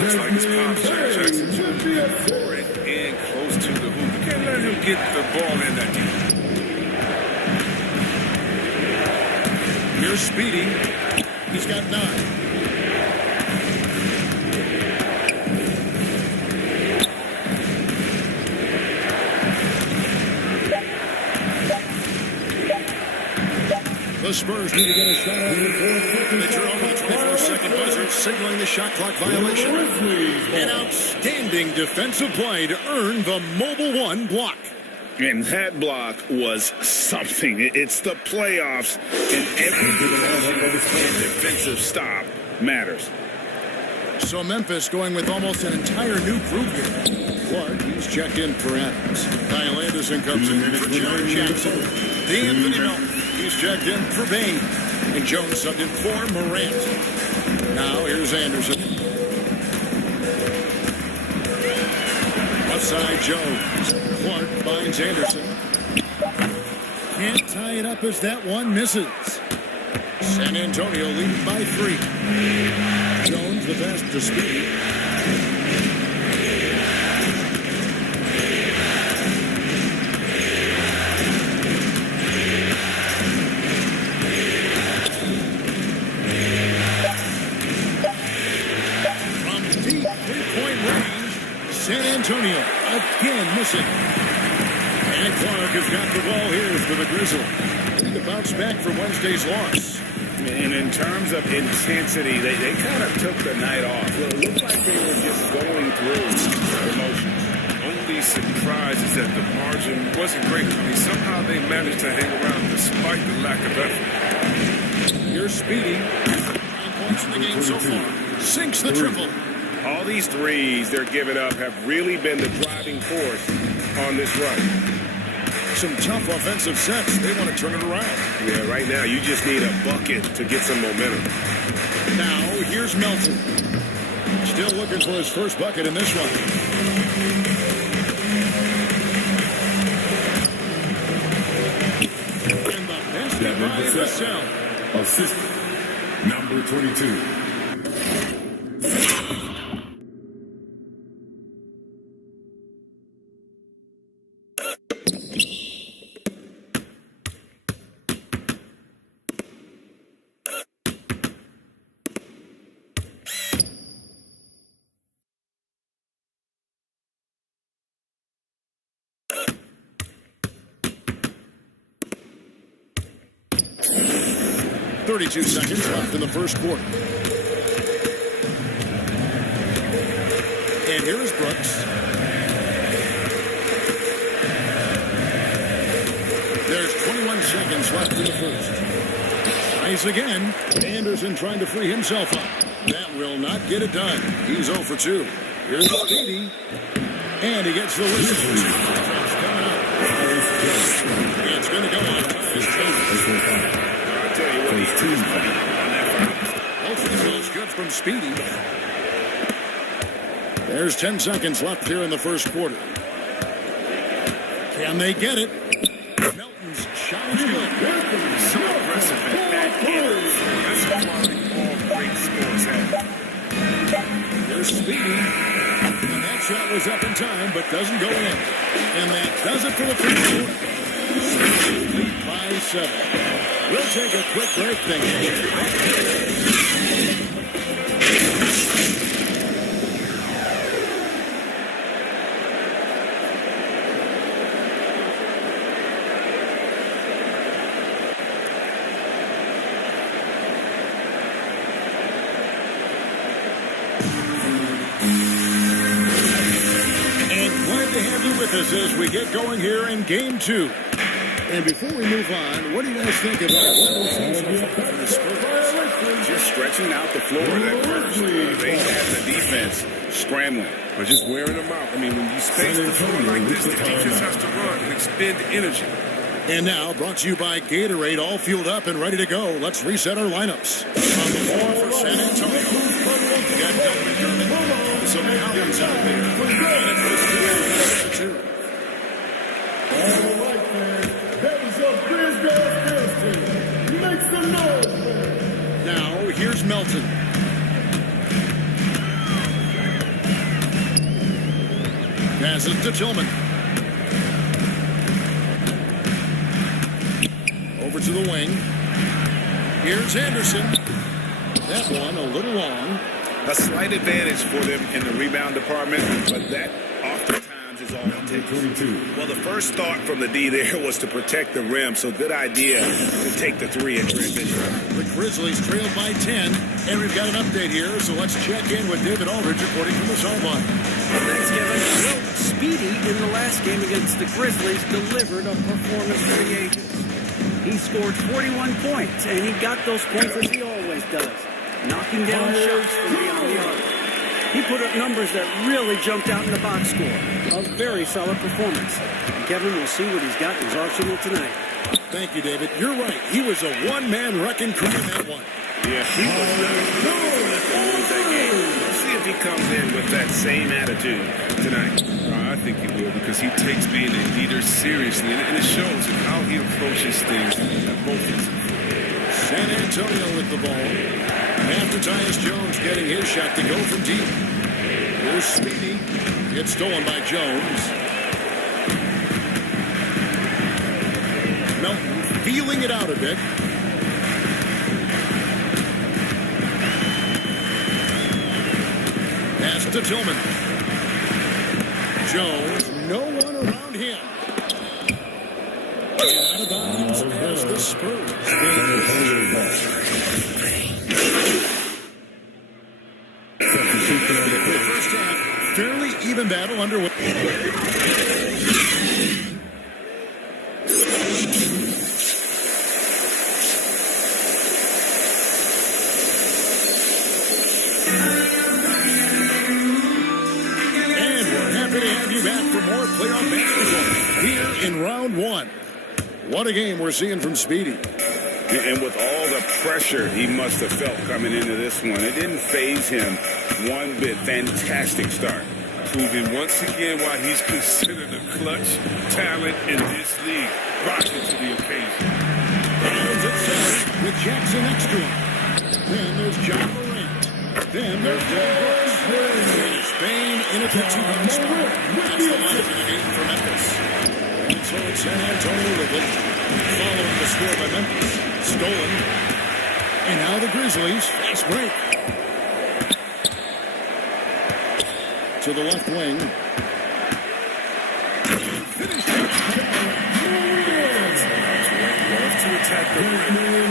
Looks like his pops, Jackson, forward and close to the hoop. You can't let him get the ball in that deep. Here's Speedy. He's got 9. The Spurs need to get a shot on the board. They turn on the 24-second buzzer, signaling the shot clock violation. An outstanding defensive play to earn the Mobile 1 block. And that block was something. It's the playoffs, and every defensive stop matters. So Memphis going with almost an entire new group here. Clark, he's checked in for Adams. Kyle Anderson comes in for Jaren Jackson. DeAnthony Melton. He's checked in for Bain. And Jones subbed in for Morant. Now here's Anderson. Left side Jones. Clark finds Anderson. Can't tie it up as that one misses. San Antonio leading by 3. Jones the pass to Speedy. From deep 3-point range, San Antonio again missing. And Clark has got the ball here for the Grizzlies. Ready to bounce back from Wednesday's loss. And in terms of intensity, they kind of took the night off. Well, it looked like they were just going through the motions. Only surprise is that the margin wasn't great. I mean, somehow they managed to hang around despite the lack of effort. Here's Speedy. 9 points in the game so far. Sinks the triple. All these threes they're giving up have really been the driving force on this run. Some tough offensive sets. They want to turn it around. Yeah, right now you just need a bucket to get some momentum. Now here's Melton. Still looking for his first bucket in this one. And the basket by Vassell. Assist number 22. 32 seconds left in the first quarter. And here is Brooks. There's 21 seconds left in the first. Tries again. Anderson trying to free himself up. That will not get it done. He's 0 for 2. Here's Speedy. And he gets the whistle. It's coming up. It's going to go on. Both free throws good from Speedy. There's 10 seconds left here in the first quarter. Can they get it? Melton's shot is good. So aggressive at that end. That's a quality all great scores have. There's Speedy. And that shot was up in time, but doesn't go in. And that does it for the first quarter. Lead by 7. We'll take a quick break then. And glad to have you with us as we get going here in Game 2. And before we move on, what do you guys think about what we've seen so far from the Spurs? Just stretching out the floor at first. They had the defense scrambling. But just wearing them out. I mean, when you space the floor like this, the defense has to run and expend energy. And now, brought to you by Gatorade, all fueled up and ready to go. Let's reset our lineups. On the floor for San Antonio, we got Doug McDermott, some Collins out there, and it was 2. All right, man. That was your Grizz team. Make some noise, man. Now, here's Melton. Passes to Tillman. Over to the wing. Here's Anderson. That one a little long. A slight advantage for them in the rebound department, but that oftentimes is all it takes. Well, the first thought from the D there was to protect the rim, so good idea to take the 3 in transition. The Grizzlies trailed by 10, and we've got an update here, so let's check in with David Aldridge reporting from the sideline. Thanks, Kevin. Well, Speedy in the last game against the Grizzlies delivered a performance for the ages. He scored 41 points, and he got those points as he always does, knocking down shots from beyond the arc. He put up numbers that really jumped out in the box score. A very solid performance. And Kevin will see what he's got in his arsenal tonight. Thank you, David. You're right. He was a one-man wrecking crew in that one. Yeah, he was not going to let them lose that game. Let's see if he comes in with that same attitude tonight. I think he will because he takes being a leader seriously, and it shows in how he approaches things at both ends. San Antonio with the ball. After Tyus Jones getting his shot to go from deep. Here's Speedy. It's stolen by Jones. Melton feeling it out a bit. Pass to Tillman. Jones, no one around him. Out of bounds as the Spurs. The first half, fairly even battle underway. Playoff basketball here in round one. What a game we're seeing from Speedy. And with all the pressure he must have felt coming into this one, it didn't faze him one bit. Fantastic start. Proving once again why he's considered a clutch talent in this league. Rising to the occasion. Browns at center with Jackson next to him. Then there's John Morant. Then there's Derrick Rose. Spain in a 2-1 spot. That's the line for the game for Memphis. And so it's San Antonio with it. Following the score by Memphis. Stolen. And now the Grizzlies. Fast break. To the left wing. Finish it. Love to attack the rim.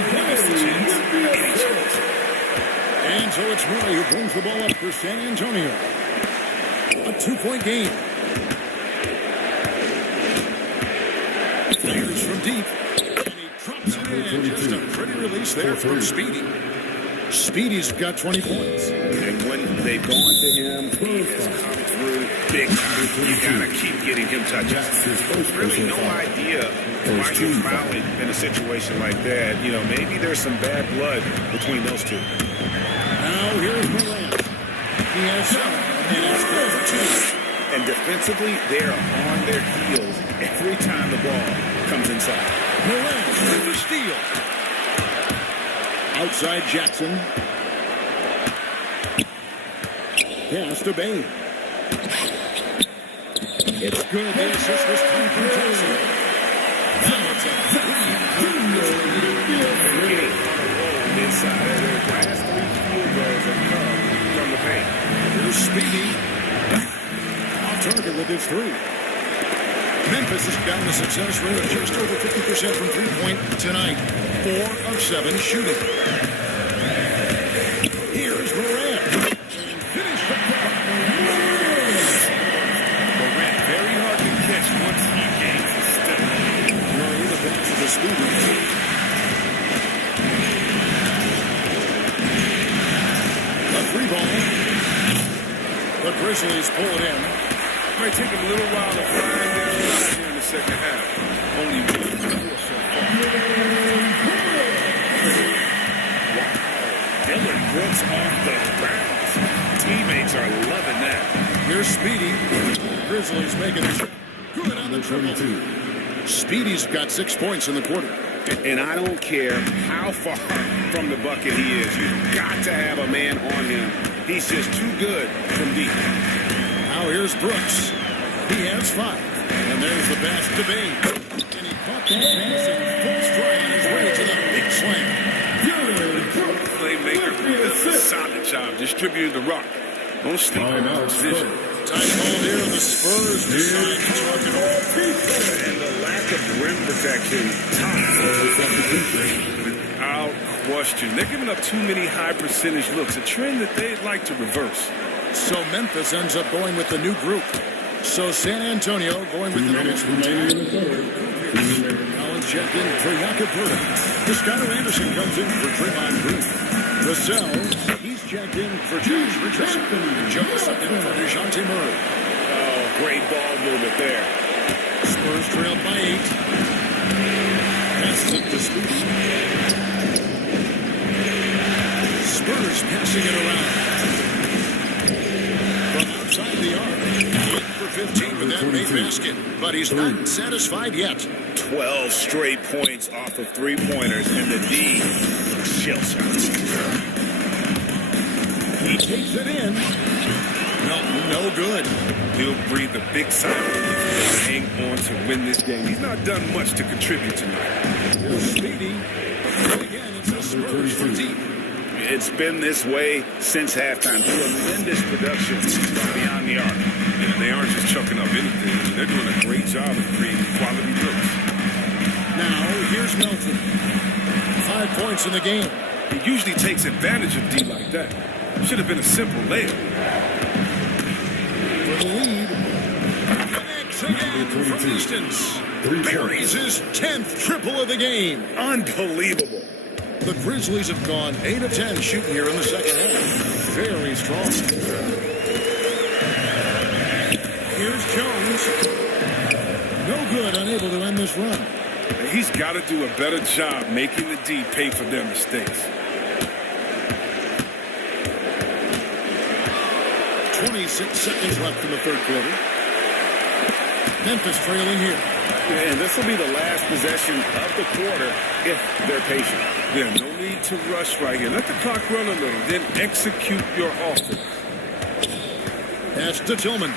And so it's Murray who brings the ball up for San Antonio. A 2-point game. Fires from deep. And he drops it in. Just a pretty release there from Speedy. Speedy's got 20 points. And when they've gone to him, he has come through big time. You gotta keep getting him touches. There's really no idea why you're fouling in a situation like that. You know, maybe there's some bad blood between those two. Now here's Morant. He has 7, and it's 4 for 2. And defensively, they're on their heels every time the ball comes inside. Morant with the steal. Outside Jackson. Pass to Bain. It's good. The assist was coming from Jackson. Now it's a 3. Inside. Their last 3 field goals have come from the paint. Here's Speedy. Off target with his 3. Memphis has gotten a success rate of just over 50% from three-point tonight. 4 of 7 shooting. Here's Morant. Finish the Morant, very hard to catch once he gains a step. Murray, the pass is a Speedy. A 3 ball. The Grizzlies pull it in. Might take him a little while to find their shot here in the second half. Only 1 score so far. Dylan Brooks off the bounce. Teammates are loving that. Here's Speedy. Grizzlies making it good on the dribble. Speedy's got 6 points in the quarter. And I don't care how far from the bucket he is. You've got to have a man on him. He's just too good from deep. Now here's Brooks. He has 5. And there's the pass to Bain. And he caught that pass in full stride on his way to the big slam. Playmaker does a solid job distributing the rock. Don't sleep on his vision. Time called here. The Spurs decide to target all. And the lack of rim protection. Without question. They're giving up too many high percentage looks, a trend that they'd like to reverse. So Memphis ends up going with the new group. So San Antonio going with the number 2 Collins checked in for Jakob Pertl. Toscano Anderson comes in for Draymond Green. Vassell, he's checked in for Josh Richardson. And Jonas up in for DeJounte Murray. Oh, great ball movement there. Spurs trailed by 8. Passes it to Speedy. Spurs passing it around. From outside the arc. 8 for 15 with that made basket. But he's not satisfied yet. 12 straight points off of three-pointers, and the D shell shots. He takes it in. No good. He'll breathe a big sigh of relief and hang on to win this game. He's not done much to contribute tonight. Here's Speedy. Again, it's the Spurs from deep. It's been this way since halftime. Tremendous production from beyond the arc. Yeah, they aren't just chucking up anything. They're doing a great job of creating quality looks. Now, here's Melton. 5 points in the game. He usually takes advantage of D like that. Should have been a simple layup. For the lead. Connects again from distance. Buries his 10th triple of the game. Unbelievable. The Grizzlies have gone 8 of 10 shooting here in the second half. Very strong. Here's Jones. No good, unable to end this run. He's got to do a better job making the D pay for their mistakes. 26 seconds left in the third quarter. Memphis trailing here. Yeah, and this will be the last possession of the quarter if they're patient. Yeah, no need to rush right here. Let the clock run a little, then execute your offense. Pass to Tillman.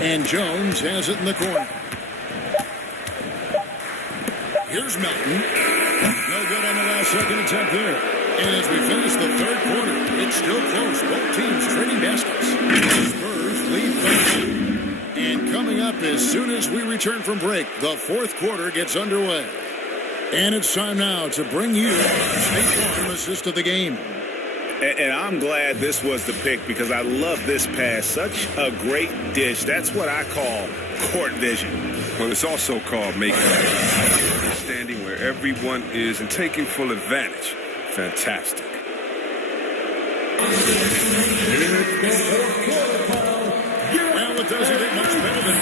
And Jones has it in the corner. Here's Melton. No good on the last second attempt there. And as we finish the third quarter, it's still close. Both teams trading baskets. The Spurs lead by 2. And coming up as soon as we return from break, the fourth quarter gets underway. And it's time now to bring you State Farm assist of the game. And I'm glad this was the pick because I love this pass. Such a great dish. That's what I call court vision. Well, it's also called making understanding where everyone is and taking full advantage. Fantastic. Well, it doesn't get much better than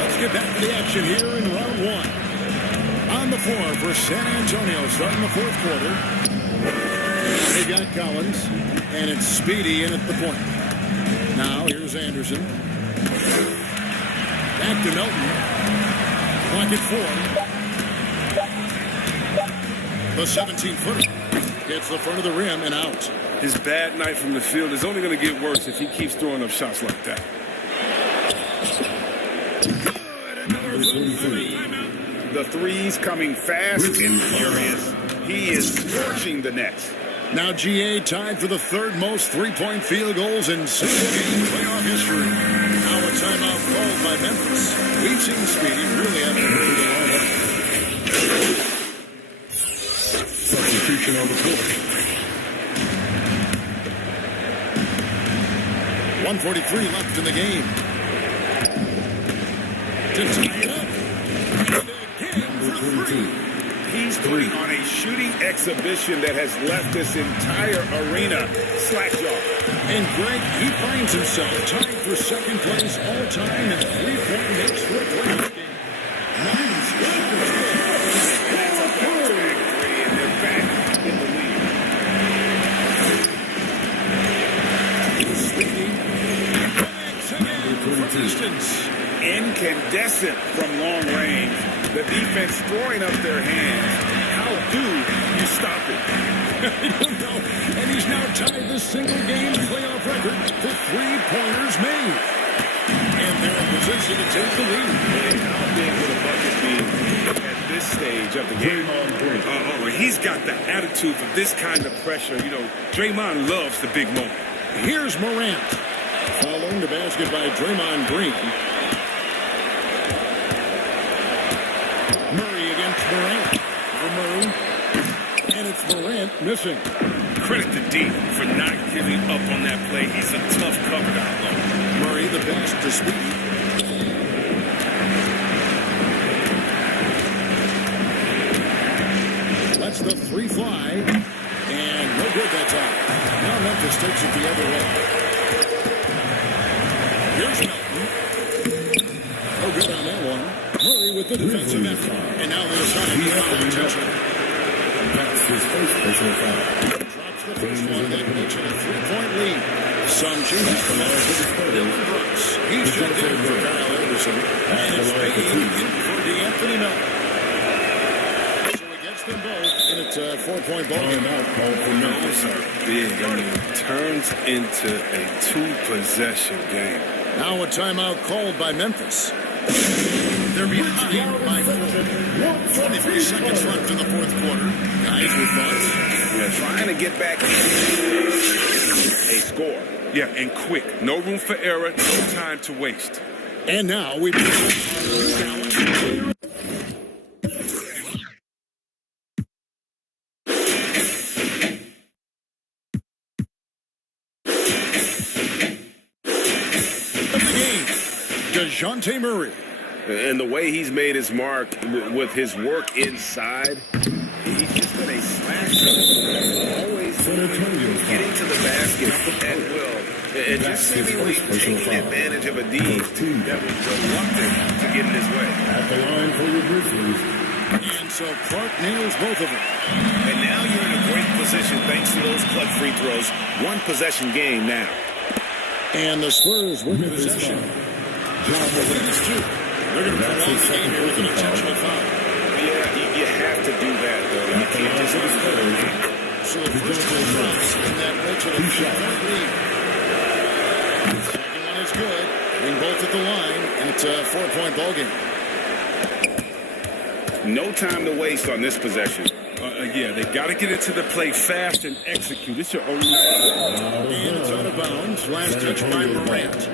let's get back to the action here in round 1. On the floor for San Antonio starting the fourth quarter. They got Collins, and it's Speedy in at the point. Now, here's Anderson. Back to Melton. Clock at 4. The 17-footer hits the front of the rim and out. His bad night from the field is only going to get worse if he keeps throwing up shots like that. Good, another three. The threes coming fast and furious. He is torching the Nets. Now GA tied for the third most three-point field goals in single-game playoff history. Now a timeout called by Memphis. We've seen Speedy really have a great game. Substitution on the court. 1:43 left in the game. To tie it up. Again for 3. He's putting on a shooting exhibition that has left this entire arena slack-jawed. And Greg, he finds himself tied for second place all-time in three-point makes for a playoff game. Nice. That's a back-to-back three, and they're back in the lead. Speedy. Connects again from distance. Incandescent from long range. The defense throwing up their hands. How do you stop it? I don't know. And he's now tied the single-game playoff record for three-pointers made. And they're in position to take the lead. And how big would a bucket be at this stage of the game? He's got the attitude for this kind of pressure. You know, Draymond loves the big moment. Here's Morant. Following the basket by Draymond Green. Murray against Morant. For Murray. And it's Morant missing. Credit to D for not giving up on that play. He's a tough cover down low. Murray the pass to Speedy. That's the three fly. And no good that time. Now Memphis takes it the other way. Here's Melton. No good on that one. Murray with the defensive effort. And now the assignment foul attention. That's his first personal foul. Drops the first one. They reach a 3-point lead. Some changes from Dylan Brooks. He's checked in for Kyle Anderson. And it's Payne in for DeAnthony Melton. So he gets them both, and it's a 4-point ball game. Those are big. I mean, it turns into a 2-possession game. Now a timeout called by Memphis. They're behind by 4. 23 seconds left in the fourth quarter. Guys, your thoughts? Yeah, trying to get back a score. Yeah, and quick. No room for error, no time to waste. And now we DeJounte Murray. And the way he's made his mark with his work inside, he's just been a slasher. Always getting to the basket at will. And just seemingly taking advantage of a D that was reluctant to get in his way. At the line for your Grizzlies. And so Clark nails both of them. And now you're in a great position thanks to those clutch free throws. 1-possession game now. And the Spurs win possession. They're going to prolong the game here with an intentional foul. Yeah, you have to do that, though. You can't just so the first one drops, and that makes it a 3-point lead. Second one is good. Hitting both at the line, and it's a 4-point ball game. No time to waste on this possession. Yeah, they got to get into the play fast and execute. It's your only. And it's out of bounds. Last touch by Morant.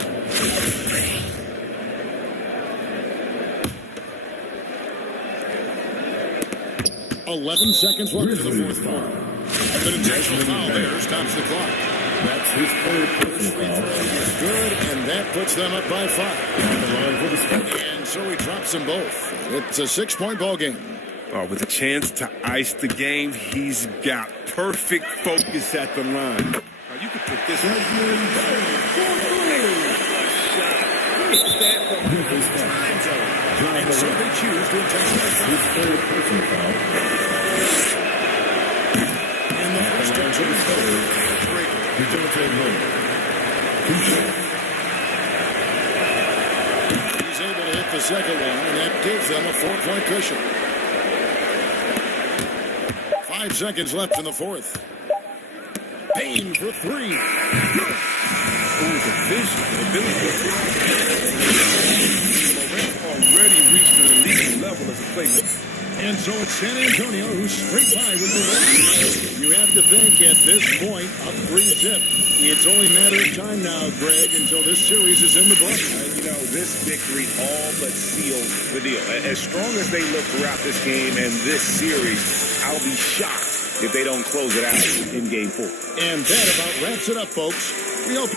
11 seconds left in the fourth quarter. An intentional foul there stops the clock. That's his third personal foul. Good, and that puts them up by 5. And so he drops them both. It's a 6-point ball game. With a chance to ice the game, he's got perfect focus at the line. You could put this one. And so they choose to intentionally foul. His third personal foul. And the first touch of the DeJounte Murray. He's able to hit the second one, and that gives them a 4-point cushion. 5 seconds left in the fourth. Payne for 3. Already reached an elite level as a player. And so it's San Antonio who's straight by with the win. You have to think at this point, up 3-zip. It's only a matter of time now, Greg, until this series is in the books. This victory all but seals the deal. As strong as they look throughout this game and this series, I'll be shocked if they don't close it out in Game 4. And that about wraps it up, folks. We hope...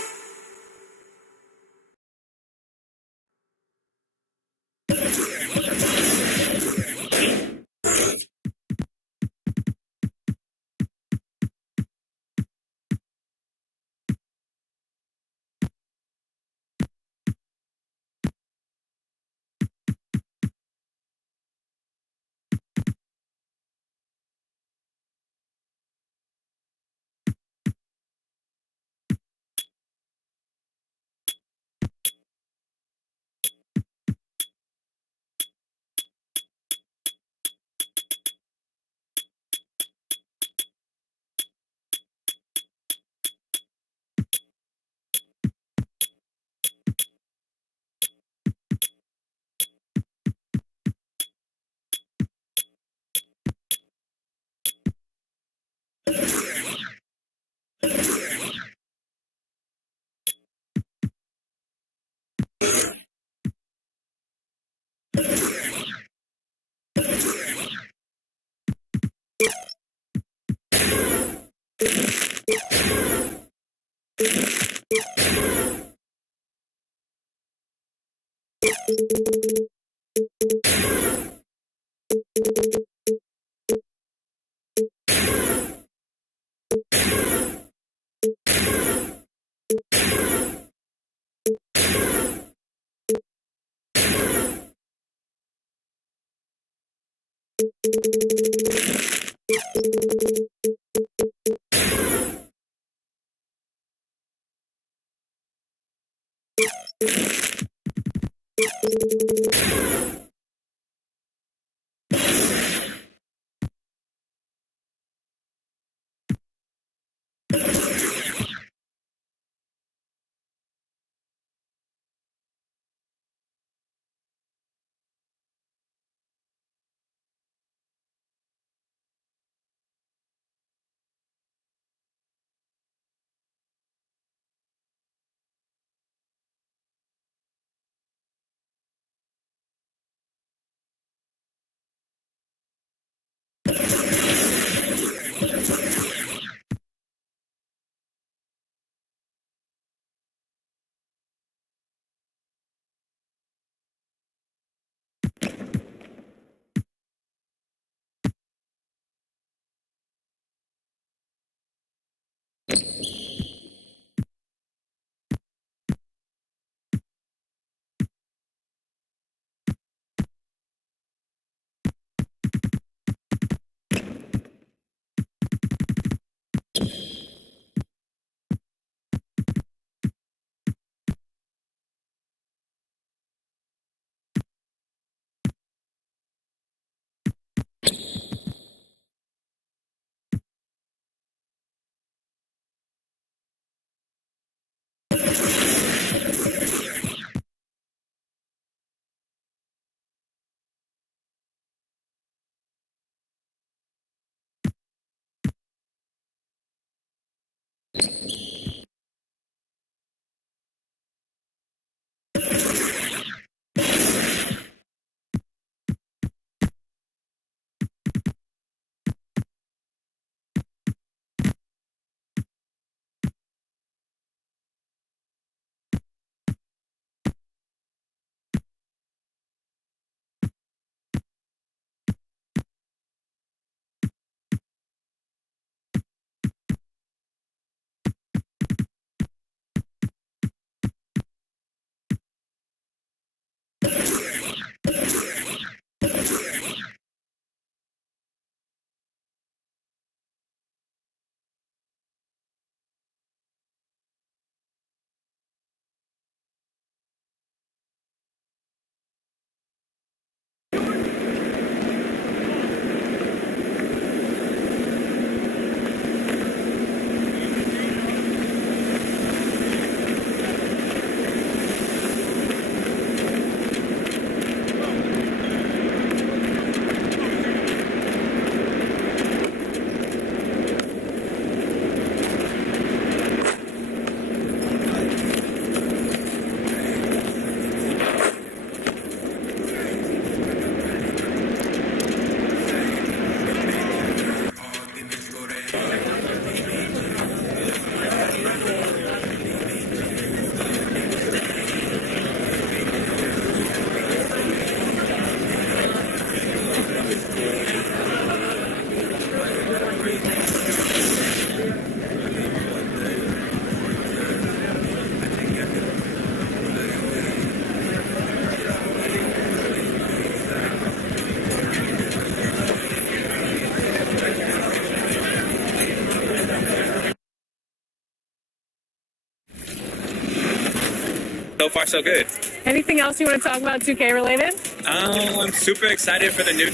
So far, so good. Anything else you want to talk about 2K related? I'm super excited for the new.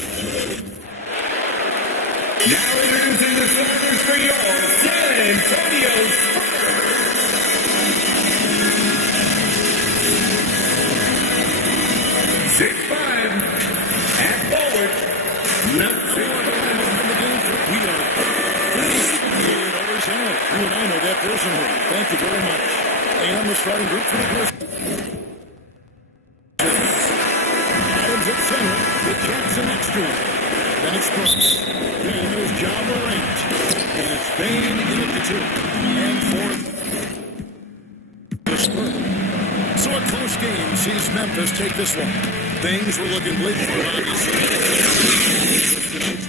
Now introducing the starters for your San Antonio Spurs. 6'5" at forward. You and I know that personally. Thank you very much. And the starting group for the first. Adams at center with Jackson next to him. Then it's Brooks. Then there's John Morant. And it's Bain in at the 2. And for the Spurs. So a close game sees Memphis take this one. Things were looking bleak for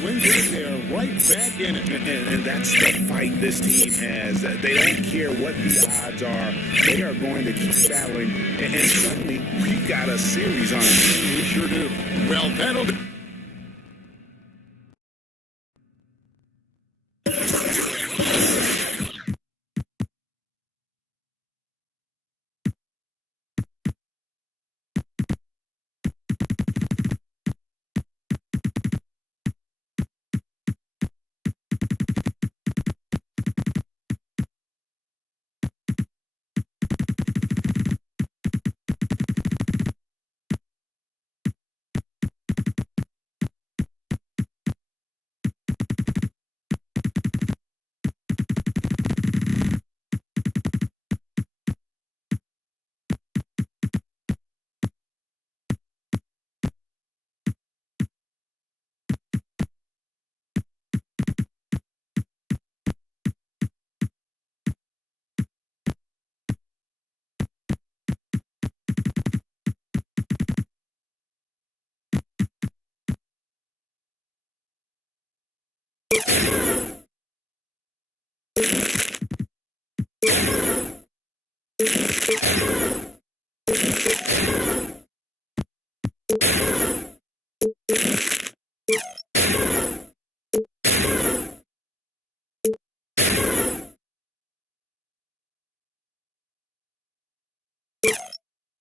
They are right back in it. And that's the fight this team has. They don't care what the odds are. They are going to keep battling. And suddenly, we've got a series on it. We sure do. Well, that'll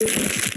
You